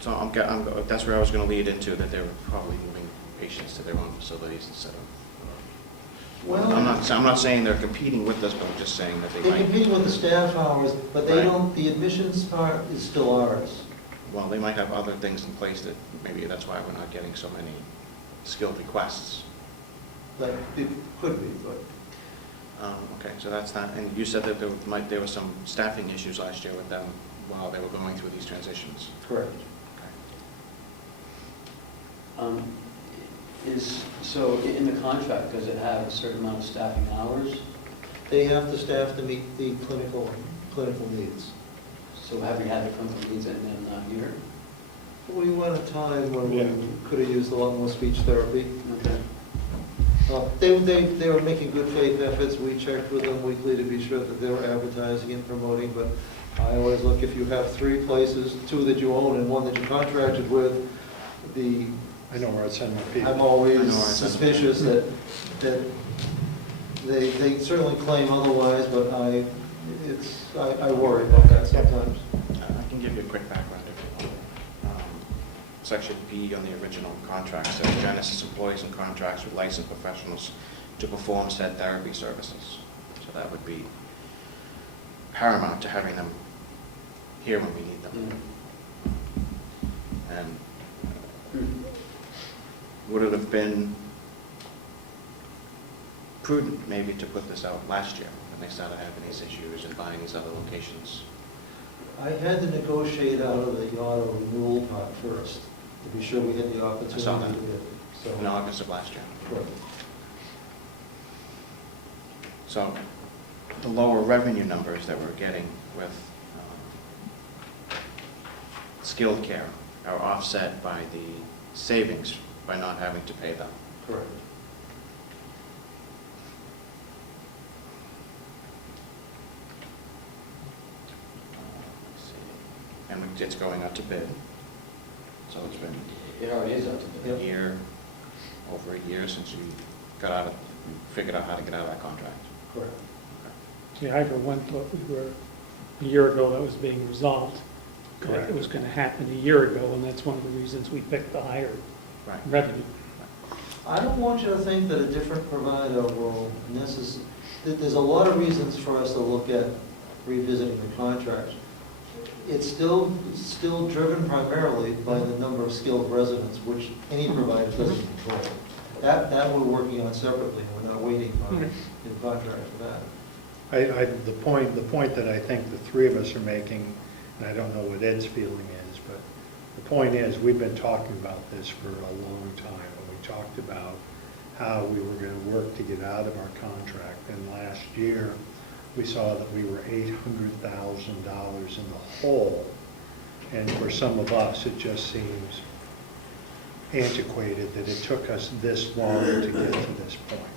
So that's where I was going to lead into, that they're probably moving patients to their own facilities instead of. Well, I'm not saying they're competing with us, but I'm just saying that they they might. compete with the staff hours, but they Right. don't, the admissions part is still ours. Well, they might have other things in place that maybe that's why we're not getting so many skilled requests. Like, it could be, but Okay, so that's not, and you said that there were some staffing issues last year with them while they were going through these transitions. correct. Okay. So in the contract, does it have a certain amount of staffing hours? They have to staff to meet the clinical needs. So have we had the clinical needs and then not here? We went a time when we Yeah. could have used a lot more speech therapy. Okay. They were making good faith efforts. We checked with them weekly to be sure that they were advertising and promoting, but I always look, if you have 3 places, 2 that you own and 1 that you contracted with, I know where I'd send my people. I'm I know always where I'd send suspicious that they certainly claim otherwise, but I worry about that sometimes. I can give you a quick background if you want. Section B on the original contract says Genesis employs and contracts with licensed professionals to perform said therapy services. So that would be paramount to having them here when we need them. And would it have been prudent maybe to put this out last year when they started having these issues and buying these other locations? I had to negotiate out of the auto renewal part first, to be sure we had the opportunity I saw that. to bid. So, In August of last year. correct. So the lower revenue numbers that we're getting with skilled care are offset by the savings by not having to pay them. Correct. it's going out to bid. So it's been It already is up to a year, over a year since we figured out how to get out of that contract. Correct. See, I for one thought we were, a year ago, that was being resolved. That Correct. it was going to happen a year ago, and that's one of the reasons we picked the higher Right. revenue. I don't want you to think that a different provider will, there's a lot of reasons for us to look at revisiting the contract. It's still driven primarily by the number of skilled residents, which any provider doesn't control. That we're working on separately, we're not waiting on the contract for that. The point that I think the three of us are making, and I don't know what Ed's feeling is, but the point is, we've been talking about this for a long time. And we talked about how we were going to work to get out of our contract. And last year, we saw that we were $800,000 in the hole. And for some of us, it just seems antiquated that it took us this long to get to this point.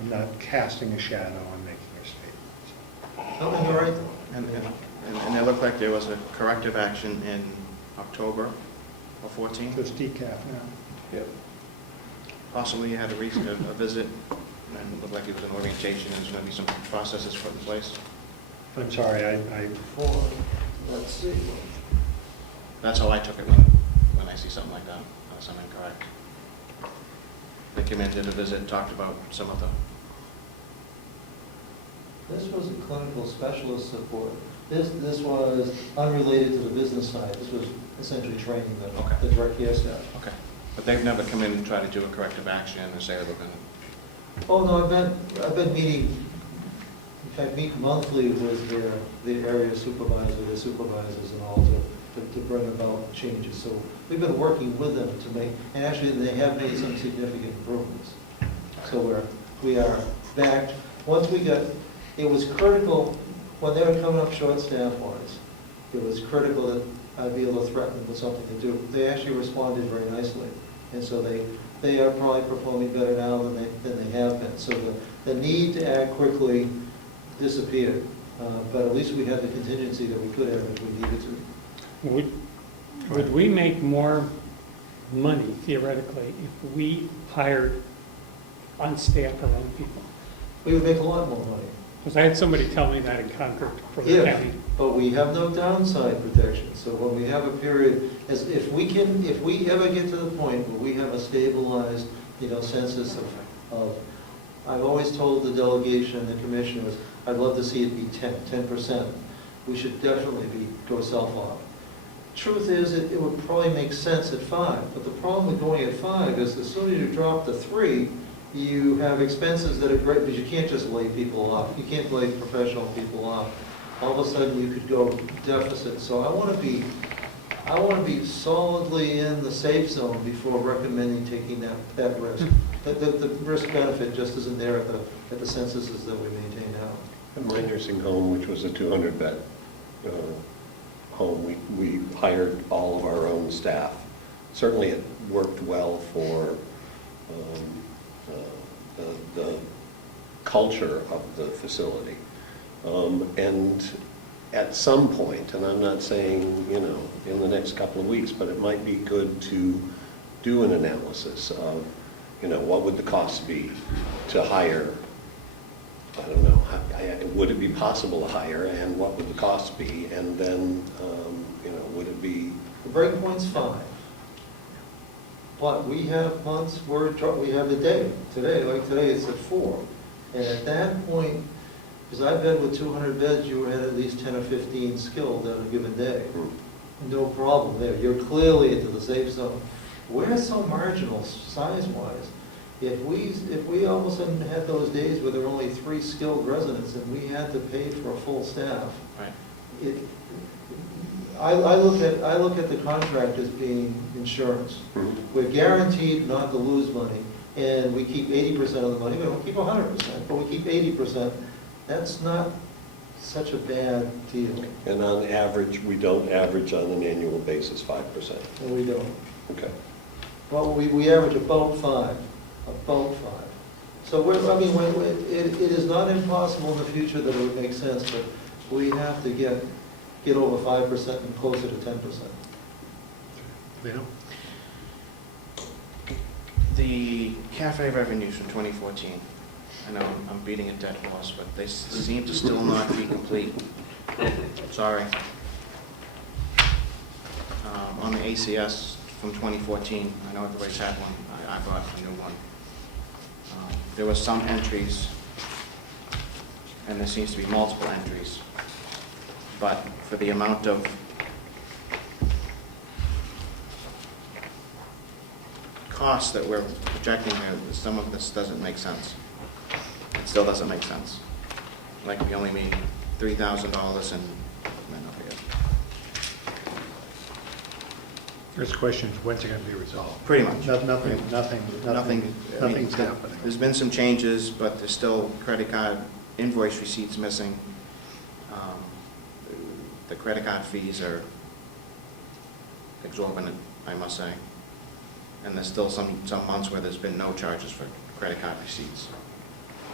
I'm not casting a shadow, I'm making a statement. No, you're right. And it looked like there was a corrective action in October of 14. Just decaf now. Yep. Possibly you had a visit, and it looked like it was an orientation, and there's going to be some processes put in place. I'm sorry, Let's see. That's how I took it when I see something like that, unless I'm incorrect. They came in, did a visit, talked about some of the... This was a clinical specialist support. This was unrelated to the business side. This was essentially training the direct care staff. Okay. But they've never come in and tried to do a corrective action and say they're going to... Oh, no, I've been meeting, in fact, meet monthly with the area supervisor, the supervisors and all to bring about changes. So we've been working with them to make, and actually they have made some significant improvements. So we are back. Once we got, it was critical, when they were coming up short staff-wise, it was critical that I'd be able to threaten them with something to do. They actually responded very nicely. And so they are probably performing better now than they have been. So the need to act quickly disappeared. But at least we had the contingency that we could have if we needed to. Would we make more money theoretically if we hired on staff our own people? We would make a lot more money. Because I had somebody tell me that in Concord for the county. But we have no downside protection. So when we have a period, if we ever get to the point where we have a stabilized, census of, I've always told the delegation and the commissioners, I'd love to see it be 10%. We should definitely go self-op. Truth is, it would probably make sense at 5, but the problem with going at 5 is as soon as you drop to 3, you have expenses that are great, because you can't just lay people off. You can't lay professional people off. All of a sudden, you could go deficit. So I want to be solidly in the safe zone before recommending taking that risk. The risk benefit just isn't there at the censuses that we maintain now. In my nursing home, which was a 200-bed home, we hired all of our own staff. Certainly it worked well for the culture of the facility. And at some point, and I'm not saying, in the next couple of weeks, but it might be good to do an analysis of, what would the cost be to hire, I don't know, would it be possible to hire, and what would the cost be, and then, would it be... The break point's 5. But we have months where we have a day, like today it's at 4. And at that point, because I've been with 200 beds, you had at least 10 or 15 skilled on a given day. No problem there. You're clearly into the safe zone. We're so marginal size-wise. If we all of a sudden had those days where there were only 3 skilled residents and we had to pay for a full staff, Right. I look at the contract as being insurance. We're guaranteed not to lose money, and we keep 80% of the money. We don't keep 100%, but we keep 80%. That's not such a bad deal. And on average, we don't average on an annual basis 5%. No, we don't. Okay. Well, we average about 5. About 5. So it is not impossible in the future that it would make sense, but we have to get get over 5% and closer to 10%. Leo? The cafe revenues from 2014, I know I'm beating a dead horse, but they seem to still not be complete. Sorry. On the ACS from 2014, I know everybody's had one, I brought a new one. There were some entries, and there seems to be multiple entries, but for the amount of costs that we're projecting there, some of this doesn't make sense. It still doesn't make sense. Like we only made $3,000 and First question is, when's it going to be resolved? pretty much. Nothing's I mean, happening. There's been some changes, but there's still credit card invoice receipts missing. The credit card fees are exorbitant, I must say. And there's still some months where there's been no charges for credit card receipts.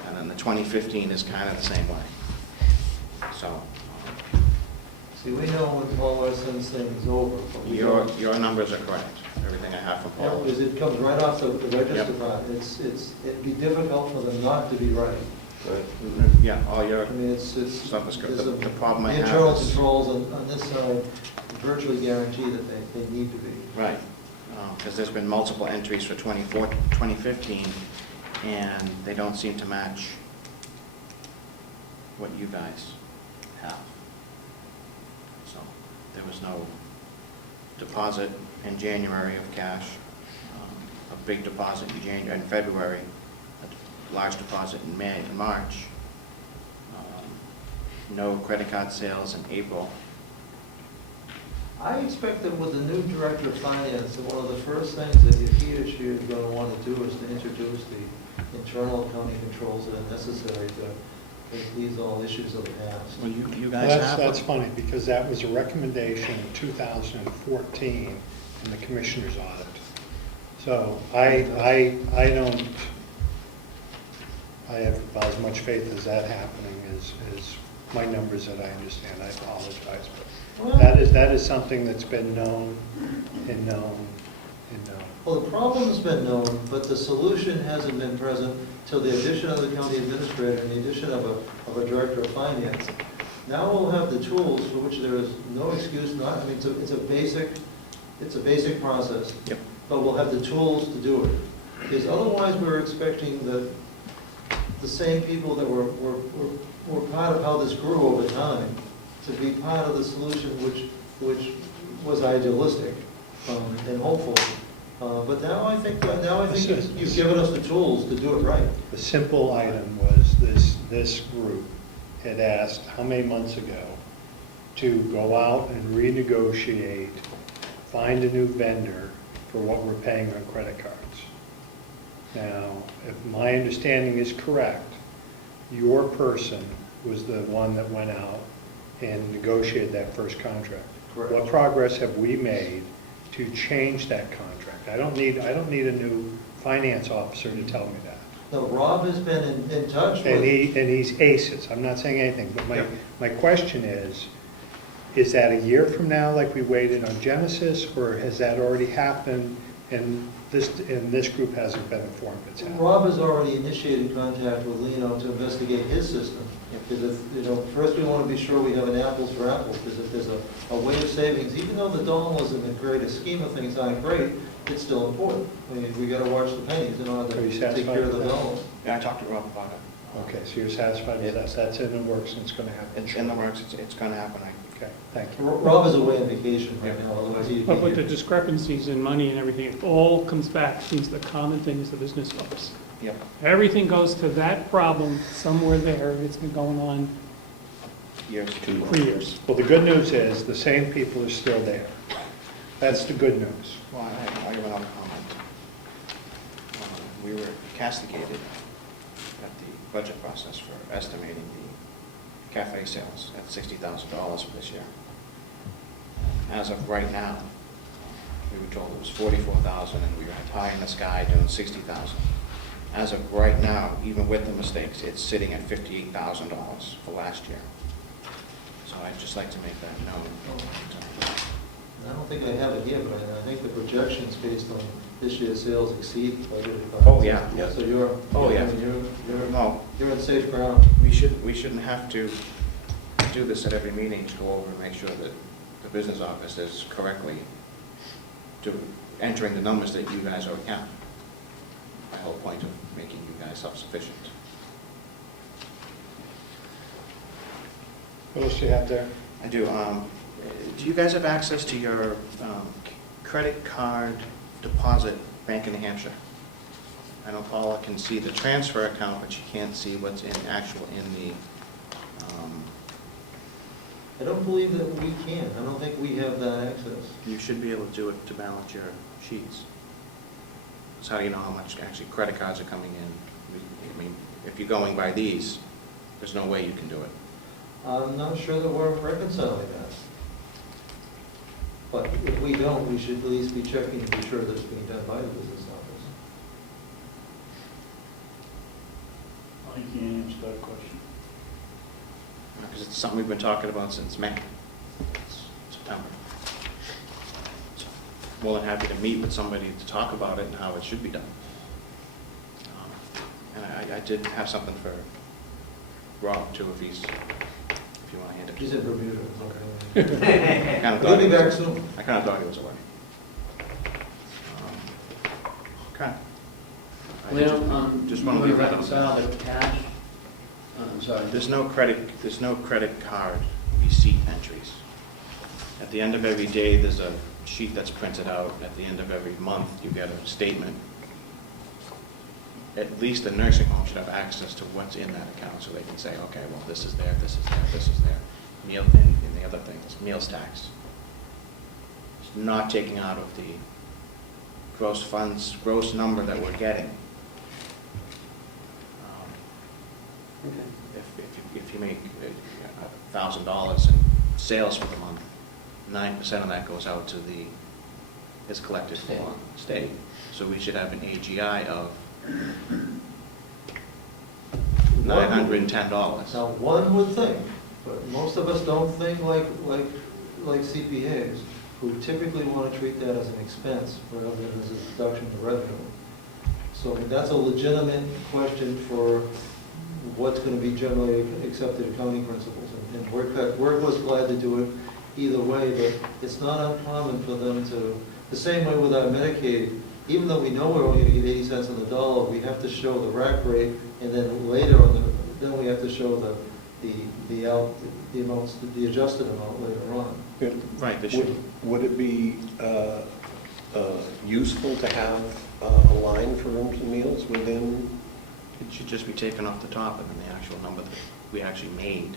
And then the 2015 is kind of the same way. So, See, we know when Paul sends things over. But we your don't. numbers are correct, everything I have from Yeah, Paul. because it comes right off the register Yep. file. It'd be difficult for them not to be right. Yeah, all your I mean, it's, stuff is good. there's The problem I the have internal is... controls on this side virtually guarantee that they need to be. Right, because there's been multiple entries for 2015, and they don't seem to match what you guys have. So, there was no deposit in January of cash, a big deposit in February, a large deposit in May and March, no credit card sales in April. I expect that with the new director of finance, that one of the first things that he or she is going to want to do is to introduce the internal accounting controls that are necessary to make these all issues of the past. Well, you Well, guys have... that's funny, because that was a recommendation in 2014 in the commissioner's audit. So I have about as much faith as that happening as my numbers that I understand. I apologize, but that is something that's been known and known and known. Well, the problem's been known, but the solution hasn't been present till the addition of the county administrator and the addition of a director of finance. Now we'll have the tools for which there is no excuse not, I mean, it's a basic process. Yep. But we'll have the tools to do it. Because otherwise we're expecting the same people that were part of how this grew over time to be part of the solution which was idealistic and hopeful. But now I think you've given us the tools to do it right. The simple item was this group had asked how many months ago to go out and renegotiate, find a new vendor for what we're paying on credit cards. Now, if my understanding is correct, your person was the one that went out and negotiated that first contract. Correct. What progress have we made to change that contract? I don't need a new finance officer to tell me that. No, Rob has been in touch And with... he's aces. I'm not saying anything, but my question is that a year from now, like we waited on Genesis, or has that already happened and this group hasn't been informed it's happened? Rob has already initiated contact with Lino to investigate his system. Because first we want to be sure we have an apples for apples, because if there's a way of savings, even though the dollars in the greater scheme of things aren't great, it's still important. I mean, we got to watch the pennies in order Are you to take satisfied care of with the that? dollars. Yeah, I talked to Rob about it. Okay, so you're satisfied with that? That's in the works and it's going to happen? It's in the works, it's going to happen. Okay, thank you. Rob is away on vacation right now, otherwise he'd be But with the here. discrepancies in money and everything, it all comes back, seems the common thing is the business folks. Yep. Everything goes to that problem somewhere there. It's been going on Years. for years. Well, the good news is the same people are still there. That's the good news. Well, I have another comment. We were castigated at the budget process for estimating the cafe sales at $60,000 for this year. As of right now, we were told it was 44,000 and we were high in the sky doing 60,000. As of right now, even with the mistakes, it's sitting at $58,000 for last year. So So I'd just like to make that known. I don't think I have it here, but I think the projections based on this year's sales exceed budgeted. Oh, yeah. So you're, Oh, yeah. I mean, No, you're in safe ground. we shouldn't have to do this at every meeting to go over and make sure that the business office is correctly entering the numbers that you guys already have. My whole point of making you guys self-sufficient. What else do you have there? I do. Do you guys have access to your credit card deposit bank in New Hampshire? I know Paula can see the transfer account, but she can't see what's in the. I don't believe that we can. I don't think we have that access. You should be able to do it to balance your sheets. So how do you know how much actually credit cards are coming in? I mean, if you're going by these, there's no way you can do it. I'm not sure that we're reconciling that. But if we don't, we should at least be checking to be sure that it's being done by the business office. I can't answer that question. Because it's something we've been talking about since May, September. So, more than happy to meet with somebody to talk about it and how it should be done. And I did have something for Rob too, if you want to hand it. He's in Bermuda. I kind of He'll thought be back soon. I kind of thought he was away. Okay. Leo, Just you want want to to leave that. reconcile the cash? I'm sorry. There's no credit card receipt entries. At the end of every day, there's a sheet that's printed out. At the end of every month, you get a statement. At least the nursing home should have access to what's in that account, so they can say, okay, well, this is there, this is there, this is there. Meal, and the other thing is meals tax. It's not taking out of the gross number that we're getting. If you make $1,000 in sales for the month, 9% of that goes out to is collected for state. So we should have an AGI of $910. Now, one would think, but most of us don't think like CPAs, who typically want to treat that as an expense rather than as a deduction to revenue. So I mean, that's a legitimate question for what's going to be generally accepted accounting principles. And we're glad to do it either way, but it's not uncommon for them to, the same way with our Medicaid, even though we know we're only going to get 80 cents on the dollar, we have to show the rack rate, and then later then we have to show the amounts, the adjusted amount later on. Right. Would it be useful to have a line for rooms and meals within? It should just be taken off the top, and then the actual number that we actually made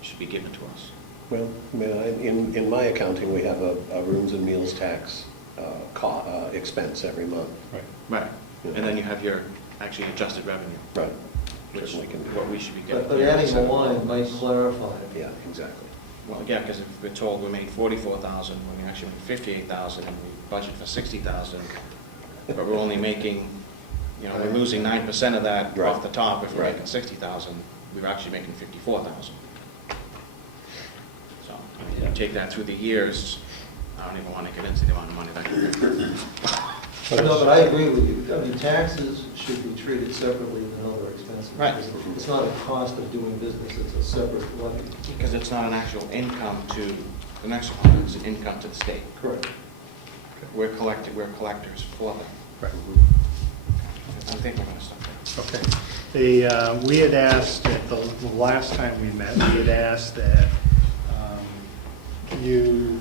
should be given to us. Well, in my accounting, we have a rooms and meals tax expense every month. Right. And then you have your actually adjusted revenue. Right. Which we can do. what we should be getting. But adding a line might clarify it. Yeah, exactly. Well, yeah, because if we're told we made 44,000, when we actually made 58,000, and we budget for 60,000, but we're only making, we're losing 9% of that off the top. If we're making 60,000, we're actually making 54,000. So, you take that through the years, I don't even want to get into the amount of money that could be. No, but I agree with you. I mean, taxes should be treated separately than other expenses. Right. It's not a cost of doing business, it's a separate levy. Because it's not an actual income to the next one, it's an income to the state. Correct. We're collectors for them. Right. I think we're going to stop there. Okay. We had asked, at the last time we met, we had asked that you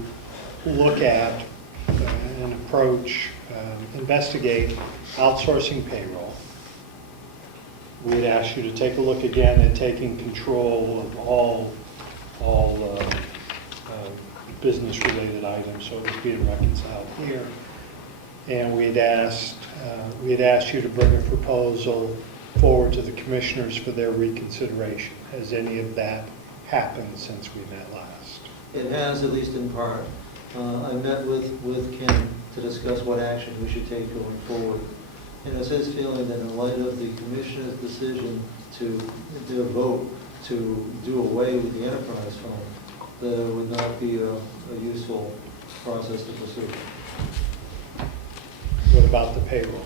look at and approach, investigate outsourcing payroll. We had asked you to take a look again at taking control of all business-related items, so it was being reconciled here. And we had asked you to bring a proposal forward to the commissioners for their reconsideration. Has any of that happened since we met last? It has, at least in part. I met with Ken to discuss what action we should take going forward. And it's his feeling that in light of the commissioner's decision their vote to do away with the enterprise fund, that it would not be a useful process to pursue. What about the payroll?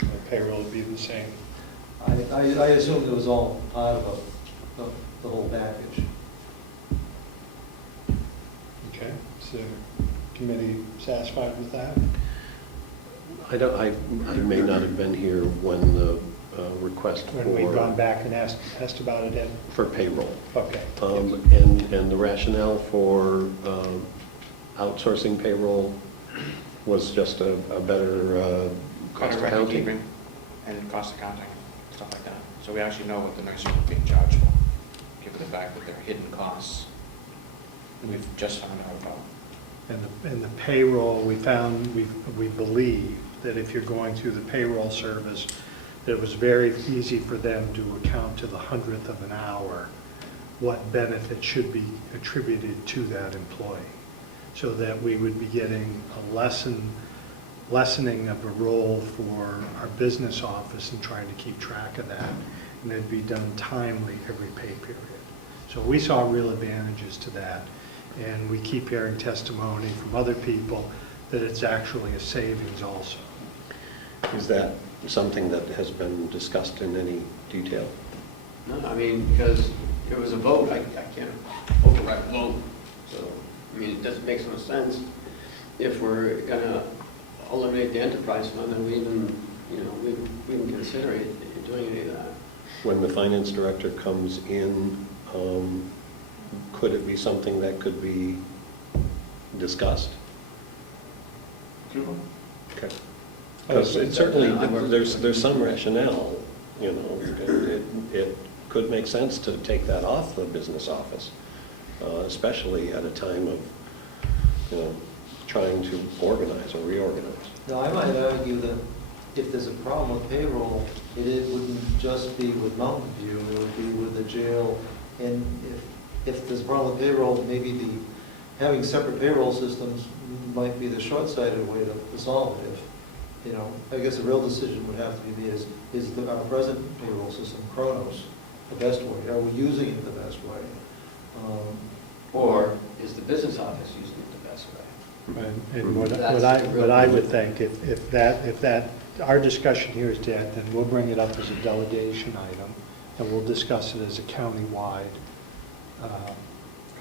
The payroll would be the same. I assumed it was all part of the whole package. Okay, so committee satisfied with that? I may not have been here when the request When we've gone back and asked about it, Ed? for payroll. Okay. And the rationale for outsourcing payroll was just a better cost Better accounting. record-keeping and cost accounting, stuff like that. So we actually know what the nurses are being charged for, given the fact that they're hidden costs. We've just found out about. And the payroll, we found, we believe that if you're going through the payroll service, that it was very easy for them to account to the 100th of an hour what benefit should be attributed to that employee, so that we would be getting a lessening of a role for our business office and trying to keep track of that, and it'd be done timely every pay period. So we saw real advantages to that, and we keep hearing testimony from other people that it's actually a savings also. Is that something that has been discussed in any detail? No, I mean, because it was a vote, I can't override a vote. So, I mean, it doesn't make no sense if we're gonna eliminate the enterprise fund, then we even, we even consider it, doing any of that. When the finance director comes in, could it be something that could be discussed? Sure. Okay. Because it certainly, there's some rationale, it could make sense to take that off the business office, especially at a time of, trying to organize or reorganize. Now, I might argue that if there's a problem with payroll, it wouldn't just be with Mountain View, it would be with the jail. And if there's a problem with payroll, maybe having separate payroll systems might be the short-sighted way to solve it. I guess the real decision would have to be made is our present payroll system, Kronos, the best way? Are we using it the best way? Or is the business office using it the best way? And what I would think, if that, our discussion here is dead, then we'll bring it up as a delegation item, and we'll discuss it as a county-wide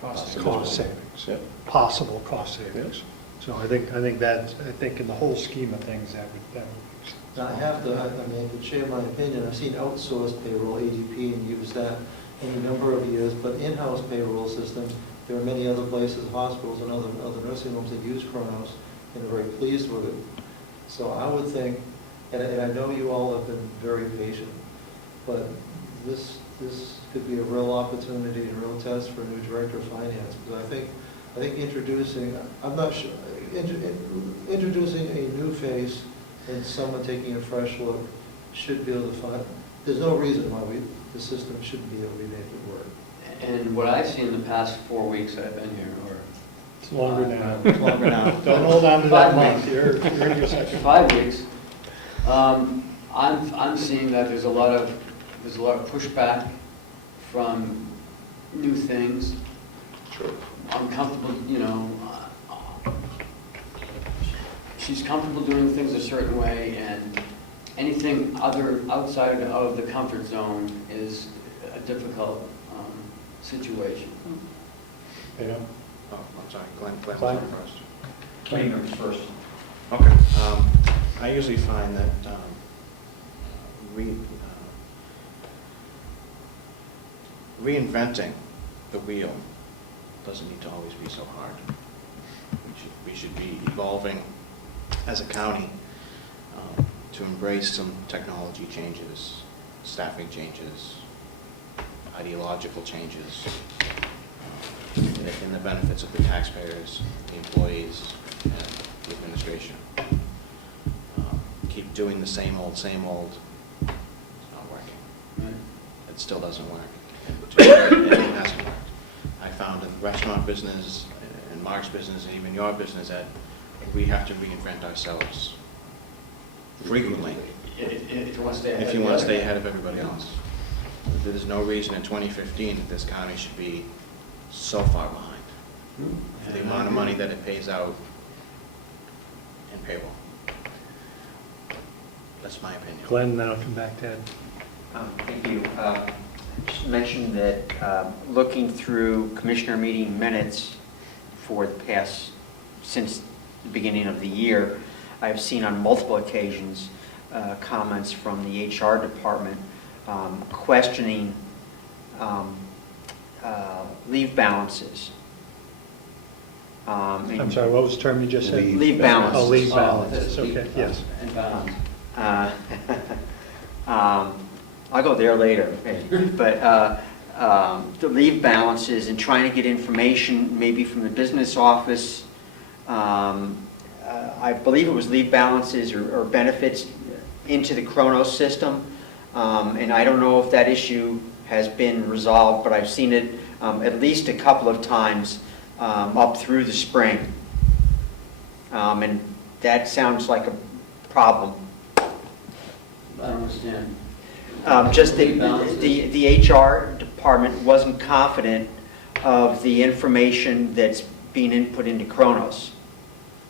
cost savings, Yep. possible cost savings. So I think in the whole scheme of things, that would Now, I could share my opinion. I've seen outsourced payroll, ADP, and used that in a number of years, but in-house payroll systems, there are many other places, hospitals and other nursing homes that use Kronos and are very pleased with it. So I would think, and I know you all have been very patient, but this could be a real opportunity and a real test for a new director of finance, because I think introducing, I'm not sure, introducing a new face and someone taking a fresh look should be able to find, there's no reason why the system shouldn't be able to be made to work. And what I've seen in the past 4 weeks I've been here, or It's longer now. It's longer now. Don't hold on to that 5 month. weeks. You're in your second. 5 weeks. I'm seeing that there's a lot of pushback from new things. Sure. I'm comfortable, she's comfortable doing things a certain way, and anything outside of the comfort zone is a difficult situation. Yeah. Oh, I'm sorry, Glenn was Glenn? on first. Cleaners first. Okay. I usually find that reinventing the wheel doesn't need to always be so hard. We should be evolving as a county to embrace some technology changes, staffing changes, ideological changes, in the benefits of the taxpayers, the employees, and the administration. Keep doing the same old, it's not working. Right. It still doesn't work. It hasn't worked. I found in the restaurant business, in Mark's business, and even your business, that we have to reinvent ourselves frequently If you want to stay ahead. if you want to stay ahead of everybody else. There's no reason in 2015 that this county should be so far behind for the amount of money that it pays out in payroll. That's my opinion. Glenn, then I'll come back to Ed. Thank you. Just mentioned that looking through commissioner meeting minutes for the past, since the beginning of the year, I've seen on multiple occasions comments from the HR department questioning leave balances. I'm sorry, what was the term you just said? Leave balance. Oh, leave balances, okay, yes. And balance. I'll go there later, but the leave balances and trying to get information maybe from the business office. I believe it was leave balances or benefits into the Kronos system. And I don't know if that issue has been resolved, but I've seen it at least a couple of times up through the spring. And that sounds like a problem. I don't understand. Just the HR department wasn't confident of the information that's being input into Kronos.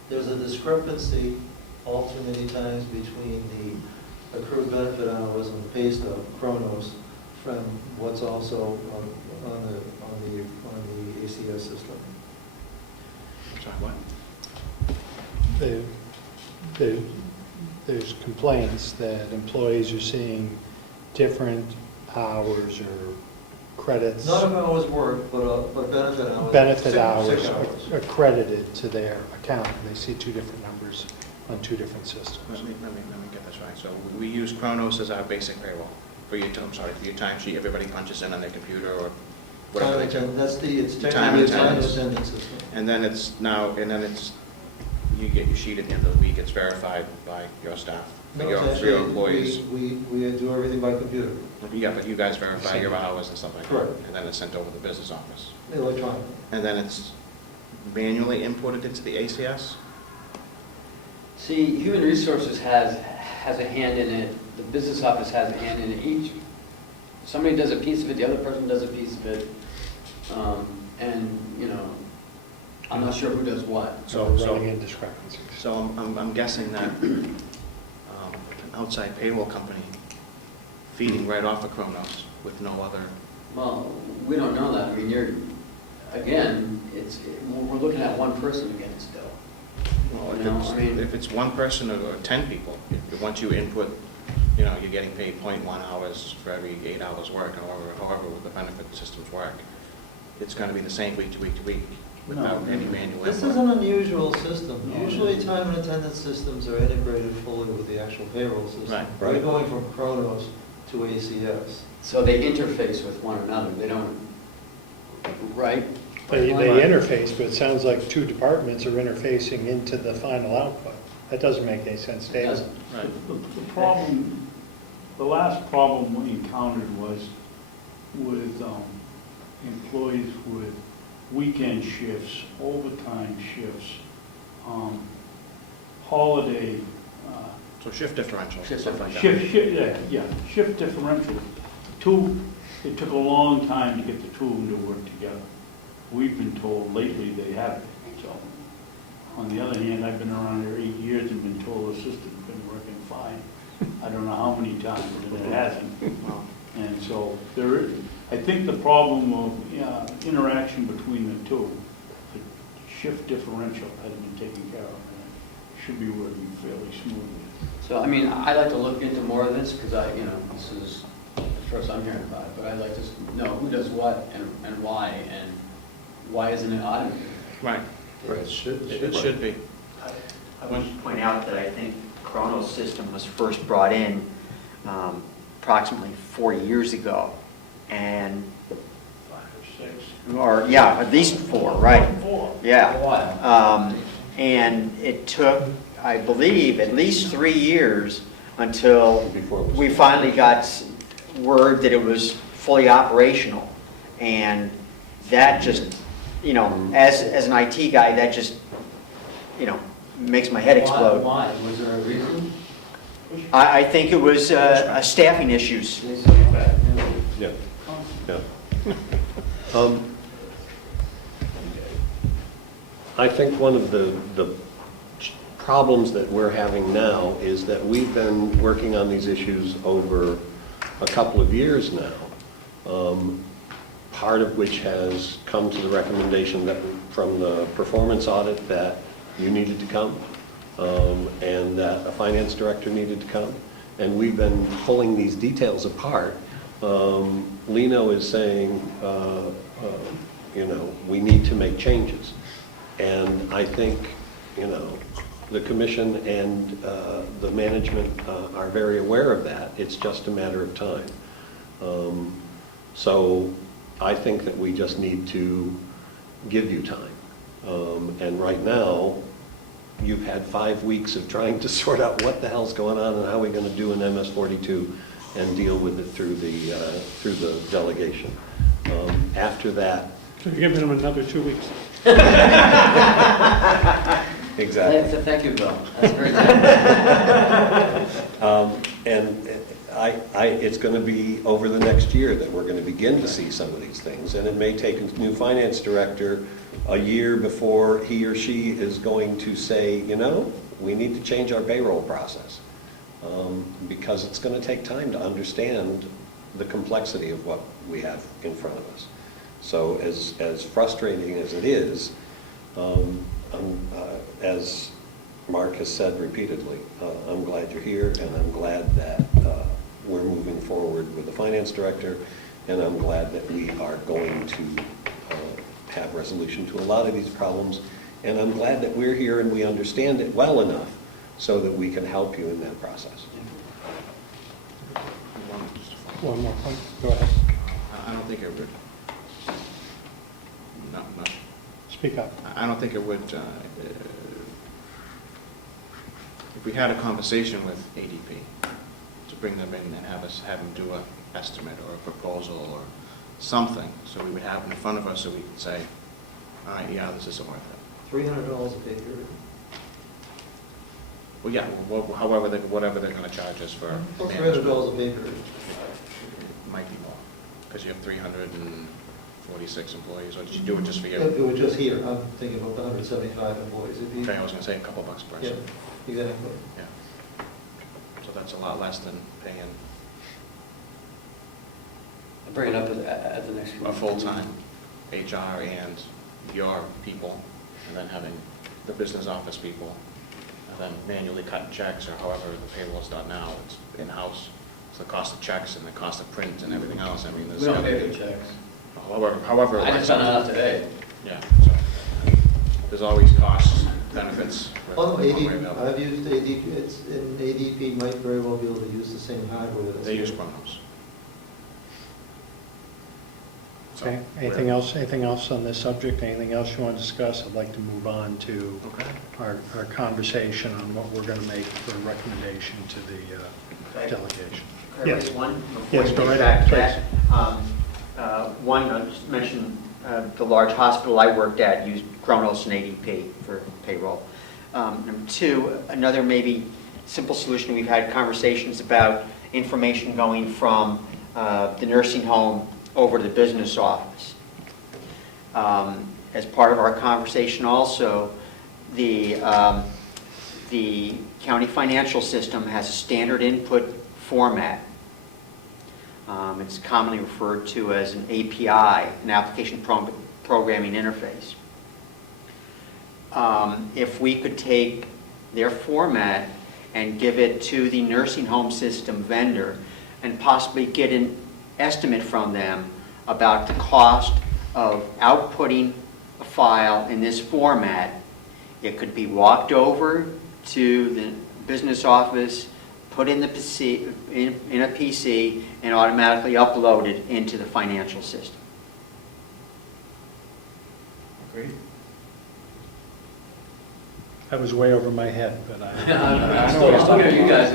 There's a discrepancy all too many times between the accrued benefit hours on the pay stub, Kronos, from what's also on the ACS system. Sorry, what? There's complaints that employees are seeing different hours or credits. Not of hours worked, but benefit hours. Benefit Sick hours hours. are credited to their account, and they see two different numbers on two different systems. Let me get this right. So we use Kronos as our basic payroll for your, I'm sorry, for your timesheet. Everybody punches in on their computer or whatever Time they do. attendance, it's Time technically a time attendance. attendance system. And then you get your sheet at the end of the week. It's verified by your staff, No, for it's your actually, employees. we do everything by computer, Yeah, but you guys verify your hours and stuff like that. Correct. And then it's sent over to the business office. electronic. And then it's manually imported into the ACS? See, Human Resources has a hand in it, the business office has a hand in it. Each, somebody does a piece of it, the other person does a piece of it. And, you know, I'm not sure who does what. So we're running into discrepancies. So I'm guessing that an outside payroll company feeding right off of Kronos with no other, Well, we don't know that. I mean, again, we're looking at one person again still. well, You know, I mean- if it's one person or 10 people, once you input, you're getting paid 0.1 hours for every 8 hours work, however the benefit systems work, it's going to be the same week to week to week without any manual This input. is an unusual system. Usually time and attendance systems are integrated fully with the actual payroll system. Right. We're going from Kronos to ACS. So they interface with one another. They don't, right? They interface, but it sounds like two departments are interfacing into the final output. That doesn't make any sense, David. The problem, the last problem we encountered was with employees with weekend shifts, overtime shifts, holiday, So shift differential, Shift stuff like that. shift differential. It took a long time to get the two of them to work together. We've been told lately they haven't, so. On the other hand, I've been around here 8 years and been told the system's been working fine. I don't know how many times, but it hasn't. And so I think the problem of interaction between the two, the shift differential has been taken care of, and it should be working fairly smoothly. So, I mean, I'd like to look into more of this because this is the first I'm hearing about it, but I'd like to know who does what and why isn't it automated? Right. It should. It should be. I want to point out that I think Kronos system was first brought in approximately 4 years ago. And, 5 or 6. or, yeah, at least 4, right? 4. Yeah. A while. And it took, I believe, at least 3 years until we finally got word that it was fully operational. And that just, as an IT guy, that just, makes my head explode. Why? Was there a reason? I think it was staffing issues. Yeah. Yeah. I think one of the problems that we're having now is that we've been working on these issues over a couple of years now, part of which has come to the recommendation that from the performance audit that you needed to come, and that a finance director needed to come. And we've been pulling these details apart. Lino is saying, you know, we need to make changes. And I think, you know, the commission and the management are very aware of that. It's just a matter of time. So I think that we just need to give you time. And right now, you've had 5 weeks of trying to sort out what the hell's going on and how we're going to do an MS-42 and deal with it through the delegation. After that, So you're giving them another 2 weeks. exactly. Thank you, Bill. That's very good. And it's going to be over the next year that we're going to begin to see some of these things, and it may take a new finance director a year before he or she is going to say, you know, we need to change our payroll process, because it's going to take time to understand the complexity of what we have in front of us. So as frustrating as it is, as Mark has said repeatedly, I'm glad you're here, and I'm glad that we're moving forward with the finance director, and I'm glad that we are going to have resolution to a lot of these problems, and I'm glad that we're here and we understand it well enough so that we can help you in that process. One more point, go ahead. I don't think it would. No. Speak up. I don't think it would. If we had a conversation with ADP to bring them in and have them do an estimate or a proposal or something, so we would have it in front of us so we could say, all right, yeah, this isn't worth it. $300 a pay period. Well, yeah, whatever they're going to charge us for $300 management. a pay period. It might be more, because you have 346 employees, or did you do it just for you? If it were just here, I'm thinking about the 175 employees. It'd be, Okay, I was going to say a couple bucks per yeah, person. exactly. Yeah. So that's a lot less than paying I'll bring it up at the next a meeting. full-time HR and your people, and then having the business office people, and then manually cutting checks, or however the payroll is done now. It's in-house. It's the cost of checks and the cost of print and everything else. I mean, there's... We don't pay for checks. However... I just found that out today. Yeah, so there's always costs, benefits. Oh, no, one way or ADP, another. I've used ADP, and ADP might very well be able to use the same hardware that's... They use Chronos. So, Okay, anything else on this subject? Anything else you want to discuss? I'd like to move on to Okay. our conversation on what we're going to make for a recommendation to the delegation. Can I Yes. raise one? Yes, before go we get right back to ahead, that? One, I just mentioned the large hospital I worked at used Kronos and ADP for payroll. Number two, another maybe simple solution, we've had conversations about information going from the nursing home over to the business office. As part of our conversation also, the county financial system has a standard input format. It's commonly referred to as an API, an application programming interface. If we could take their format and give it to the nursing home system vendor and possibly get an estimate from them about the cost of outputting a file in this format, it could be walked over to the business office, put in the PC, in a PC, and automatically uploaded into the financial system. Agreed. That was way over my head, but I'm still looking at you guys.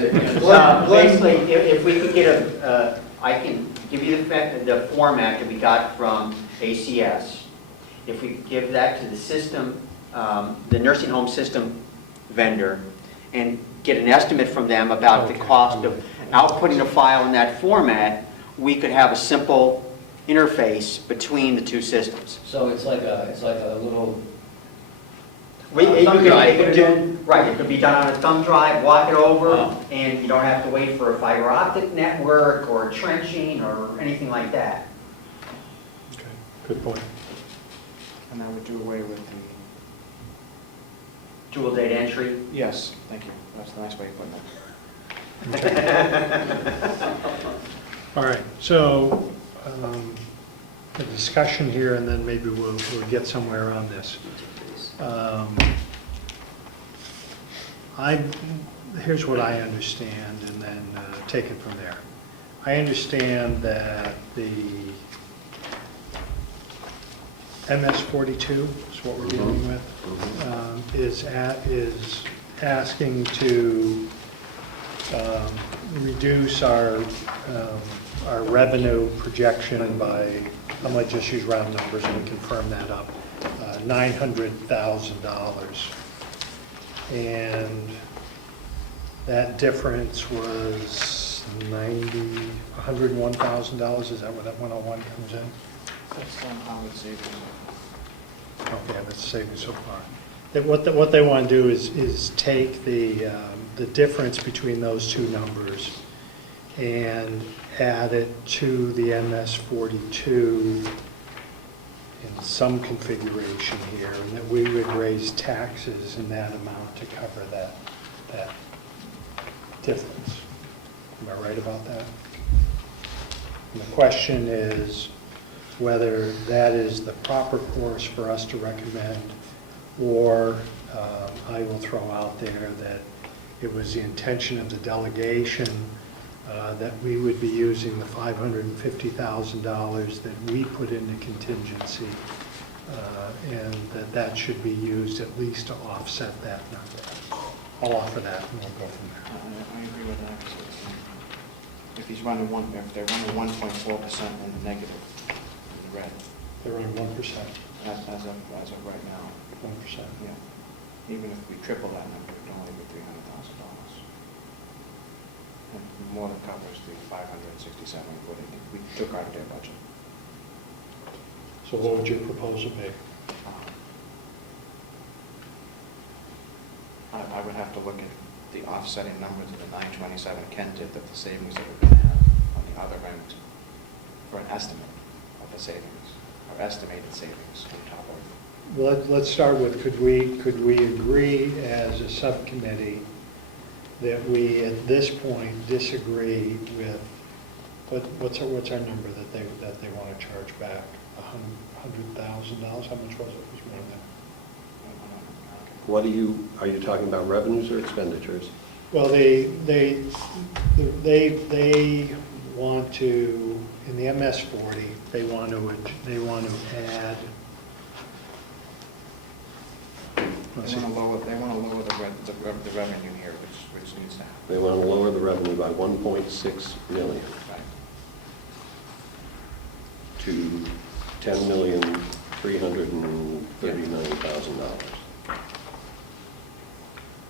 Basically, if we could get I can give you the format that we got from ACS. If we could give that to the system, the nursing home system vendor, and get an estimate from them about the cost of outputting a file in that format, we could have a simple interface between the two systems. So it's like a little You drive. could do, right, it could be done on a thumb drive, walk it over, Wow. and you don't have to wait for a fiber optic network or trenching or anything like that. Okay, good point. And that would do away with the, Dual data entry. yes, thank you, that's the nice way of putting it. All right, so a discussion here, and then maybe we'll get somewhere on this. Here's what I understand, and then take it from there. I understand that the MS-42 is what we're dealing with, is asking to reduce our revenue projection by, I might just use round numbers and confirm that up, $900,000. And that difference was $101,000, is that where that 101 comes in? That's how it's saved. Okay, that's saving so far. What they want to do is take the difference between those two numbers and add it to the MS-42 in some configuration here, and that we would raise taxes in that amount to cover that difference. Am I right about that? And the question is whether that is the proper course for us to recommend, or I will throw out there that it was the intention of the delegation that we would be using the $550,000 that we put into contingency, and that should be used at least to offset that number. I'll offer that, and we'll go from there. I agree with that. If he's running if they're running 1.4% in the negative, in the red, They're running 1%. as of right now. 1%. Yeah. Even if we triple that number, it would only be $300,000. And more than covers the 567 we put in. We took out of their budget. So what would your proposal be? I would have to look at the offsetting numbers of the 927 Ken did, that the savings that we're going to have on the other end for an estimate of the savings, or estimated savings on top of. Well, let's start with, could we agree as a subcommittee that we at this point disagree with what's our number that they want to charge back? $100,000? How much was it? It was more than that. What are you talking about, revenues or expenditures? Well, they want to, in the MS-40, they want to add. They want to lower the revenue here, which needs to happen. They want to lower the revenue by 1.6 million Right. to $10,339,000.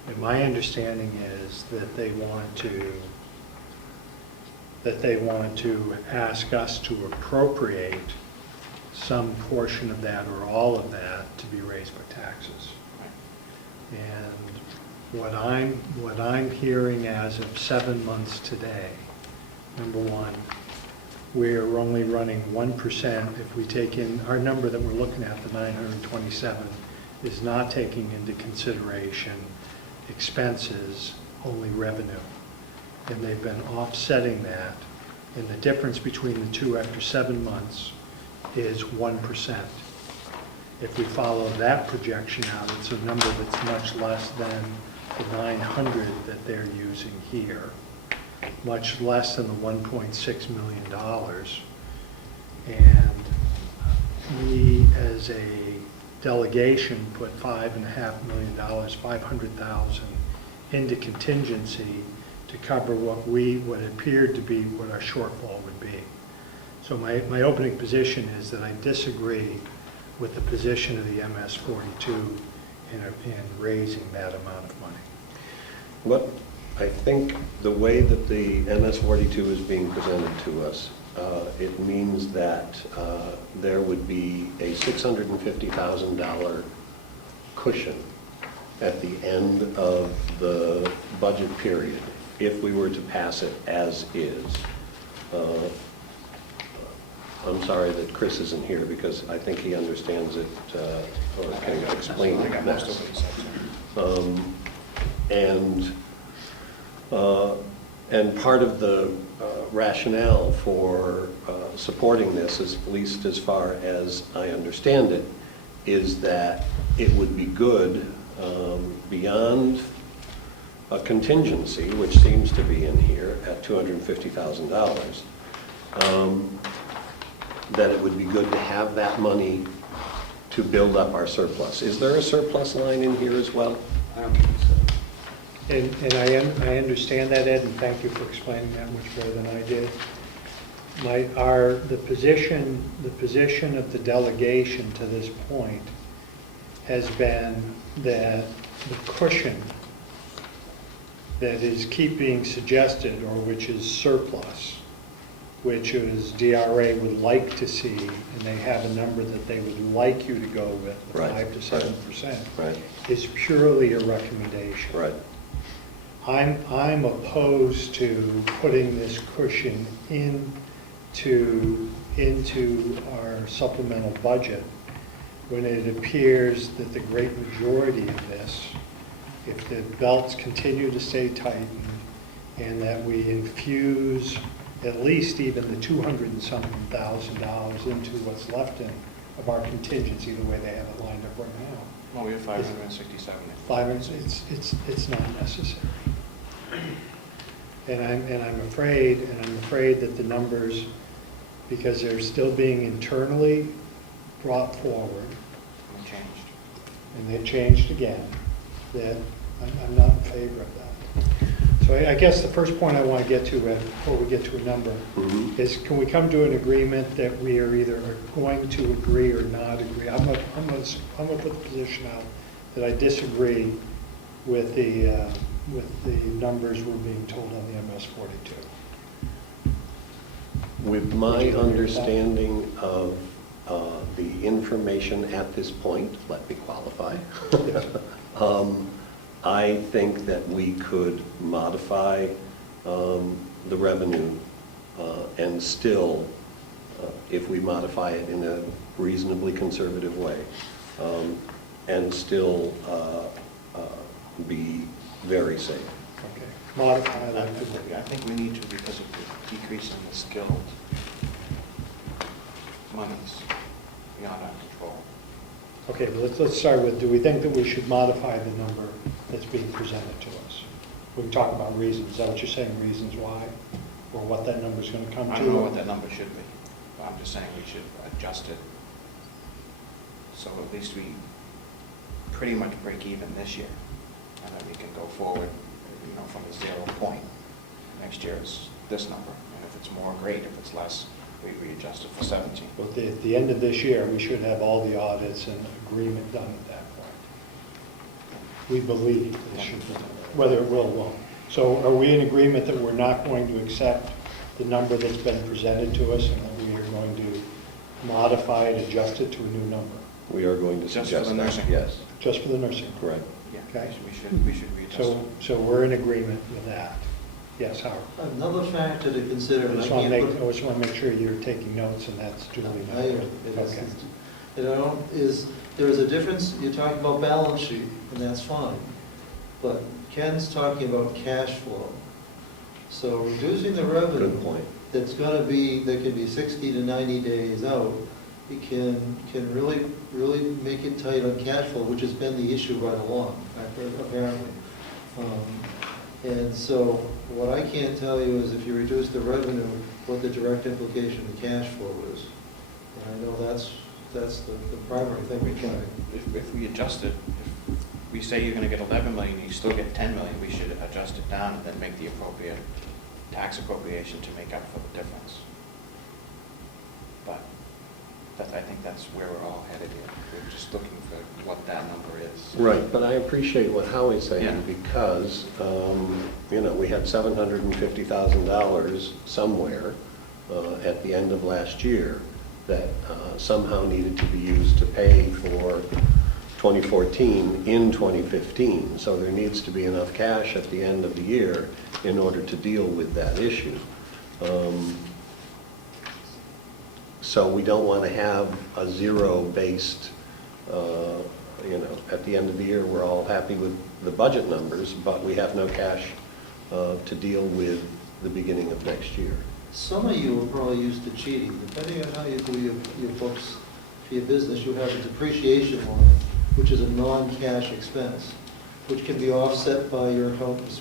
And my understanding is that they want to ask us to appropriate some portion of that or all of that to be raised by taxes. And what I'm hearing as of 7 months today, number one, we're only running 1%. If we take in our number that we're looking at, the 927, is not taking into consideration expenses, only revenue. And they've been offsetting that. And the difference between the two after 7 months is 1%. If we follow that projection out, it's a number that's much less than the 900 that they're using here, much less than the $1.6 million. And we, as a delegation, put $5.5 million, 500,000 into contingency to cover what appeared to be what our shortfall would be. So my opening position is that I disagree with the position of the MS-42 in raising that amount of money. What I think the way that the MS-42 is being presented to us, it means that there would be a $650,000 cushion at the end of the budget period, if we were to pass it as is, I'm sorry that Chris isn't here because I think he understands it or can explain it best. And part of the rationale for supporting this, at least as far as I understand it, is that it would be good beyond a contingency, which seems to be in here at $250,000, that it would be good to have that money to build up our surplus. Is there a surplus line in here as well? I don't think so. And I understand that, Ed, and thank you for explaining that much better than I did. The position of the delegation to this point has been that the cushion that is being suggested, or which is surplus, which is DRA would like to see, and they have a number that they would like you to go with, Right. 5 to 7%, Right. is purely a recommendation. Right. I'm opposed to putting this cushion into our supplemental budget when it appears that the great majority of this, if the belts continue to stay tightened and that we infuse at least even the $200,000 into what's left of our contingency, the way they have it lined up right now. Well, we have 567. It's not necessary. And I'm afraid that the numbers, because they're still being internally brought forward, We changed. and they've changed again, that I'm not in favor of that. So I guess the first point I want to get to, before we get to a number, is can we come to an agreement that we are either going to agree or not agree? I'm going to put the position out that I disagree with the numbers we're being told on the MS-42. With my understanding of the information at this point, let me qualify, I think that we could modify the revenue and still, if we modify it in a reasonably conservative way, and still be very safe. Okay, modify I that. think we need to because of the decrease in the skilled monies beyond our control. Okay, but let's start with, do we think that we should modify the number that's being presented to us? We can talk about reasons. Is that what you're saying, reasons why? Or what that number's going to come to? I don't know what that number should be, but I'm just saying we should adjust it. So at least we pretty much break even this year, and then we can go forward, from a 0 point. Next year is this number, and if it's more, great. If it's less, we readjust it for 17. Well, at the end of this year, we should have all the audits and agreement done at that point. We believe it should be done, whether it will or won't. So are we in agreement that we're not going to accept the number that's been presented to us and that we are going to modify it, adjust it to a new number? We are going to Just suggest for the that, nursing. yes. Just for the nursing? Correct. Yeah, Okay. we should readjust it. So we're in agreement with that? Yes, Howard? Another factor to consider, I and I just want to can't make, put... I just want to make sure you're taking notes and that's duly I am. noted. It is. Okay. There is a difference, you're talking about balance sheet, and that's fine. But Ken's talking about cash flow. So reducing the revenue. Good point. That can be 60 to 90 days out, it can really make it tight on cash flow, which has been the issue right along, apparently. And so what I can't tell you is if you reduce the revenue, what the direct implication of the cash flow is. And I know that's the primary thing we're trying. If we adjust it, if we say you're going to get 11 million, you still get 10 million, we should adjust it down and then make the appropriate tax appropriation to make up for the difference. But I think that's where we're all headed here. We're just looking for what that number is. Right, but I appreciate what Howie's saying Yeah. because, we had $750,000 somewhere at the end of last year that somehow needed to be used to pay for 2014 in 2015, so there needs to be enough cash at the end of the year in order to deal with that issue. So we don't want to have a zero-based, at the end of the year, we're all happy with the budget numbers, but we have no cash to deal with the beginning of next year. Some of you are probably used to cheating. Depending on how you do your books for your business, you have a depreciation line, which is a non-cash expense, which can be offset by your accounts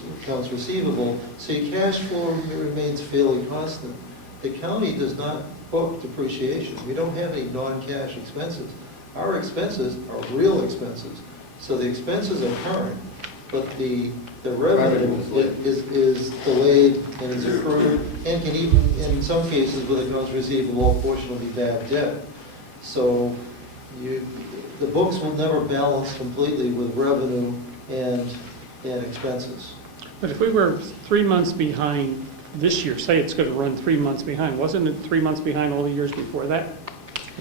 receivable, so your cash flow remains fairly constant. The county does not book depreciation. We don't have any non-cash expenses. Our expenses are real expenses. So the expenses are current, but the revenue is delayed and is accrued, and can even, in some cases with accounts receivable, a portion will be bad debt. So the books will never balance completely with revenue and expenses. But if we were 3 months behind this year, say it's going to run 3 months behind, wasn't it 3 months behind all the years before that?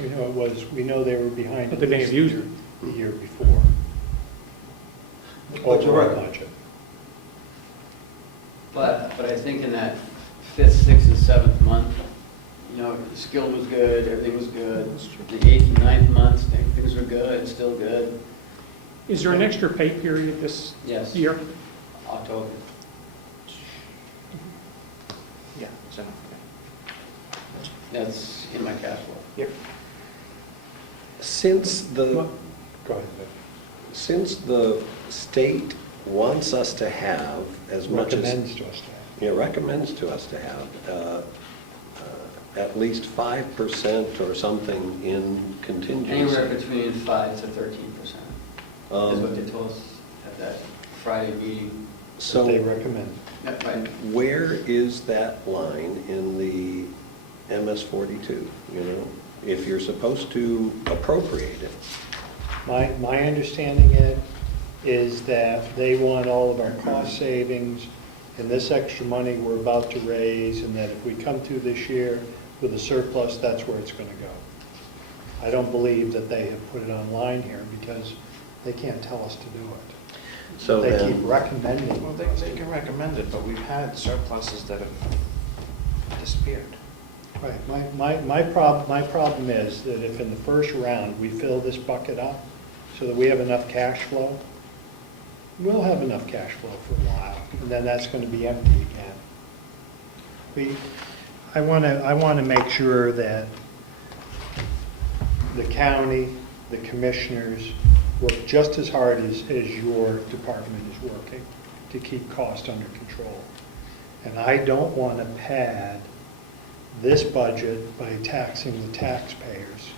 We know it was, we know they were behind But they may have used it. the year before. But you're right. Budget. But I think in that 5th, 6th, and 7th month, the skill was good, everything was good. The 8th and 9th months, things were good, still good. Is there an extra pay period this Yes. year? October. Yeah, it's enough. That's in my cash flow. Yep. Since the Go ahead, Vic. Since the state wants us to have as much as... Recommends to us to have. Yeah, recommends to us to have at least 5% or something in contingency. Anywhere between 5 to 13% is what they told us at that Friday meeting. So They recommend. That's right. where is that line in the MS-42, if you're supposed to appropriate it? My understanding, Ed, is that they want all of our cost savings and this extra money we're about to raise, and that if we come through this year with a surplus, that's where it's going to go. I don't believe that they have put it online here because they can't tell us to do it. So They then, keep recommending. Well, they can recommend it, but we've had surpluses that have disappeared. Right, my problem is that if in the first round we fill this bucket up so that we have enough cash flow, we'll have enough cash flow for a while, and then that's going to be empty again. I want to make sure that the county, the commissioners work just as hard as your department is working to keep costs under control. And I don't want to pad this budget by taxing the taxpayers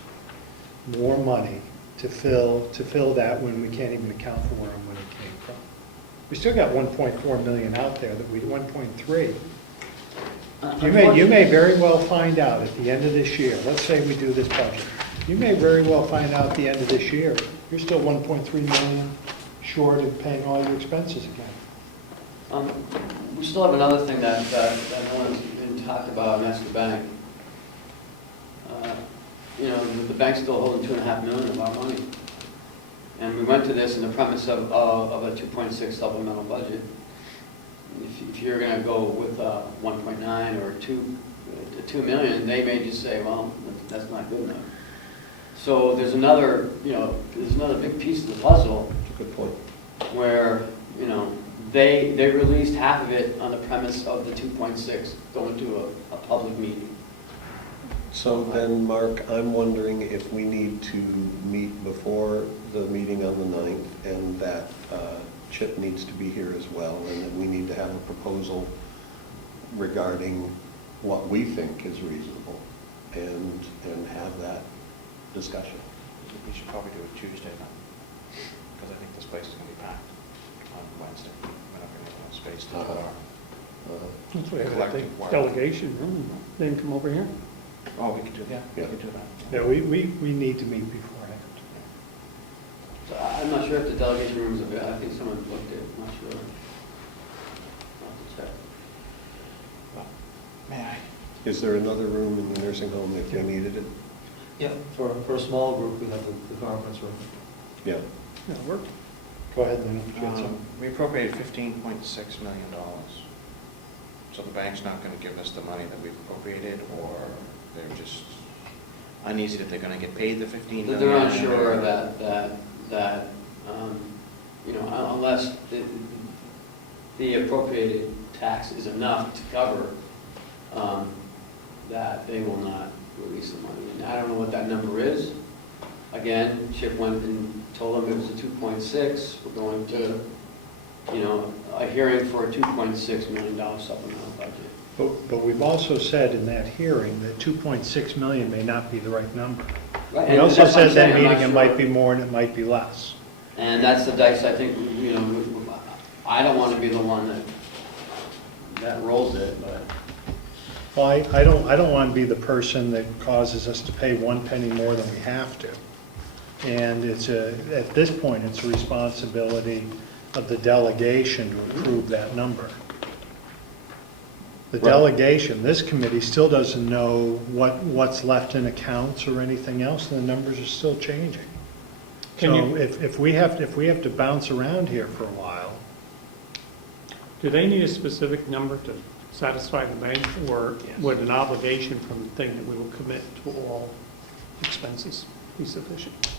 more money to fill that when we can't even account for where our money came from. We still got 1.4 million out there that we 1.3. You may very well find out at the end of this year, let's say we do this budget, you may very well find out at the end of this year, you're still 1.3 million short of paying all your expenses again. We still have another thing that no one's been talked about, and that's the bank. The bank's still holding $2.5 million of our money. And we went to this in the premise of a 2.6 supplemental budget. If you're going to go with 1.9 or 2 million, they may just say, well, that's not good enough. So there's another big piece of the puzzle. That's a good point. Where, they released half of it on the premise of the 2.6 going to a public meeting. So then, Mark, I'm wondering if we need to meet before the meeting on the 9th, and that Chip needs to be here as well, and that we need to have a proposal regarding what we think is reasonable, and have that discussion. We should probably do it Tuesday then, because I think this place is going to be packed on Wednesday. We're not going to have enough space to do our That's what I collective think, work. delegation room, then come over here. Oh, we could do that. Yeah. We could do that. Yeah, we need to meet beforehand. So I'm not sure if the delegation room is available. I think someone looked at it, I'm not sure. I'll have to check. May I? Is there another room in the nursing home if we needed it? Yeah, for a small group, we have the conference room. Yeah. That'll work. Go ahead, Lynn. if you had some. We appropriated $15.6 million. So the bank's not going to give us the money that we've appropriated, or they're just uneasy that they're going to get paid the $15 million? They're unsure that, unless the appropriated tax is enough to cover, that they will not release the money. And I don't know what that number is. Again, Chip went and told them it was a 2.6. We're going to, a hearing for a $2.6 million supplemental budget. But we've also said in that hearing that 2.6 million may not be the right number. Right, We and also that's what I'm said saying, that I'm not meeting it sure. might be more and it might be less. And that's the dice, I think, I don't want to be the one that rolls it, but. Well, I don't want to be the person that causes us to pay 1 penny more than we have to. And at this point, it's a responsibility of the delegation to approve that number. The delegation, this committee still doesn't know what's left in accounts or anything else, and the numbers are still changing. So if we have to bounce around here for a while. Do they need a specific number to satisfy the bank, or would an obligation from the thing that we will commit to all expenses be sufficient?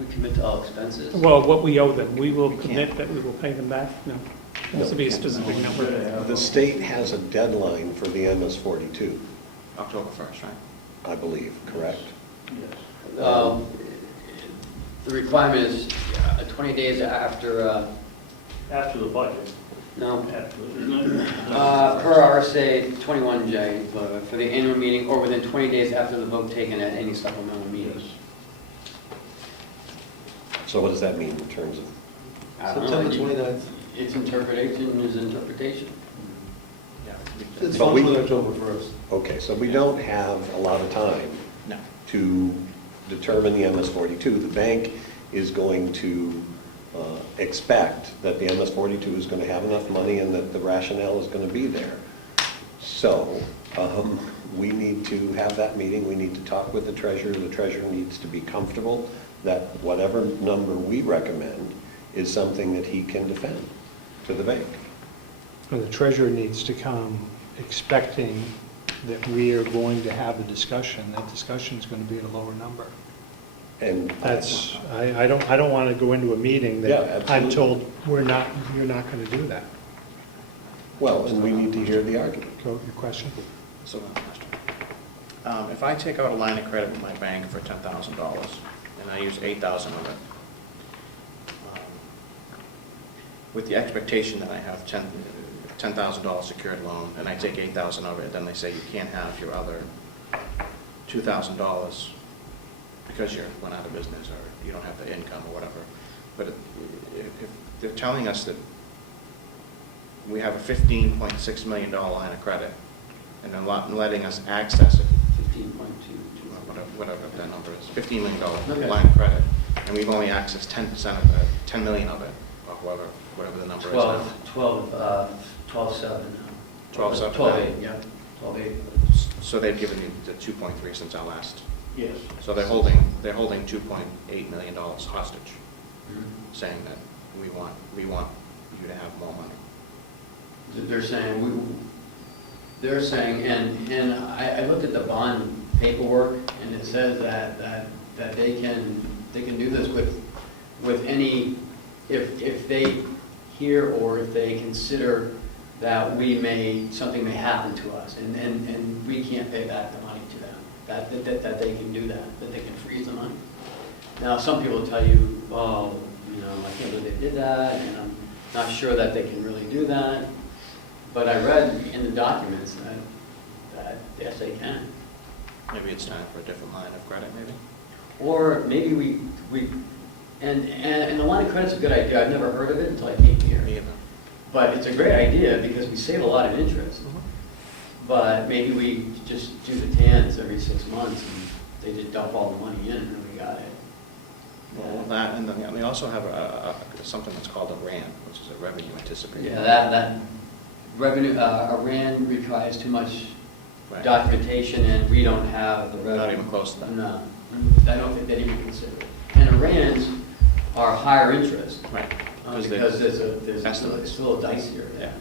We commit to all expenses. Well, what we owe them, we will commit that we will pay them back? No. It has to be a specific number. The state has a deadline for the MS-42, October 1st, right? I believe, correct? The requirement is 20 days after, After the budget. no, After, isn't it? per RSA 21J, for the annual meeting, or within 20 days after the vote taken at any supplemental meetings. So what does that mean in terms of, I don't know. September 29th. Its interpretation is interpretation. Yeah. It's But on we- October 1st. okay, so we don't have a lot of time No. to determine the MS-42. The bank is going to expect that the MS-42 is going to have enough money and that the rationale is going to be there. So we need to have that meeting, we need to talk with the treasurer needs to be comfortable that whatever number we recommend is something that he can defend to the bank. The treasurer needs to come expecting that we are going to have a discussion. That discussion is going to be at a lower number. And That's, I don't want to go into a meeting Yeah, that I'm absolutely. told you're not going to do that. well, and we need to hear the argument. Go with your question. So, if I take out a line of credit with my bank for $10,000, and I use $8,000 of it, with the expectation that I have $10,000 secured loan, and I take $8,000 of it, then they say you can't have your other $2,000 because you went out of business or you don't have the income or whatever. But if they're telling us that we have a $15.6 million line of credit, and they're letting us access it, 15.2. whatever that number is, $15 million Okay. line of credit, and we've only accessed 10% of it, 10 million of it, or whatever the number is now. 12.7. 12.7. 12.8, yeah, 12.8. So they've given you the 2.3 since our last. Yes. So they're holding $2.8 million hostage, saying that we want you to have more money. They're saying, and I looked at the bond paperwork, and it says that they can do this with any, if they hear or if they consider that something may happen to us, and we can't pay back the money to them, that they can do that they can freeze the money. Now, some people tell you, well, I can't believe they did that, and I'm not sure that they can really do that. But I read in the documents that yes, they can. Maybe it's time for a different line of credit, maybe? Or maybe and the line of credit's a good idea. I've never heard of it until I came here. Me either. But it's a great idea because we save a lot of interest. But maybe we just do the TANs every 6 months and they just dump all the money in and we got it. Well, that, and then we also have something that's called a RAN, which is a revenue anticipated. Yeah, that revenue, a RAN requires too much Right. documentation and we don't have the revenue. Not even close to that. No, I don't think they'd even consider it. And a RAN's are higher interest. Right. Because there's estimates. it's a little dicier Yeah. there.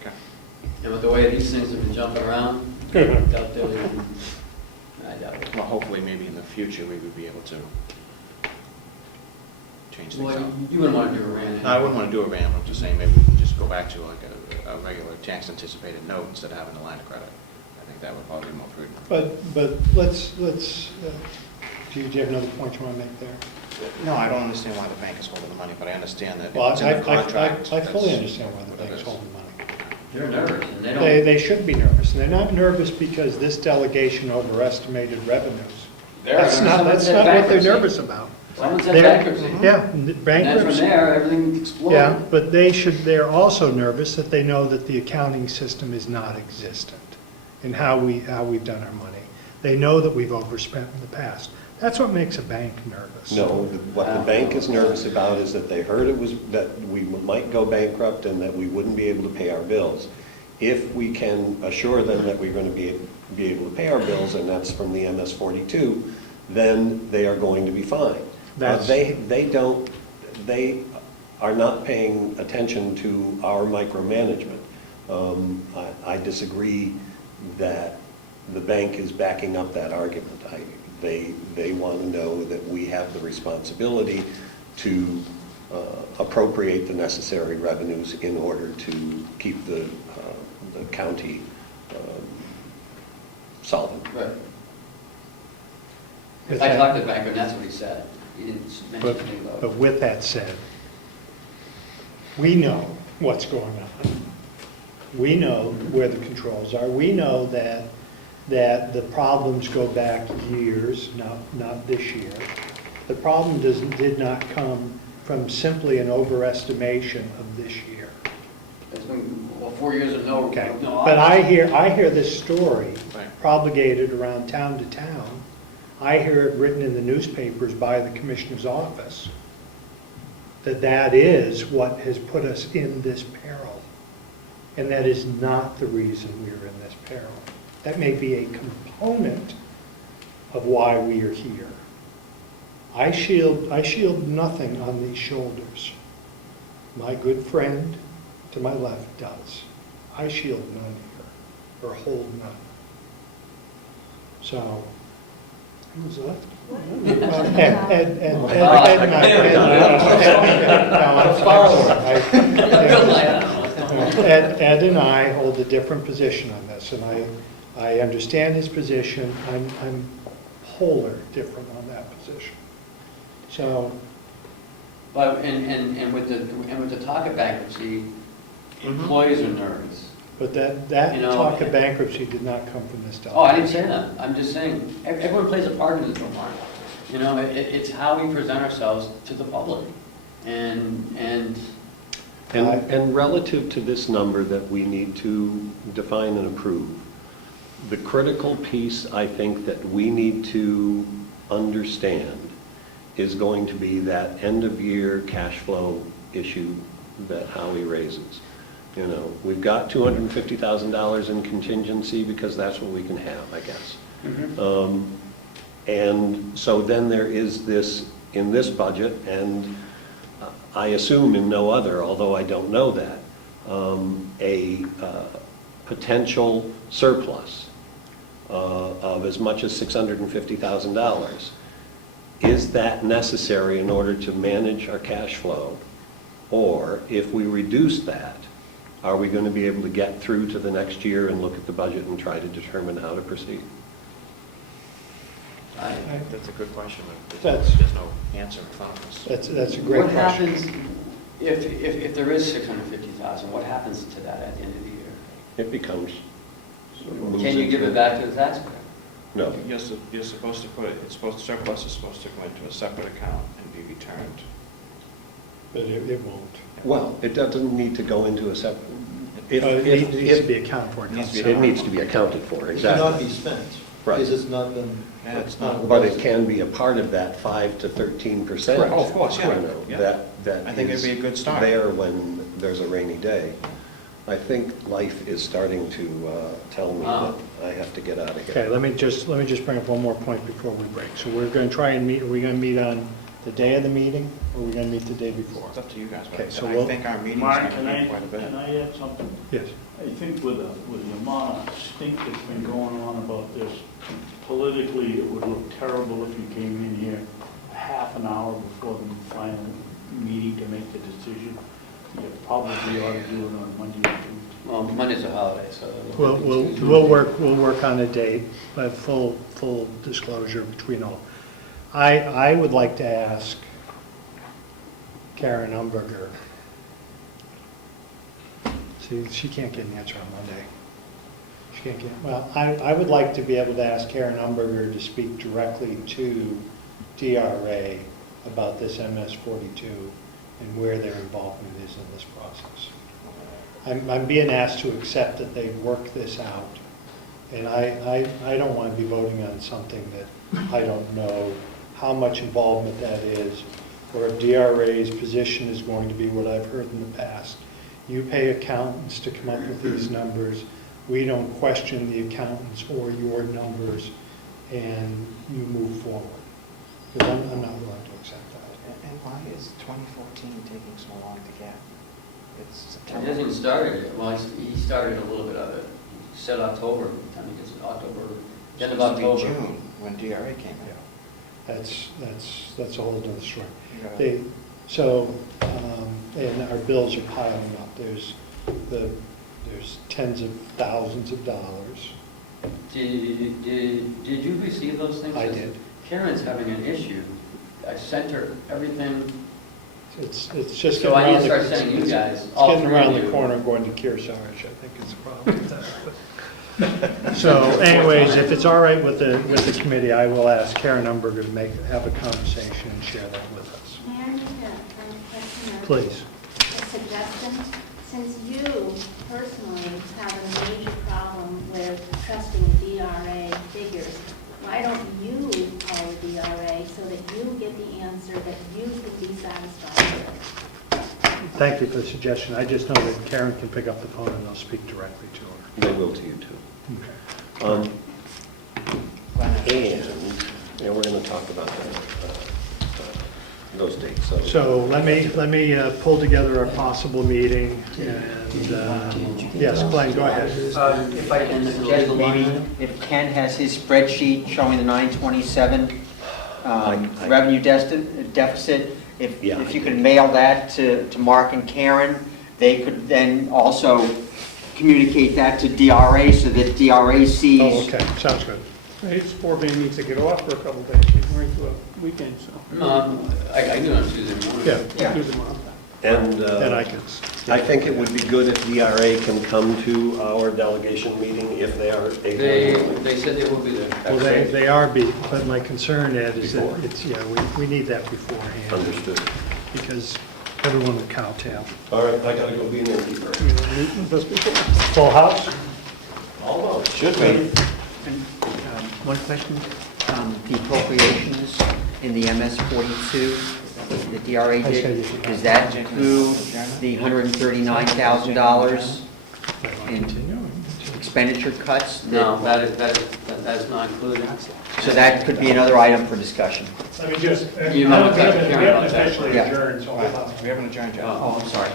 Okay. And with the way these things have been jumping around, I doubt they'll even, I doubt it. Well, hopefully, maybe in the future, we would be able to change things Well, up. you wouldn't want to do a random. No, I wouldn't want to do a RAM, I'm just saying maybe we can just go back to like a regular tax anticipated note instead of having a line of credit. I think that would probably be more prudent. But let's, do you have another point you want to make there? No, I don't understand why the bank is holding the money, but I understand that Well, it's in the contract. I fully that's understand why the what it bank's is. holding money. They're nervous, and they don't. They should be nervous, and they're not nervous because this delegation overestimated revenues. That's not what they're nervous about. Someone said They're- bankruptcy. Yeah, And then from bankruptcy. there, everything exploded. Yeah, but they're also nervous that they know that the accounting system is not existent in how we've done our money. They know that we've overspent in the past. That's what makes a bank nervous. No, what the bank is nervous about is that they heard that we might go bankrupt and that we wouldn't be able to pay our bills. If we can assure them that we're going to be able to pay our bills, and that's from the MS-42, then they are going to be fine. They are not paying attention to our micromanagement. I disagree that the bank is backing up that argument. They want to know that we have the responsibility to appropriate the necessary revenues in order to keep the county solvent. Right. With I that- talked to the banker, and that's what he said. He didn't mention But anything about but with that said, we know what's going on. We know where the controls are. We know that the problems go back years, not this year. The problem did not come from simply an overestimation of this year. It's been, 4 years of no. Okay, no but audit. I hear this story Right. propagated around town to town. I hear it written in the newspapers by the commissioner's office, that is what has put us in this peril. And that is not the reason we're in this peril. That may be a component of why we are here. I shield nothing on these shoulders. My good friend to my left does. I shield none here, or hold none. So, who's left? Ed and Ed and I hold a different position on this, and I understand his position. I'm polar different on that position. So, But, and with the talk of bankruptcy, employees are nervous. but that You know, talk of bankruptcy did not come from this delegation. Oh, I didn't say that. I'm just saying, everyone plays a part in this, Vermont. You know, it's how we present ourselves to the public. And relative to this number that we need to define and approve, the critical piece I think that we need to understand is going to be that end-of-year cash flow issue that Howie raises. You know, we've got $250,000 in contingency because that's what we can have, I guess. And so then there is this, in this budget, and I assume in no other, although I don't know that, a potential surplus of as much as $650,000. Is that necessary in order to manage our cash flow? Or if we reduce that, are we going to be able to get through to the next year and look at the budget and try to determine how to proceed? I think that's a good question, but That's- there's no answer in front of us. That's a great what question. happens if there is 650,000? What happens to that at the end of the year? It becomes... Can you give it back to the taxpayer? No. You're supposed to put it, surplus is supposed to go into a separate account and be returned. But it won't. Well, it doesn't need to go into a separate... It needs to be accounted for. It needs to be accounted for, It cannot exactly. be spent. Right. Because it's not been, it's not. But it can be a part of that 5 to 13%. Correct. Oh, of course, yeah. You know, Yeah. that I think it'd is be a good start. there when there's a rainy day. I think life is starting to tell me that I have to get out of here. Okay, let me just bring up one more point before we break. So we're going to try and meet, are we going to meet on The day of the meeting, or are we going to meet the day before? It's up to you guys, Okay, but so I we'll- think our meeting's Mark, gonna be quite a bit. can I add something? Yes. I think with the amount of stink that's been going on about this, politically, it would look terrible if you came in here half an hour before the final meeting to make the decision. You probably ought to do it on Monday or Tuesday. Well, Monday's a holiday, so. We'll work on a date, but full disclosure between all. I would like to ask Karen Umberger. See, she can't get an answer on Monday. She can't get, well, I would like to be able to ask Karen Umberger to speak directly to DRA about this MS-42 and where their involvement is in this process. I'm being asked to accept that they've worked this out, and I don't want to be voting on something that I don't know how much involvement that is, or if DRA's position is going to be what I've heard in the past. You pay accountants to come up with these numbers. We don't question the accountants or your numbers, and you move forward. Because I'm not willing to accept that. And why is 2014 taking so long to get? It's He September. hasn't even started yet. Well, he started a little bit of it. He said October. I think it's October, end of Supposed to be October. June, when DRA came in. That's a whole other story. Yeah. And our bills are piling up. There's tens of thousands of dollars. Did you receive those things? I did. Karen's having an issue. I sent her everything. It's just So getting I need around to the, start sending you it's guys, all getting three around of the you. corner going to Kearsarge, I think is the problem with that. But- So anyways, if it's all right with the committee, I will ask Karen Umberger to have a conversation and share that with us. May I make a question or Please. a suggestion? Since you personally have a major problem with trusting the DRA figures, why don't you call the DRA so that you get the answer that you can be satisfied with? Thank you for the suggestion. I just know that Karen can pick up the phone and I'll speak directly to her. They will to you too. And we're going to talk about those dates. So let me pull together a possible meeting and, yes, Glenn, go ahead. If I can suggest, maybe if Ken has his spreadsheet showing the 927 revenue deficit, if you could mail that to Mark and Karen, they could then also communicate that to DRA so that DRA sees. Oh, okay, sounds good. His poor man needs to get off for a couple of days, he's going to a weekend, so. No, I do it on Tuesday morning. Yeah. Tuesday morning. And I can. I think it would be good if DRA can come to our delegation meeting if they are able. They said they will be there. Well, they are, but my concern, Ed, is that it's, we need that beforehand. Understood. Because everyone will cowtail. All right, I gotta go be an innkeeper. Full house? Almost. Should be. One question, the appropriations in the MS-42, the DRA did, does that include the $139,000 in expenditure cuts? No, that is not included. So that could be another item for discussion. Let me just, You might have got Karen about that. officially Yeah. adjourned, so hold on. We haven't adjourned yet. Oh, I'm sorry.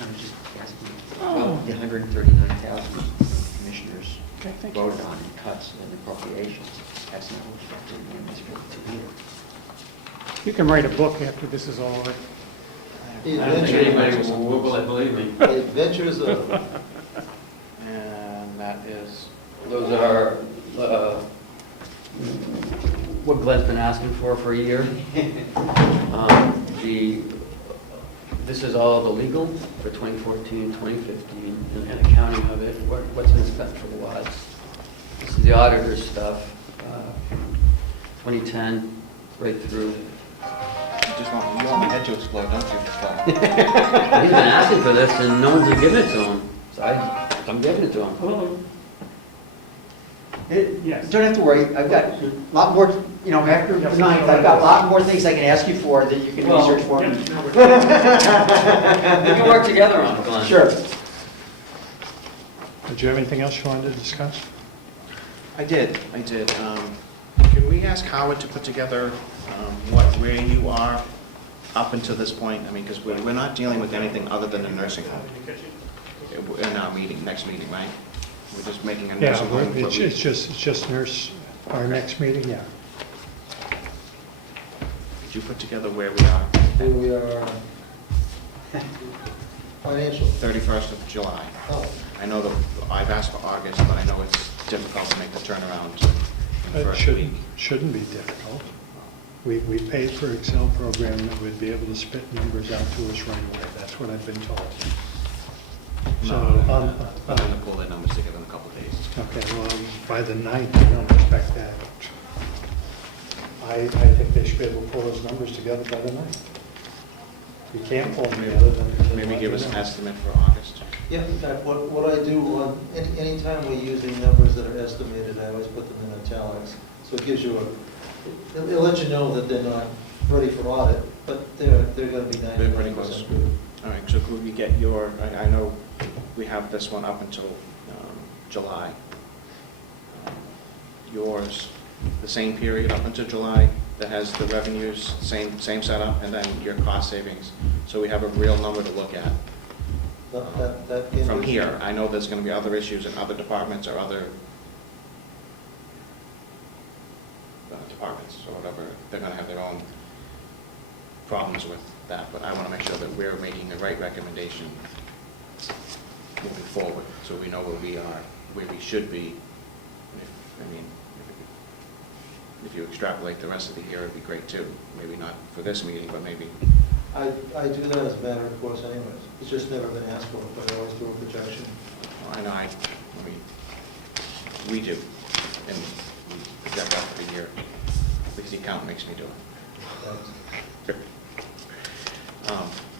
I'm just asking about the $139,000 commissioners Okay, thank you. voted on in cuts and appropriations. That's not reflected in the MS-42 either. You can write a book after this is all over. The I don't think anybody adventures, will believe me. the adventures of, And that is, Those are what Glenn's been asking for a year. This is all the legal for 2014, 2015, and accounting of it, what's been spent for the lots. This is the auditor's stuff, 2010, right through. you want my head to explode, don't you? He's been asking for this, and no one's giving it to him, so I'm giving it to him. Yes. Don't have to worry, I've got a lot more, after the ninth, I've got a lot more things I can ask you for that you can Well, research for me. We can work together on it, Glenn. Sure. Did you have anything else you wanted to discuss? I did. Can we ask Howard to put together where you are up until this point? I mean, because we're not dealing with anything other than a nursing home in our meeting, next meeting, right? We're just making a nursing home. Yeah, it's just nurse, our next meeting, yeah. Could you put together where we are? Here we are, financial. 31st of July. Oh, I know that I've asked for August, but I know it's difficult to make the turnaround in the It first week. shouldn't be difficult. We paid for an Excel program that would be able to spit numbers out to us right away. That's what I've been told. So, I'm going to pull the numbers together in a couple of days. okay, well, by the 9th, I don't expect that. I think they should be able to pull those numbers together by the 9th. You can't pull them together, then. Maybe give us an estimate for August. yeah, in fact, what I do, anytime we're using numbers that are estimated, I always put them in italics. So it gives you it'll let you know that they're not ready for audit, but they're going to be They're pretty close. 99% good. All right, so could we get your, I know we have this one up until July. Yours, the same period up until July that has the revenues, same setup, and then your cost savings. So we have a real number to look at. From here, I know there's going to be other issues in other departments or other departments or whatever. They're going to have their own problems with that, but I want to make sure that we're making the right recommendation moving forward, so we know where we are, where we should be. If you extrapolate the rest of the year, it'd be great too. Maybe not for this meeting, but maybe. I do that as a matter of course anyways. It's just never been asked for, but I always do a projection. I know, we do, and we project out for the year. At least the accountant makes me do it.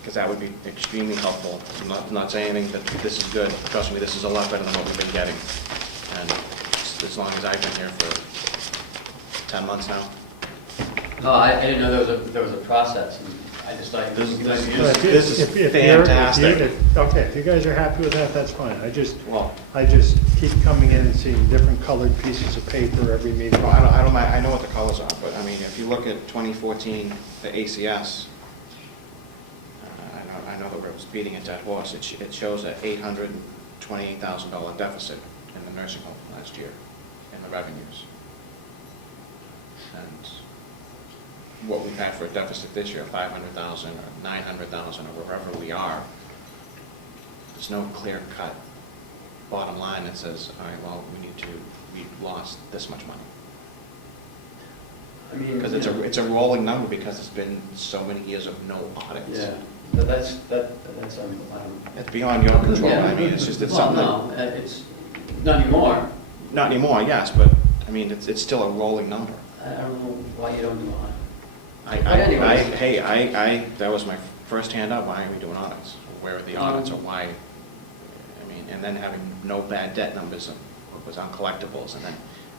Because that would be extremely helpful. I'm not saying anything that this is good. Trust me, this is a lot better than what we've been getting. And as long as I've been here for 10 months now. No, I didn't know there was a process. I just thought This If is you're- fantastic. Okay, if you guys are happy with that, that's fine. I just Well, keep coming in and seeing different colored pieces of paper every meeting. I don't mind, I know what the colors are, but I mean, if you look at 2014, the ACS, I know that we're beating a dead horse. It shows an $828,000 deficit in the nursing home last year in the revenues. And what we've had for a deficit this year, 500,000 or 900,000 or wherever we are, there's no clear-cut bottom line that says, all right, well, we lost this much money. I mean, Because it's a rolling number because it's been so many years of no audits. Yeah, but that's It's beyond your control. Yeah. I mean, it's just, it's well, something. no, it's not anymore. Not anymore, yes, but, I mean, it's still a rolling number. I don't know why you don't do audit. That was my first hand up, why are we doing audits? Where are the audits, or why, I mean, and then having no bad debt numbers was uncollectibles, and then,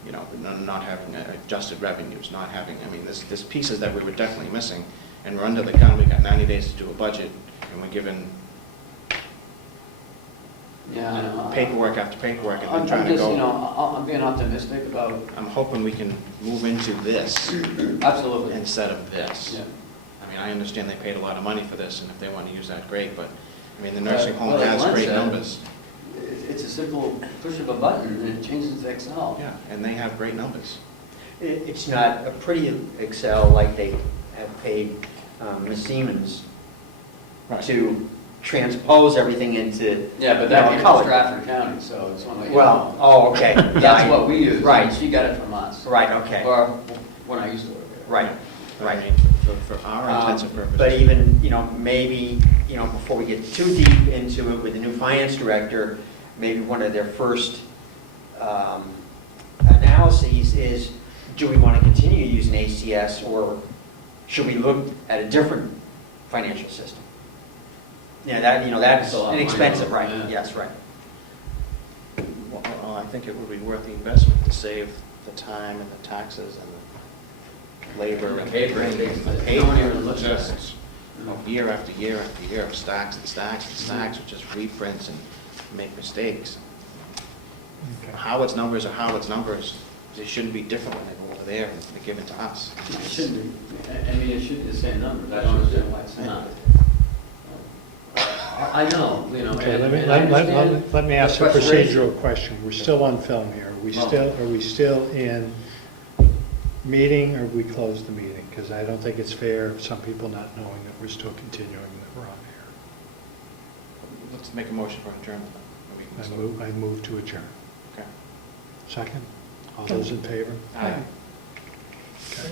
you know, not having adjusted revenues, not having, I mean, there's pieces that we were definitely missing, and we're under the gun, we got 90 days to do a budget, and we're given Yeah, I know. paperwork after paperwork, and then I'm trying to just, go. you know, I'm being optimistic about. I'm hoping we can move into this. Absolutely. Instead of this. Yeah. I mean, I understand they paid a lot of money for this, and if they want to use that, great, but, I mean, the nursing home Well, like has Glenn great said, numbers. It's a simple push of a button and it changes to Excel. Yeah, and they have great numbers. It's not a pretty Excel like they have paid Ms. Siemens Right. to transpose everything into, Yeah, but you that know, came from color. Stratford County, so it's one like. Well, oh, okay. That's what we use. Right. She got it from us. Right, okay. Or when I used to work there. Right, But I right. mean, for our intensive purposes. But even, you know, maybe, you know, before we get too deep into it with the new finance director, maybe one of their first analyses is, do we want to continue using ACS, or should we look at a different financial system? Yeah, that's That's a lot of money, inexpensive, though. right? Yeah. Yes, right. Well, I think it would be worth the investment to save the time and the taxes and the labor and the Paper, training and the no paper. one even looks at it. Just, you know, year after year after year of stacks and stacks and stacks, with just reprints and make mistakes. Okay. Howard's numbers are Howard's numbers. They shouldn't be different when they go over there and they're given to us. It shouldn't be. I mean, it should be the same numbers. I don't understand why it's not. I know, you know. Okay, and- let me, and I understand let me ask a the frustration. procedural question. We're still on film here. Oh. Are we still in meeting, or we closed the meeting? Because I don't think it's fair, some people not knowing that we're still continuing, that we're on air. Let's make a motion for adjournment. I move to adjourn. Okay. Second? All those in favor? Aye. Okay.